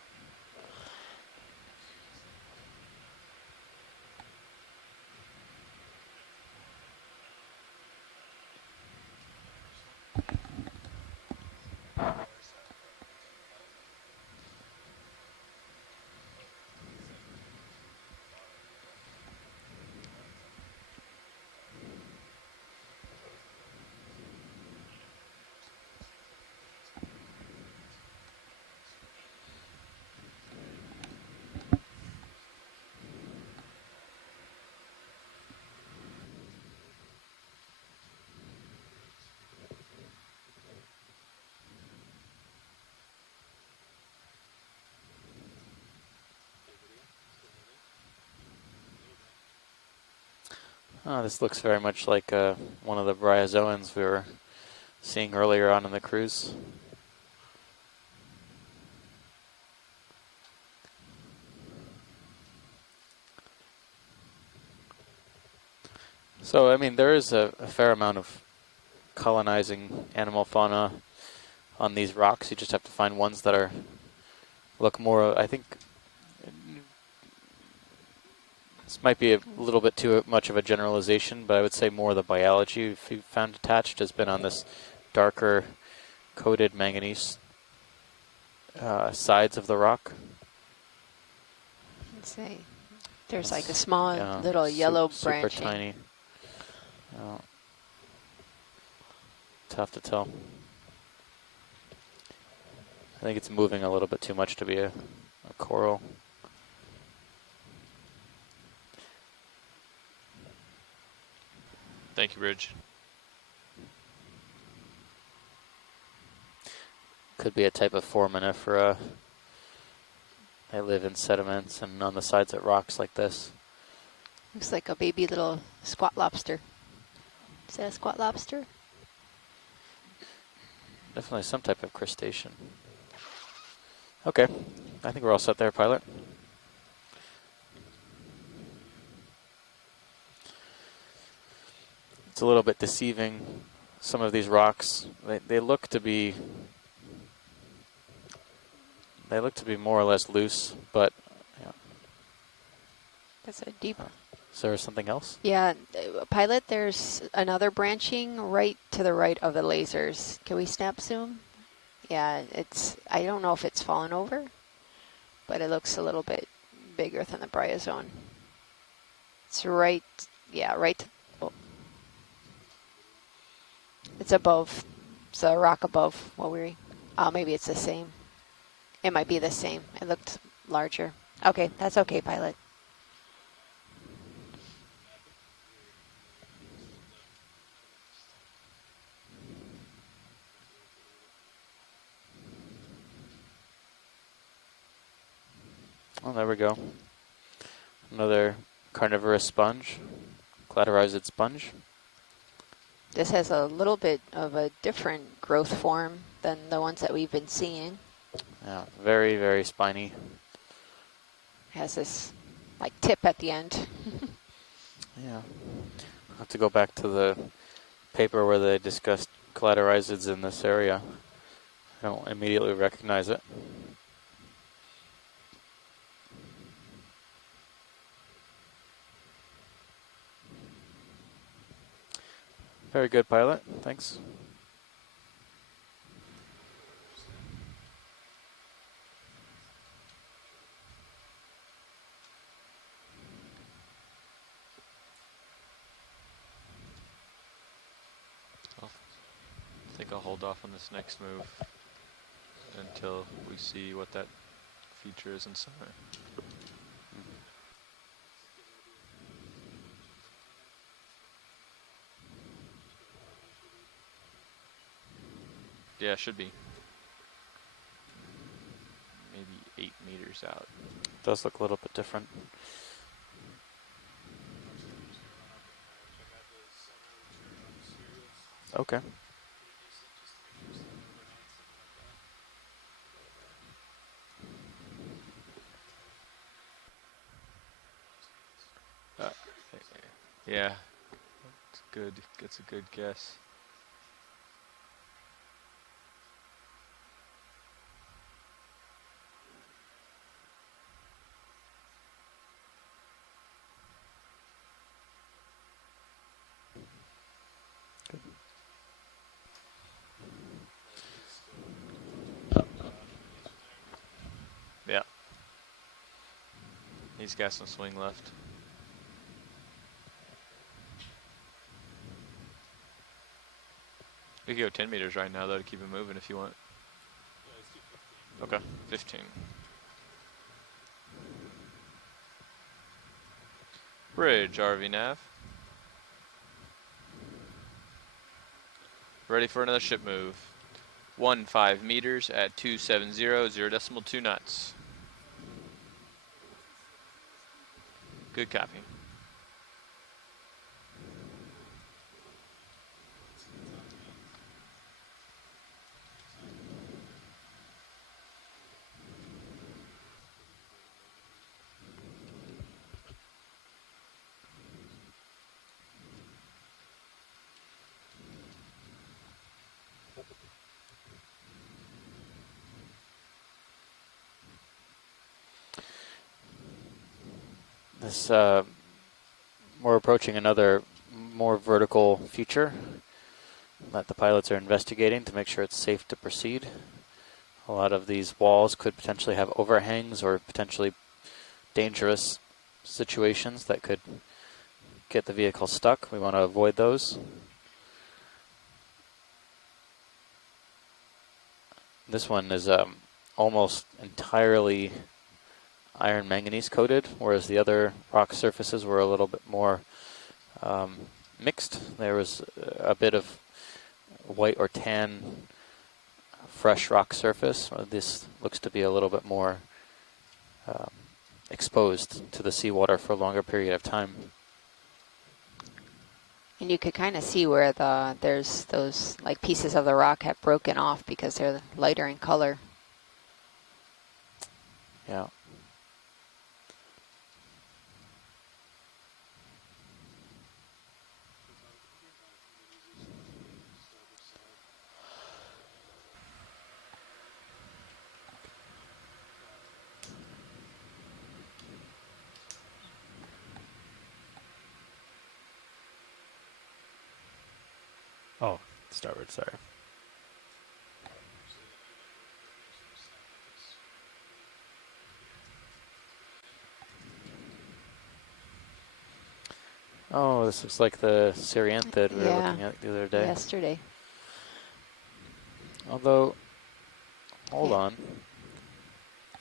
Oh, this looks very much like one of the bryozoans we were seeing earlier on in the cruise. So, I mean, there is a fair amount of colonizing animal fauna on these rocks. You just have to find ones that look more, I think, this might be a little bit too much of a generalization, but I would say more of the biology we've found attached has been on this darker coated manganese sides of the rock. Let's see. There's like a small Yeah, little yellow super branching. tiny. Tough to tell. I think it's moving a little bit too much to be a coral. Thank you, Bridge. Could be a type of foraminifera. They live in sediments and on the sides of rocks like this. Looks like a baby little squat lobster. Is that a squat lobster? Definitely some type of crustacean. Okay, I think we're all set there, pilot. It's a little bit deceiving. Some of these rocks, they look to be more or less loose, but yeah. That's a deep. Is there something else? Yeah, pilot, there's another branching right to the right of the lasers. Can we snap zoom? Yeah, I don't know if it's fallen over, but it looks a little bit bigger than the bryozoan. It's right, yeah, right. Oh. It's above, it's a rock above what maybe it's the same. It might be the same. It looked larger. Okay, that's okay, pilot. Oh, there we go. Another carnivorous sponge, collateralized sponge. This has a little bit of a different growth form than the ones that we've been seeing. Yeah, very, very spiny. Has this like tip at the end. Yeah. I'll have to go back to the paper where they discussed collateralizids in this area. I don't immediately recognize it. Very good, pilot. Thanks. I think I'll hold off on this next move until we see what that feature is in summer. Yeah, it should be. Maybe 8 meters out. Does look a little bit different. Okay. Yeah, it's good. It's a good guess. Yeah. He's got some swing left. We could go 10 meters right now, though, to keep it moving if you want. Okay, 15. Bridge, RV nav. Ready for another ship move. 15 meters at 270, 0.2 knots. Good copy. This we're approaching another more vertical feature that the pilots are investigating to make sure it's safe to proceed. A lot of these walls could potentially have overhangs or potentially dangerous situations that could get the vehicle stuck. We want to avoid those. This one is almost entirely iron manganese coated, whereas the other rock surfaces were a little bit more mixed. There was a bit of white or tan fresh rock surface. This looks to be a little bit more exposed to the seawater for a longer period of time. And you could kind of see where there's those like pieces of the rock have broken off because they're lighter in color. Yeah. Oh, starboard, sorry. Oh, this looks like the Syrianthid we were looking at the other day. Yesterday. Although, hold on.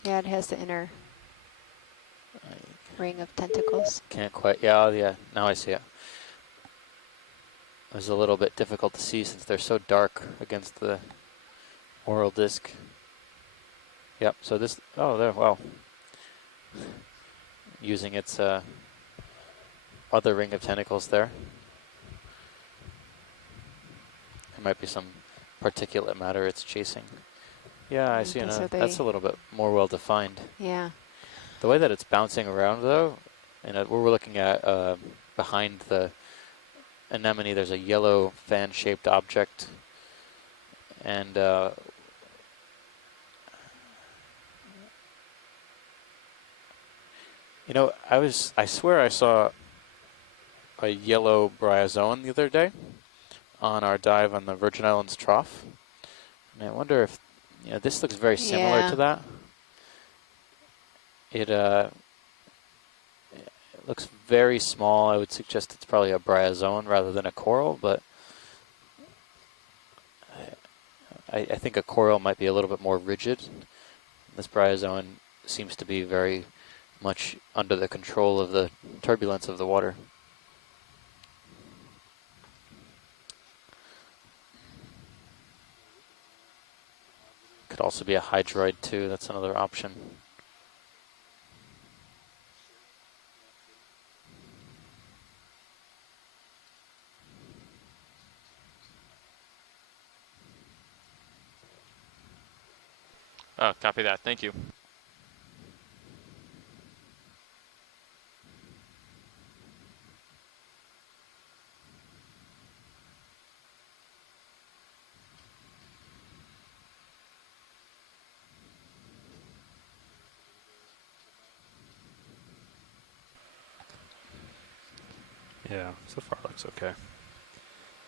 Yeah, it has the inner ring of tentacles. Can't quite, yeah, now I see it. It was a little bit difficult to see since they're so dark against the oral disc. Yep, so this, oh, there, wow. using its other ring of tentacles there. There might be some particulate matter it's chasing. Yeah, I see. That's a little bit more well defined. Yeah. The way that it's bouncing around, though, and we're looking at behind the anemone, there's a yellow fan-shaped object, and you know, I swear I saw a yellow bryozoan the other day on our dive on the Virgin Islands Trough, and I wonder if, you know, this looks very similar to that. It looks very small. I would suggest it's probably a bryozoan rather than a coral, but I think a coral might be a little bit more rigid. This bryozoan seems to be very much under the control of the turbulence of the water. Could also be a hydroid too. That's another option. Oh, copy that. Thank you. Yeah, so far it looks okay.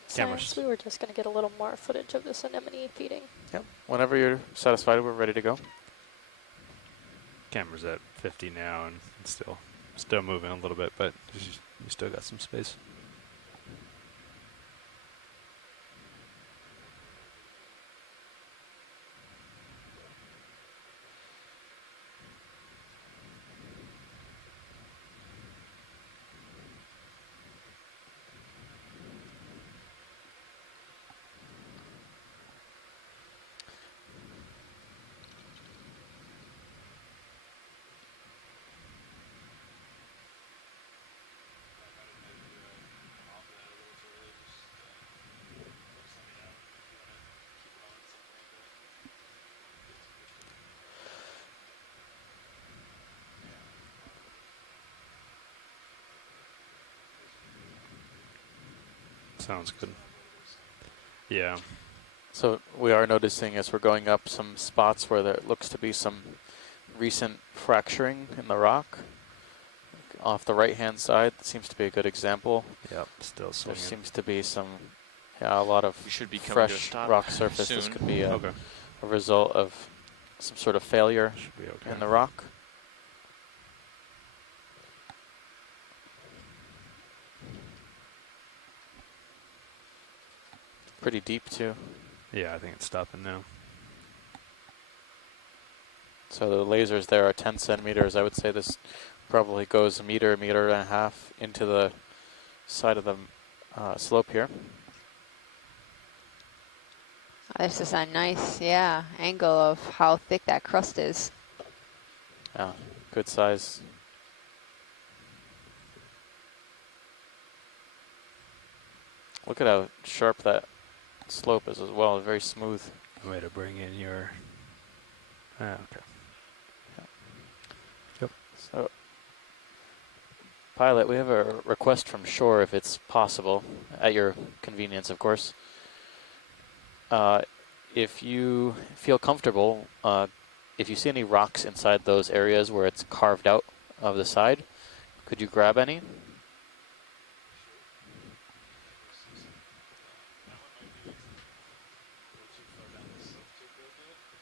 Science, we were just going to get a little more footage of this anemone feeding. Yep. Whenever you're satisfied, we're ready to go. Camera's at 50 now and it's still moving a little bit, but you still got some space. Sounds good. Yeah. So we are noticing as we're going up some spots where there looks to be some recent fracturing in the rock. Off the right-hand side, that seems to be a good example. Yep, still swinging. There seems to be some, a lot of fresh rock surface. This could be a result of some sort of failure in the rock. Pretty deep too. Yeah, I think it's stopping now. So the lasers there are 10 centimeters. I would say this probably goes a meter and a half into the side of the slope here. This is a nice, angle of how thick that crust is. Yeah, good size. Look at how sharp that slope is as well, very smooth. Way to bring in your, okay. Yep. So, pilot, we have a request from shore if it's possible, at your convenience, of course. If you feel comfortable, if you see any rocks inside those areas where it's carved out of the side, could you grab any?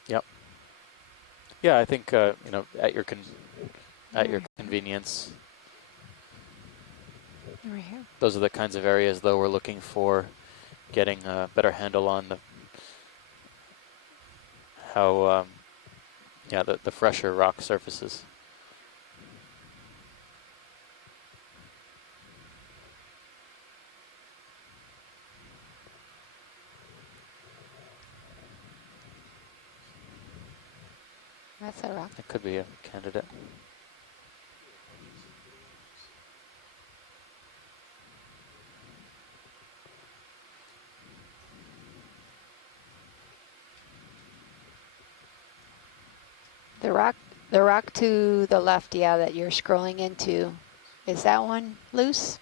Yep. Yeah, I think you know, at your convenience. Right here. Those are the kinds of areas, though, we're looking for getting a better handle on how the fresher rock surfaces. That's a rock. It could be a candidate. The rock to the left, yeah, that you're scrolling into, is that one loose?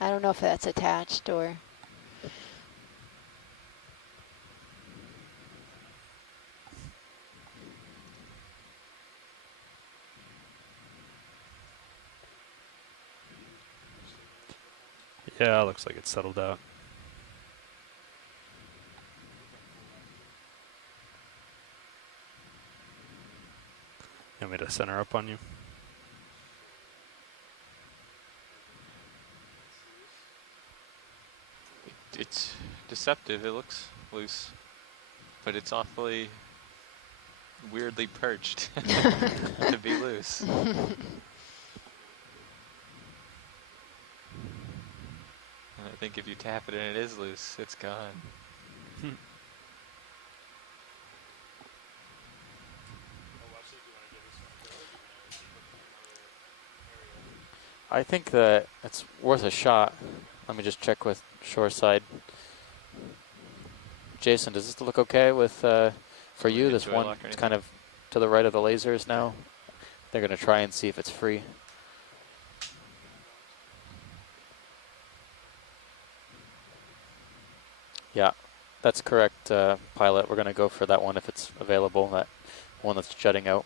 I don't know if that's attached or... Yeah, looks like it's settled out. You want me to center up on you? It's deceptive. It looks loose, but it's awfully weirdly perched to be loose. And I think if you tap it and it is loose, it's gone. I think that it's worth a shot. Let me just check with shoreside. Jason, does this look okay with for you? This one, it's kind of to the right of the lasers now. They're going to try and see if it's free. Yeah, that's correct, pilot. We're going to go for that one if it's available, that one that's jutting out.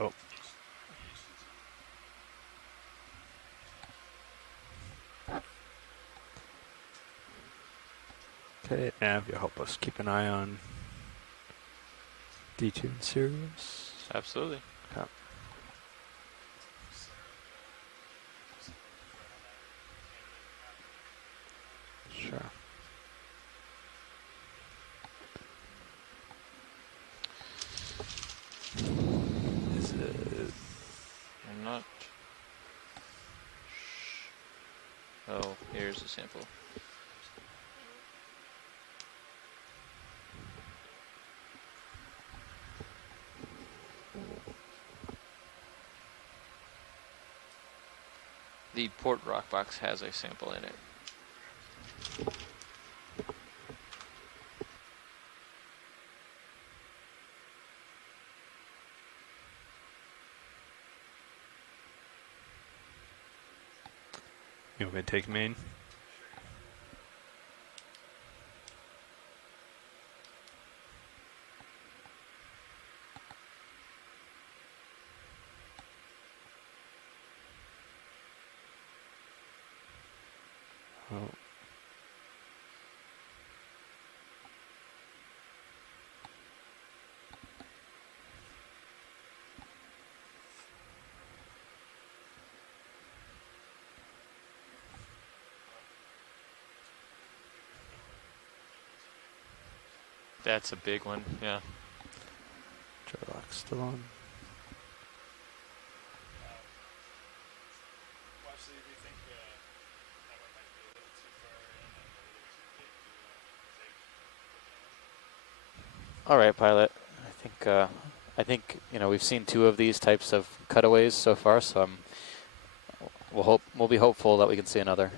Oh. Okay, Nav, you'll help us keep an eye on D2 and Sirius. Absolutely. Okay. Sure. Is it? I'm not. Oh, here's a sample. The port rock box has a sample in it. You want me to take main? Oh. That's a big one, yeah. Sherlock still on. All right, pilot. I think you know we've seen 2 of these types of cutaways so far, so we'll be hopeful that we can see another.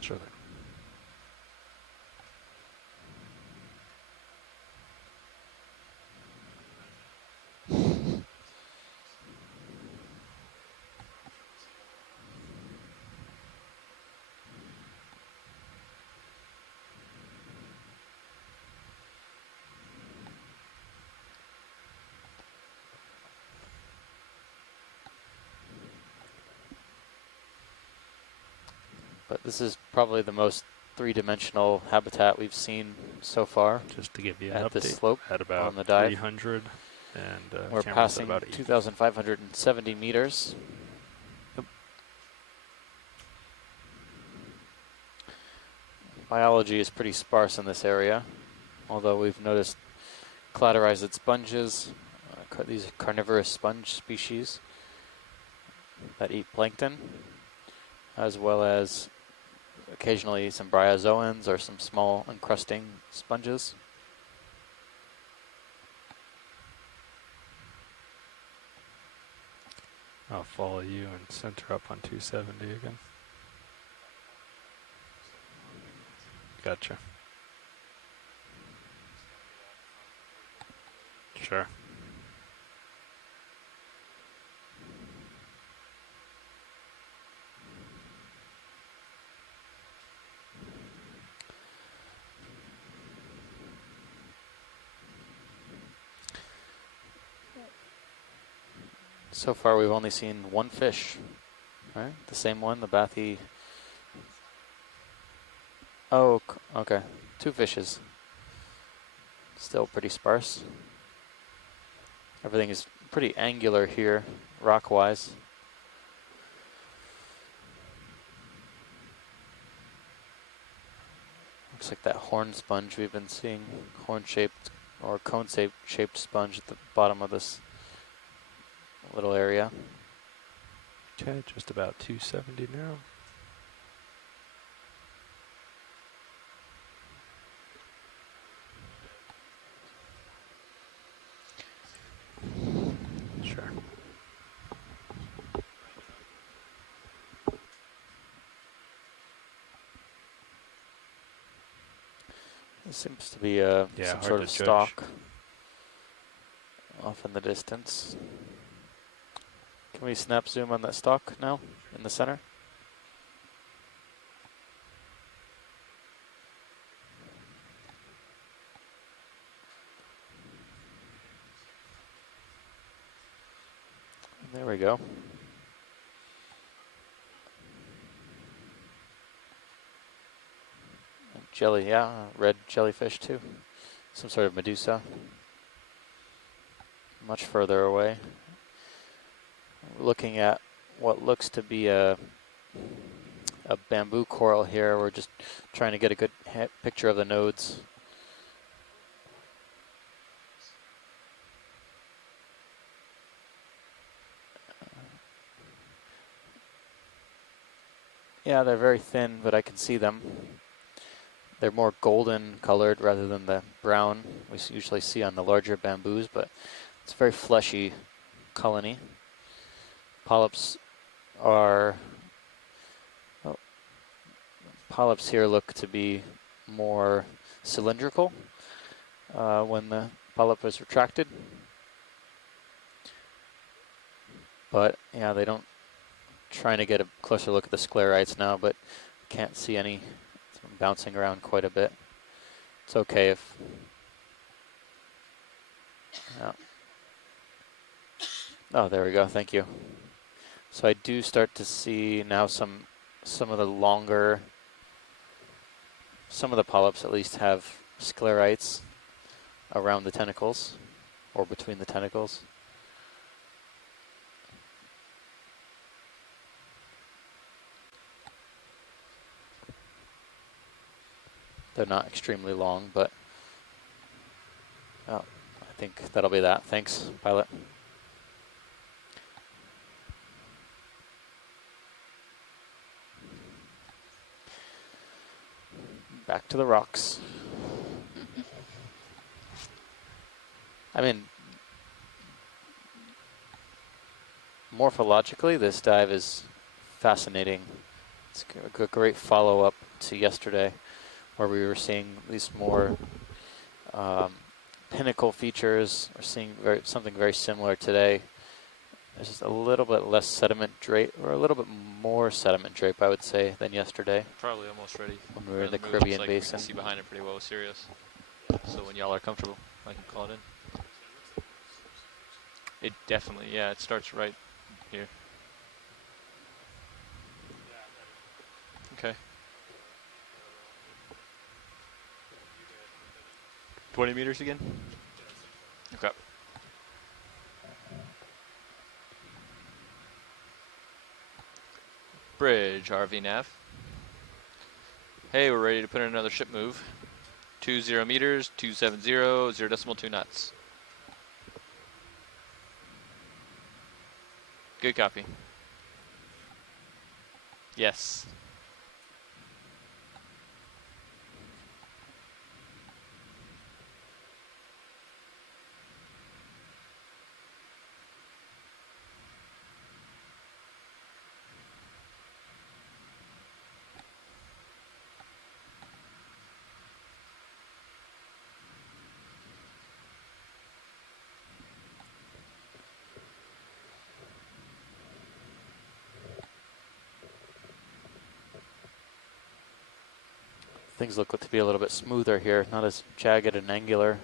Sure. But this is probably the most three-dimensional habitat we've seen so far. Just to give you an at this update, slope at about on the dive. 300, and We're cameras at passing about 80. 2,570 meters. Yep. Biology is pretty sparse in this area, although we've noticed cladorized sponges, these carnivorous sponge species that eat plankton, as well as occasionally some bryozoans or some small encrusting sponges. I'll follow you and center up on 270 again. Gotcha. Sure. So far we've only seen one fish, right? The same one, the bathy. Oh, okay. Two fishes. Still pretty sparse. Everything is pretty angular here, rock-wise. Looks like that horn sponge we've been seeing, horn-shaped or cone-shaped sponge at the bottom of this little area. Okay, just about 270 now. Sure. This seems to be some hard sort to of judge. stalk off in the distance. Can we snap zoom on that stalk now in the center? There we go. Jelly, yeah, red jellyfish too. Some sort of medusa. Much further away. We're looking at what looks to be a bamboo coral here. We're just trying to get a good picture of the nodes. Yeah, they're very thin, but I can see them. They're more golden colored rather than the brown we usually see on the larger bamboos, but it's a very fleshy colony. Polyps are, polyps here look to be more cylindrical when the polyp is retracted. But yeah, they don't, trying to get a closer look at the sclerites now, but can't see any. It's bouncing around quite a bit. It's okay if, yeah. Oh, there we go, thank you. So I do start to see now some of the longer, some of the polyps at least have sclerites around the tentacles or between the tentacles. They're not extremely long, but oh, I think that'll be that. Thanks, pilot. Back to the rocks. I mean, morphologically, this dive is fascinating. It's a great follow-up to yesterday, where we were seeing these more pinnacle features. We're seeing something very similar today. There's just a little bit less sediment drape, or a little bit more sediment drape, I would say, than yesterday. Probably almost ready. When we were in the move, Caribbean like basin. We can see behind it pretty well with Sirius. So when y'all are comfortable, I can call it in. It definitely, yeah, it starts right here. Okay. Okay. 20 meters again? Okay. Bridge, RV nav. Hey, we're ready to put in another ship move. 20 meters, 270, 0.2 knots. Good copy. Yes. Things look to be a little bit smoother here, not as jagged and angular.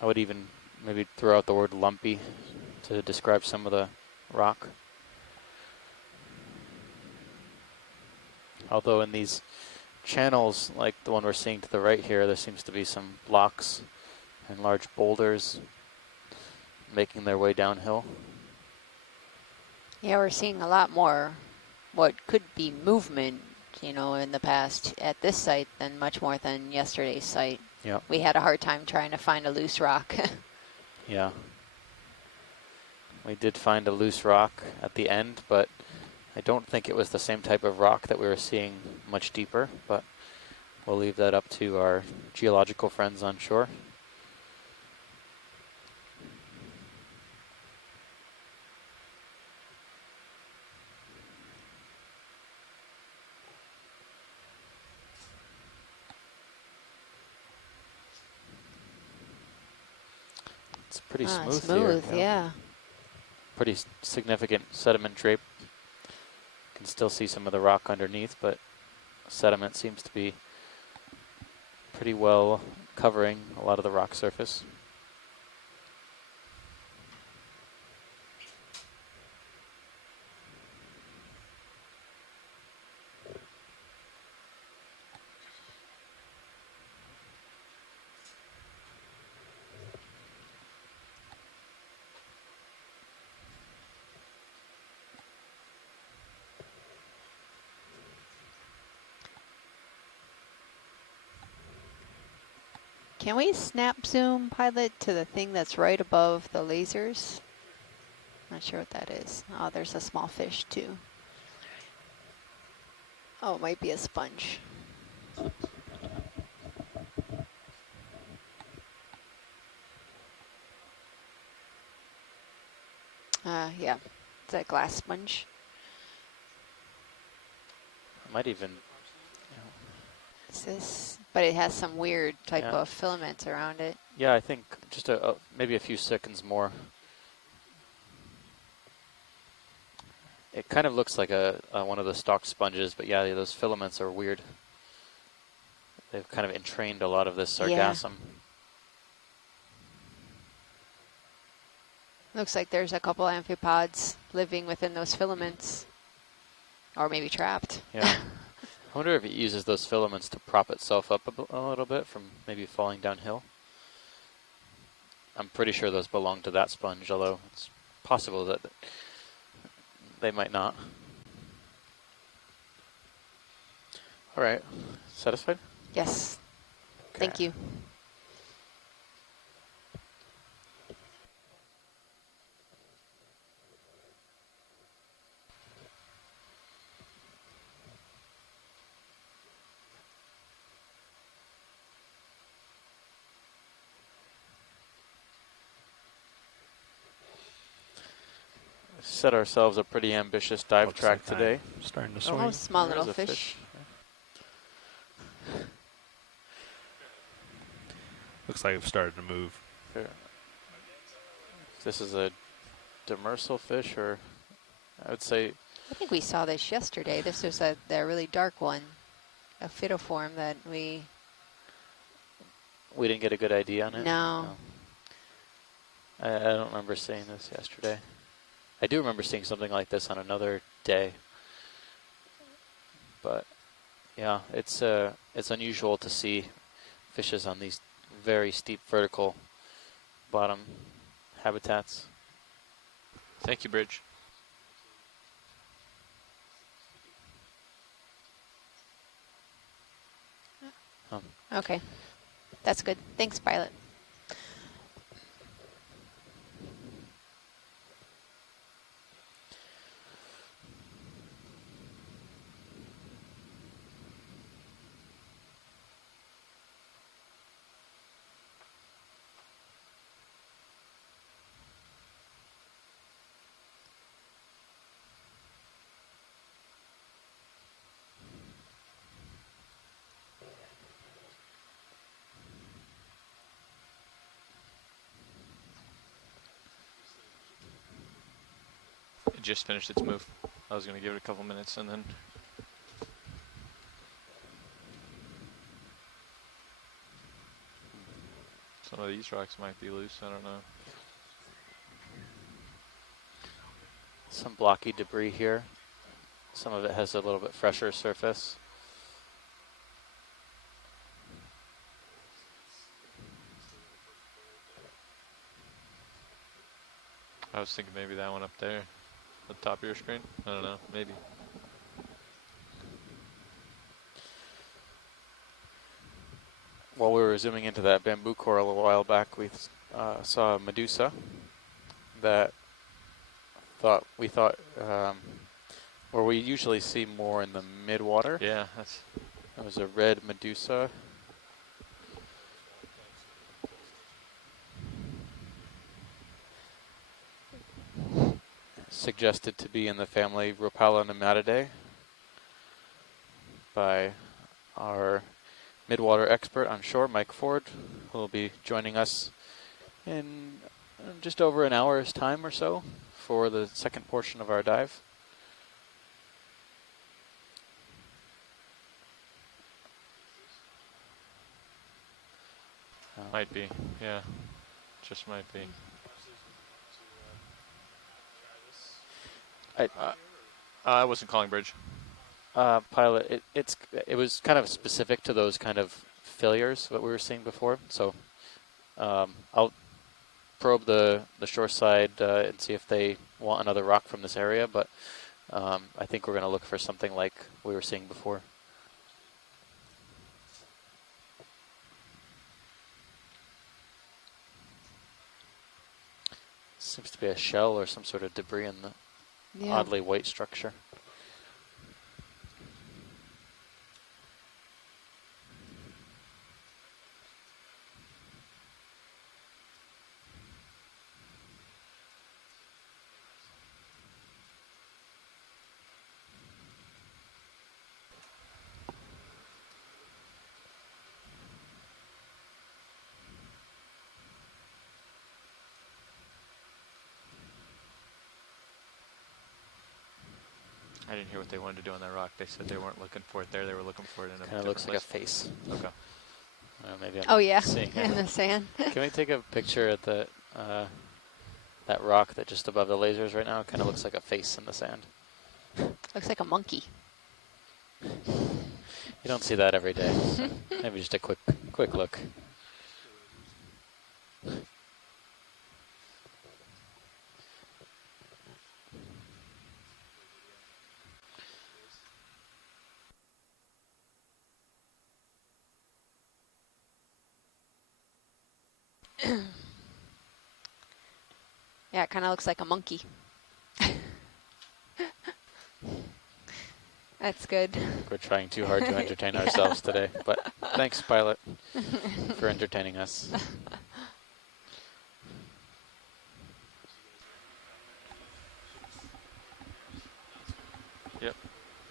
I would even maybe throw out the word lumpy to describe some of the rock. Although in these channels, like the one we're seeing to the right here, there seems to be some blocks and large boulders making their way downhill. Yeah, we're seeing a lot more what could be movement, you know, in the past at this site than much more than yesterday's site. Yeah. We had a hard time trying to find a loose rock. Yeah. We did find a loose rock at the end, but I don't think it was the same type of rock that we were seeing much deeper, but we'll leave that up to our geological friends on shore. It's pretty smooth here. Yeah. Pretty significant sediment drape. Can still see some of the rock underneath, but sediment seems to be pretty well covering a lot of the rock surface. Can we snap zoom, Pilot, to the thing that's right above the lasers? Not sure what that is. Oh, there's a small fish too. Oh, it might be a sponge. Yeah, it's a glass sponge. Might even. Is this? But it has some weird type Yeah. of filaments around it. Yeah, I think just maybe a few seconds more. It kind of looks like one of the stock sponges, but yeah, those filaments are weird. They've kind of entrained a lot of this sargassum. Looks like there's a couple amphipods living within those filaments. Or maybe trapped. Yeah. I wonder if it uses those filaments to prop itself up a little bit from maybe falling downhill. I'm pretty sure those belong to that sponge, although it's possible that they might not. All right. Satisfied? Yes. Okay. Thank you. Set ourselves a pretty ambitious dive Looks track like today. I'm starting to swing. Oh, small There little is a fish. Looks like I've started to move. Here. This is a demersal fish, or I would say. I think we saw this yesterday. This was the really dark one, a phytoform that we. We didn't get a good idea on it? No. I don't remember seeing this yesterday. I do remember seeing something like this on another day. But yeah, it's unusual to see fishes on these very steep vertical bottom habitats. Thank you, Bridge. Okay, that's good. Thanks, Pilot. It just finished its move. I was going to give it a couple minutes and then. Some of these rocks might be loose, I don't know. Some blocky debris here. Some of it has a little bit fresher surface. I was thinking maybe that one up there, at the top of your screen. I don't know, maybe. While we were zooming into that bamboo coral a while back, we saw a medusa that we thought, or we usually see more in the midwater. Yeah, It was a red medusa. Suggested to be in the family Rhopala nematidae by our midwater expert on shore, Mike Ford, who will be joining us in just over an hour's time or so for the second portion of our dive. Might be, yeah. Just might be. I wasn't calling Bridge. Pilot, it was kind of specific to those kind of failures that we were seeing before. So I'll probe the shore side and see if they want another rock from this area. But I think we're going to look for something like we were seeing before. Seems to be a shell or some sort of debris in the oddly white structure. I didn't hear what they wanted to do on that rock. They said they weren't looking for it there. They were looking for it in a Kind of different looks like a place. face. Okay. Maybe I'm Oh yeah, seeing in the sand. Can we take a picture at the that rock that just above the lasers right now? It kind of looks like a face in the sand. Looks like a monkey. You don't see that every day. So maybe just a quick look. Yeah, it kind of looks like a monkey. That's good. I think we're trying too hard to entertain ourselves today, but thanks, Pilot, for entertaining us. Yep.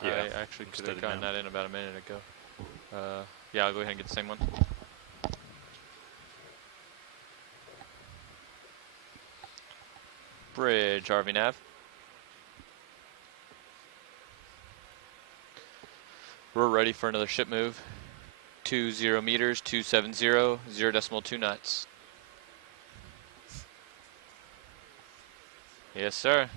Yeah, I actually could have steady gotten now. that in about a minute ago. Yeah, I'll go ahead and get the same one. Bridge, RV nav. We're ready for another ship move. 20 meters, 270, 0.2 knots. Yes, sir.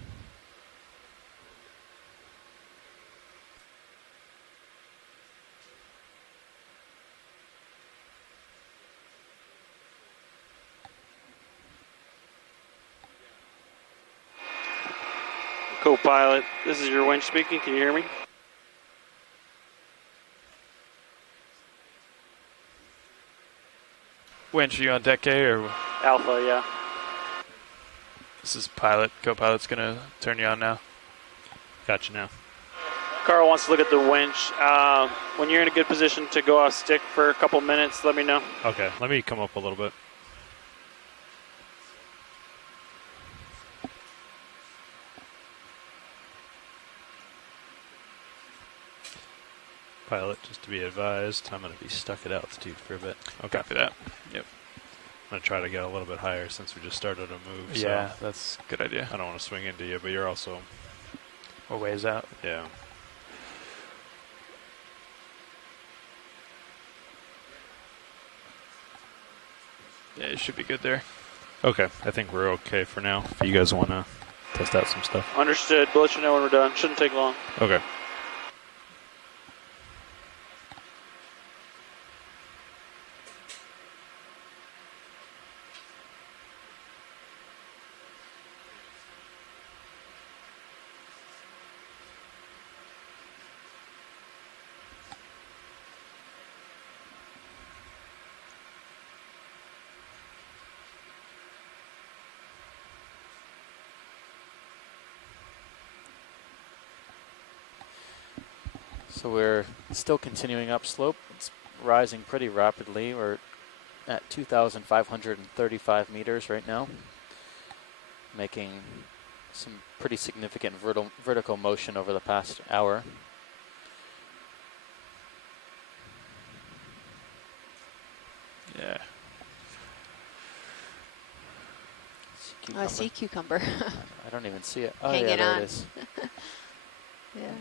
Co-pilot, this is your winch speaking. Can you hear me? Winch, are you on deck A or? Alpha, yeah. This is pilot. Co-pilot's gonna turn you on now. Gotcha now. Carl wants to look at the winch. When you're in a good position to go off stick for a couple minutes, let me know. Okay, let me come up a little bit. Pilot, just to be advised, I'm going to be stuck at altitude for a bit. Okay. Copy that. Yep. I'm going to try to get a little bit higher since we just started a move. Yeah, so that's a good idea. I don't want to swing into you, but you're also a ways out. Yeah. Yeah, it should be good there. Okay, I think we're okay for now. If you guys want to test out some stuff. Understood. We'll let you know when we're done. Shouldn't take long. Okay. So we're still continuing upslope. It's rising pretty rapidly. We're at 2,535 meters right now, making some pretty significant vertical motion over the past hour. Yeah. I see cucumber. I don't even see it. Oh, Hanging yeah, there on. it is. Yeah.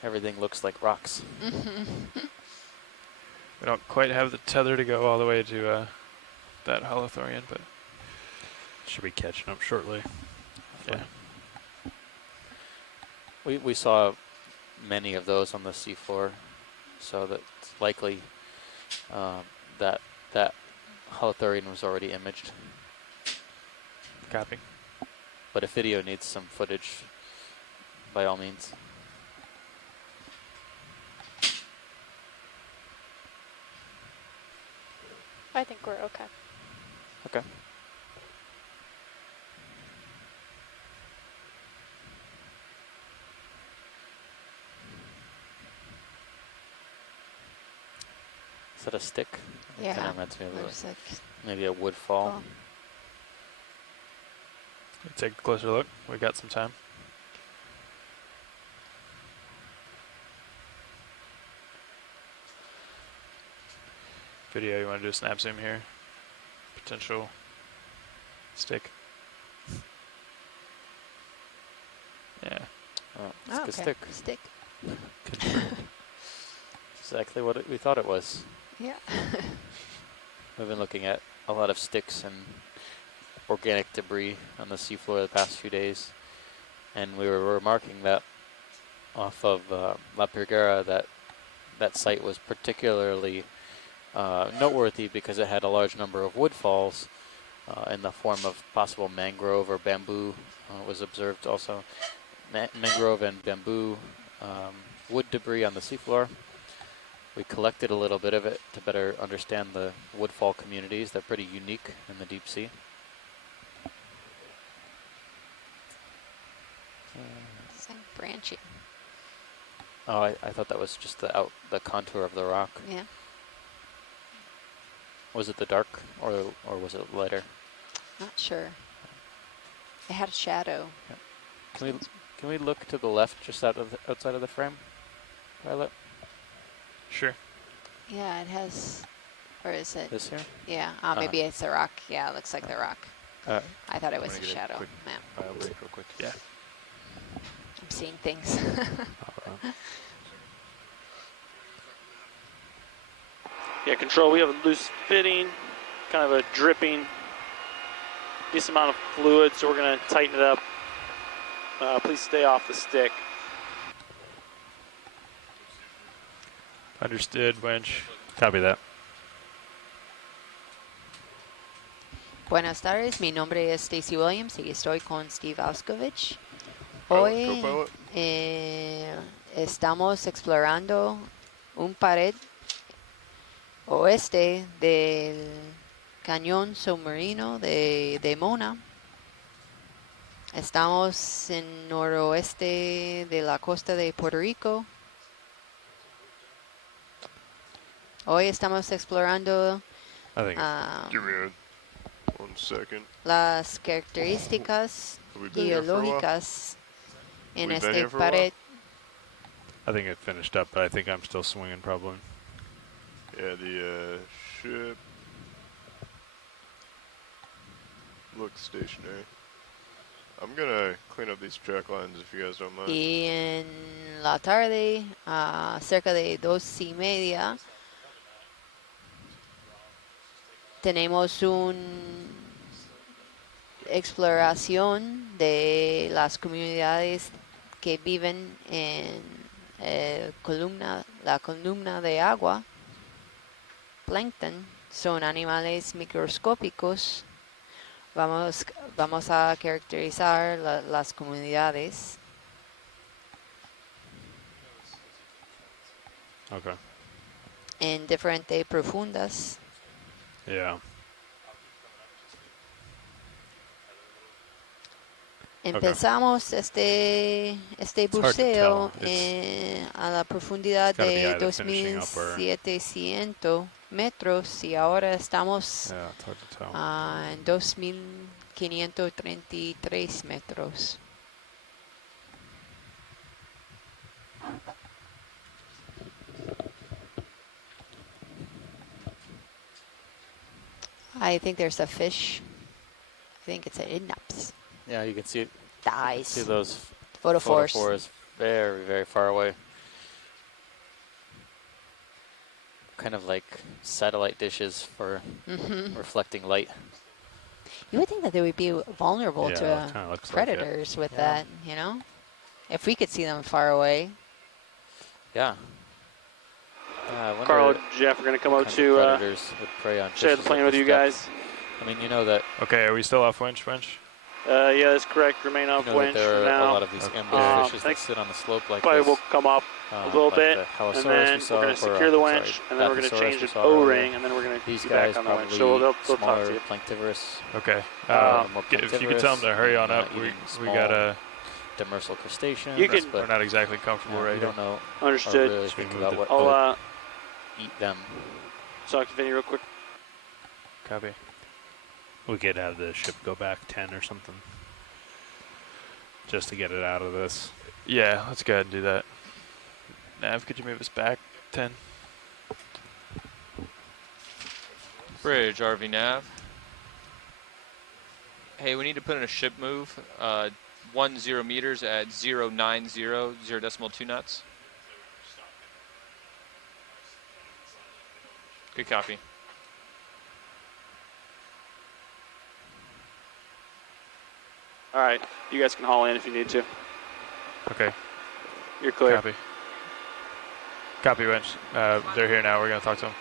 Everything looks like rocks. We don't quite have the tether to go all the way to that holothorian, but should be catching up shortly. Yeah. We saw many of those on the seafloor, so that's likely that holothurian was already imaged. Copy. But if video needs some footage, by all means. I think we're okay. Okay. Is that a stick? Yeah. Kind of reminds me of Looks like maybe a wood fall. fall. Take a closer look. We got some time. Video, you want to do a snap zoom here? Potential stick. Yeah. Oh, it's a good okay. stick. Stick. Exactly what we thought it was. Yeah. We've been looking at a lot of sticks and organic debris on the seafloor the past few days, and we were remarking that off of La Pirguera that site was particularly noteworthy because it had a large number of woodfalls in the form of possible mangrove or bamboo was observed also. Mangrove and bamboo wood debris on the seafloor. We collected a little bit of it to better understand the woodfall communities. They're pretty unique in the deep sea. It's like branching. Oh, I thought that was just the contour of the rock. Yeah. Was it the dark or was it lighter? Not sure. It had a shadow. Yeah. Can we look to the left, just outside of the frame, pilot? Sure. Yeah, it has, or is it? This here? Yeah. Maybe it's the rock. Yeah, it looks like the rock. I thought it was a shadow. Map. Real quick. Yeah. I'm seeing things. Yeah, control, we have a loose fitting, kind of a dripping, decent amount of fluid, so we're going to tighten it up. Please stay off the stick. Understood, winch. Copy that. Buenas tardes, mi nombre es Stacy Williams y estoy con Steve Auskovich. Pilot, Hoy co-pilot. estamos explorando un pared oeste del cañón submarino de Mona. Estamos en noroeste de la costa de Puerto Rico. Hoy estamos explorando I think Give me 1 second. las características Have we been here for a while? geológicas en We've been este here for a while? pared. I think it finished up, but I think I'm still swinging probably. Yeah, the ship looks stationary. I'm gonna clean up these track lines if you guys don't mind. Y en la tarde, cerca de 2:30, tenemos una exploración de las comunidades que viven en la columna de agua. Plankton son animales microscópicos. Vamos a caracterizar las comunidades. Okay. En diferentes profundas. Yeah. Empezamos este buceo a la profundidad de 2.700 metros y ahora estamos en 2.533 metros. I think there's a fish. I think it's an Idnaps. Yeah, you can see it. Dies. See those photophores. Photophores very, very far away. Kind of like satellite dishes for reflecting light. You would think that they would be vulnerable to predators with that, you know? If we could see them far away. Yeah. Carl and Jeff are going to come out to predators would prey on share the plane with you guys. I mean, you know that. Okay, are we still off winch? Yeah, that's correct. Remain off winch there for are now. a lot of these ambush fishes that sit on the slope like probably this. will come up a little bit, the and then we're going to secure the winch, and then we're going to change the O-ring, and then we're going to these be guys back on the winch. So they'll talk to you. Planktivorous. Okay. If you could tell them to hurry on up, we got a demersal crustacean. We're not exactly comfortable right here. here. We don't know. Understood. Really think about what I'll eat them. talk to Vinny real quick. Copy. We could have the ship go back 10 or something. Just to get it out of this. Yeah, let's go ahead and do that. Nav, could you move us back 10? Bridge, RV Nav. Hey, we need to put in a ship move. 10 meters at 090, 0.2 knots. Good copy. All right, you guys can haul in if you need to. Okay. You're clear. Copy. Copy, winch. They're here now. We're going to talk to them.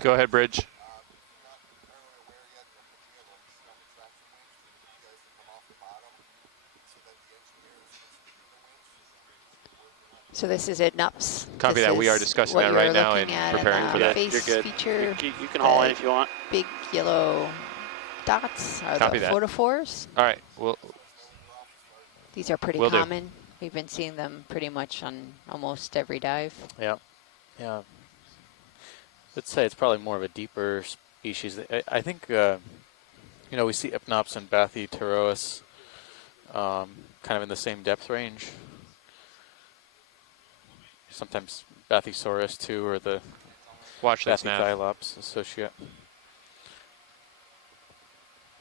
Go ahead, Bridge. So this is Idnaps. Copy this that. We are is discussing what that right you're now looking and at preparing in for the that. face You're good. feature. You can haul in if you want. Big yellow dots are Copy the that. photophores. All right. Well, these are pretty will do. common. We've been seeing them pretty much on almost every dive. Yeah. Yeah. Let's say it's probably more of a deeper species. I think, you know, we see Ipnops and Bathypterois kind of in the same depth range. Sometimes Bathysaurus too, or the watch this now. Bathythylops associate.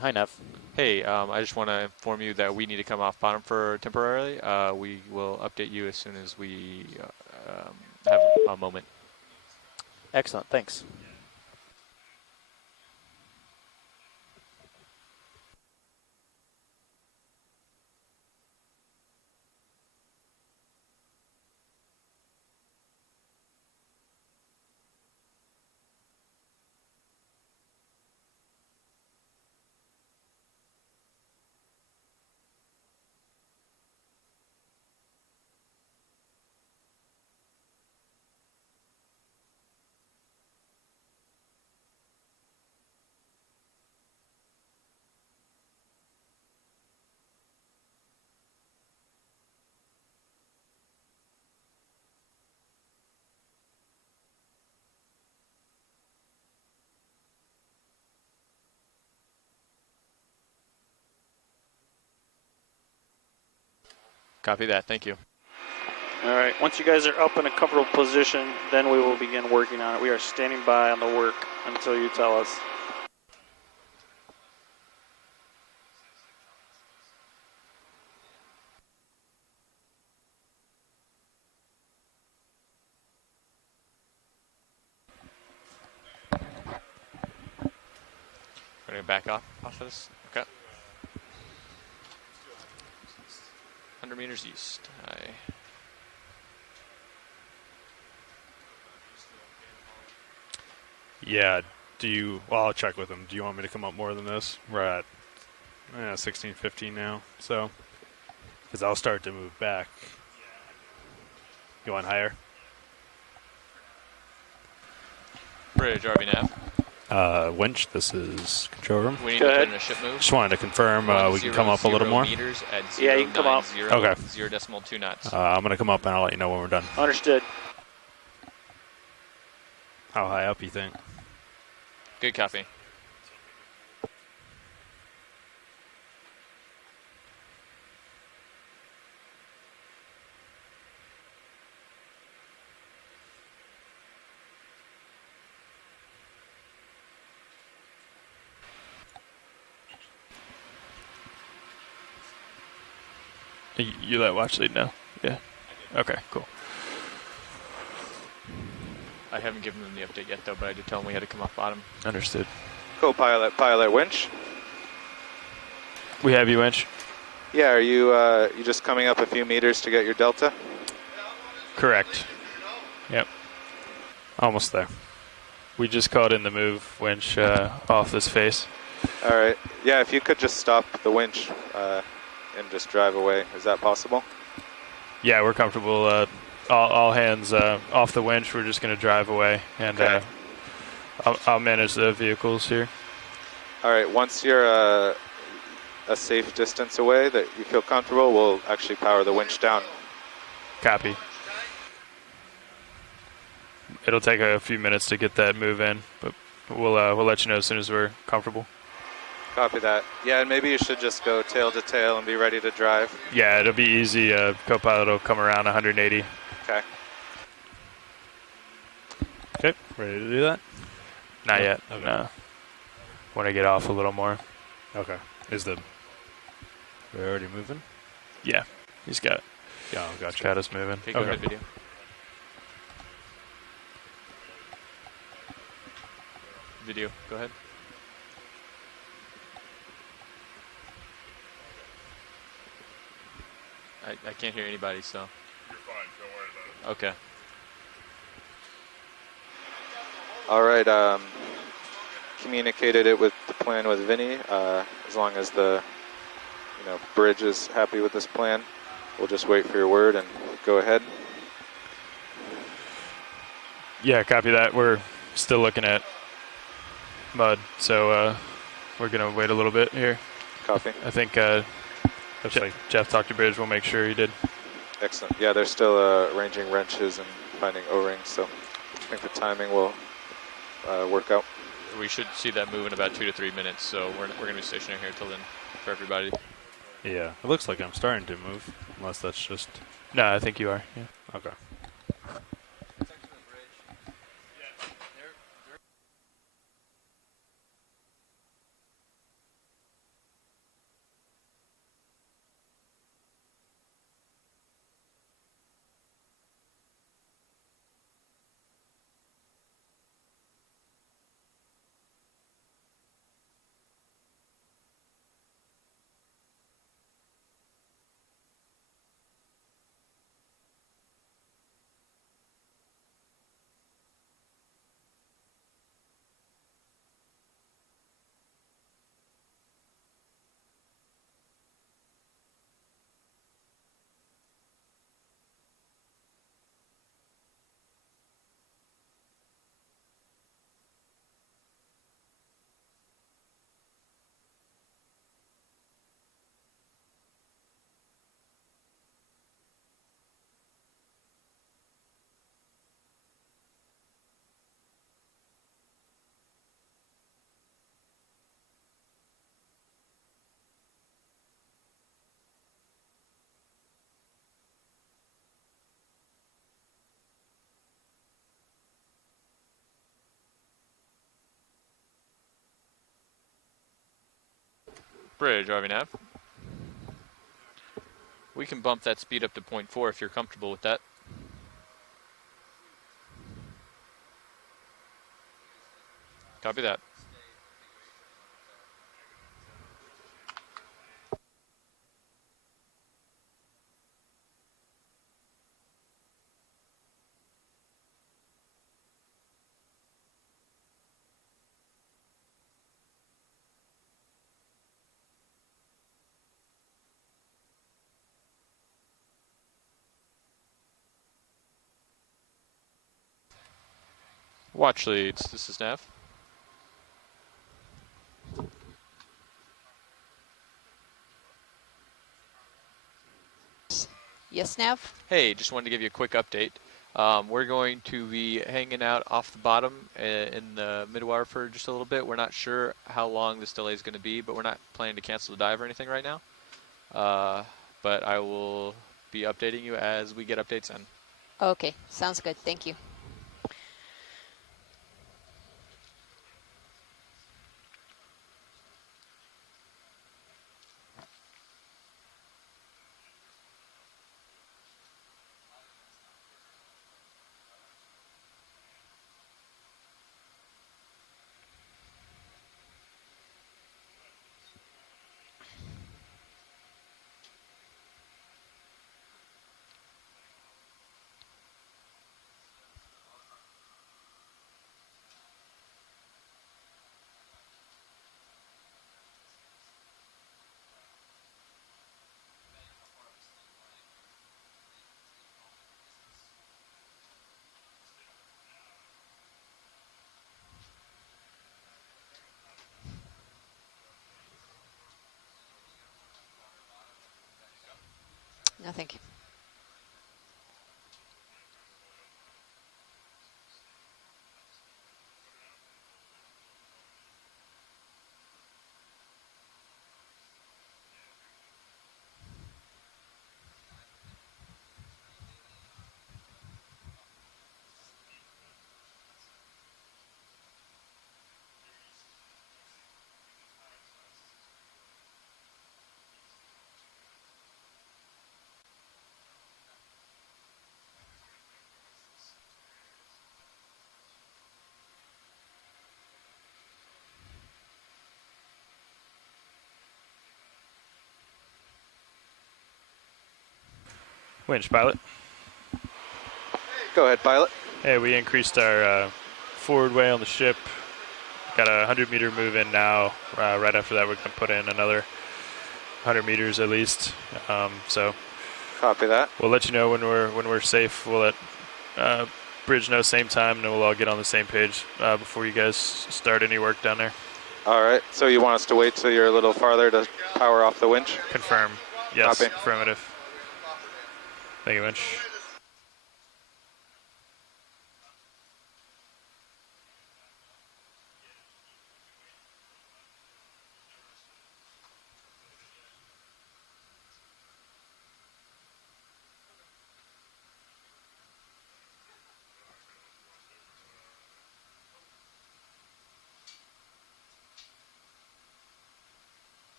Hi, Nev. Hey, I just want to inform you that we need to come off bottom for temporarily. We will update you as soon as we have a moment. Excellent, thanks. Copy that. Thank you. All right, once you guys are up in a comfortable position, then we will begin working on it. We are standing by on the work until you tell us. We're going to back off of this. Okay. 100 meters east. Yeah. Well, I'll check with them. Do you want me to come up more than this? We're at 16, 15 now. So, because I'll start to move back. You want higher? Bridge, RV nav. Winch, this is control room. We need to put in a ship move. Just wanted to confirm we can come up a little more. Meters at yeah, you can come up. Okay. 0.2 knots. I'm going to come up and I'll let you know when we're done. Understood. How high up you think? Good copy. You let watch lead now? Yeah. Okay, cool. I haven't given them the update yet, though, but I did tell them we had to come off bottom. Understood. Co-pilot winch. We have you, winch. Yeah, are you just coming up a few meters to get your delta? Correct. Yep. Almost there. We just called in the move winch off this face. All right. Yeah, if you could just stop the winch and just drive away. Is that possible? Yeah, we're comfortable. All hands off the winch. We're just going to drive away, and okay. I'll manage the vehicles here. All right. Once you're a safe distance away that you feel comfortable, we'll actually power the winch down. Copy. It'll take a few minutes to get that move in, but we'll let you know as soon as we're comfortable. Copy that. Yeah, and maybe you should just go tail to tail and be ready to drive. Yeah, it'll be easy. Co-pilot will come around 180. Okay. Okay, ready to do that? Not yet. Okay. No. Want to get off a little more. Okay. We're already moving? Yeah, he's got. Yeah, gotcha. He's got us moving. Okay, go ahead, video. Video, go ahead. I can't hear anybody, so. You're fine, don't worry about it. Okay. All right, communicated it with the plan with Vinny. As long as the bridge is happy with this plan, we'll just wait for your word and go ahead. Yeah, copy that. We're still looking at mud, so we're gonna wait a little bit here. Copy. I think Jeff talked to Bridge. We'll make sure he did. Excellent. Yeah, they're still arranging wrenches and finding O-rings, so I think the timing will work out. We should see that move in about 2 to 3 minutes, so we're going to be stationary here till then for everybody. Yeah, it looks like I'm starting to move, unless that's just... No, I think you are. Yeah. Okay. Bridge, RV nav. We can bump that speed up to 0.4 if you're comfortable with that. Copy that. Watch leads, this is Nav. Yes, Nav? Hey, just wanted to give you a quick update. We're going to be hanging out off the bottom in the midwater for just a little bit. We're not sure how long this delay is going to be, but we're not planning to cancel the dive or anything right now. But I will be updating you as we get updates in. Okay, sounds good. Thank you. No, thank you. Winch pilot. Go ahead, pilot. Hey, we increased our forward way on the ship. Got a 100-meter move in now. Right after that, we're going to put in another 100 meters at least. So copy that. We'll let you know when we're safe. We'll let Bridge know same time, and then we'll all get on the same page before you guys start any work down there. All right. So you want us to wait till you're a little farther to power off the winch? Confirm. Yes. Copy. Affirmative. Thank you, Winch.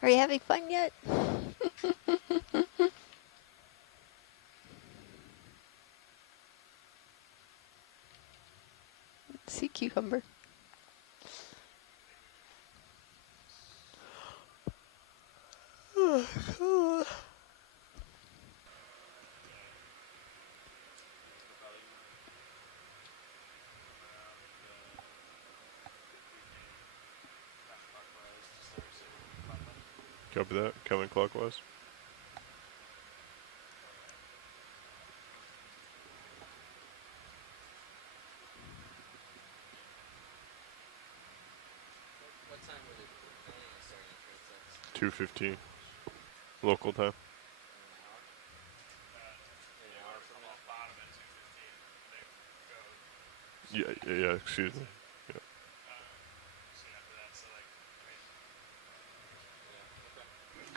Are you having fun yet? Sea cucumber. Copy that. Coming clockwise. What time were they planning on starting at 2:15 local time. Yeah, excuse me. Yeah.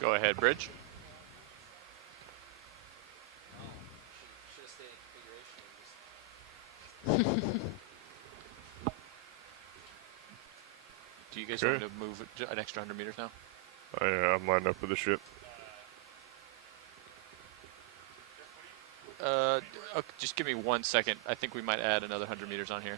Go ahead, bridge. Do you guys want me to move an extra 100 meters now? I'm lined up with the ship. Okay, just give me 1 second. I think we might add another 100 meters on here.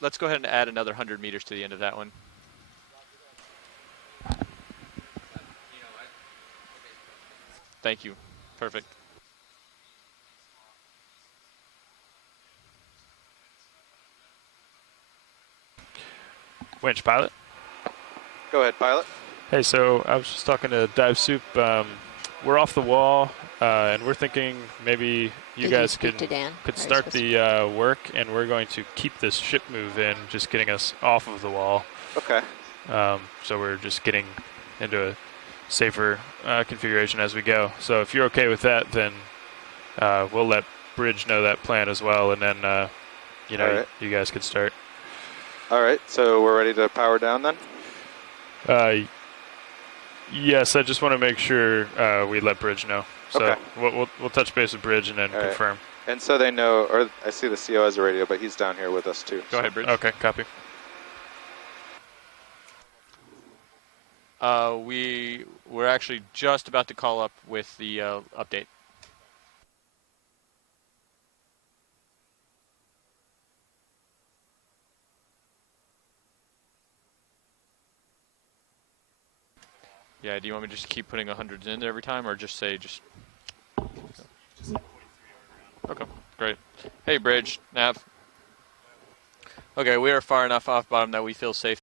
Let's go ahead and add another 100 meters to the end of that one. Thank you. Perfect. Winch pilot. Go ahead, pilot. Hey, so I was just talking to Dive Soup. We're off the wall, and we're thinking maybe you guys could start the work, and we're going to keep this ship move in, just getting us off of the wall. Okay. So we're just getting into a safer configuration as we go. So if you're okay with that, then we'll let Bridge know that plan as well, and then you guys could start. All right, so we're ready to power down then? Yes, I just want to make sure we let Bridge know. So okay. we'll touch base with Bridge and then confirm. And so they know, or I see the CO has a radio, but he's down here with us too. Go ahead, Bridge. Okay, copy. We're actually just about to call up with the update. Yeah, do you want me to just keep putting 100s in there every time, or just say Okay, great. Hey, Bridge, Nav. Okay, we are far enough off bottom that we feel safe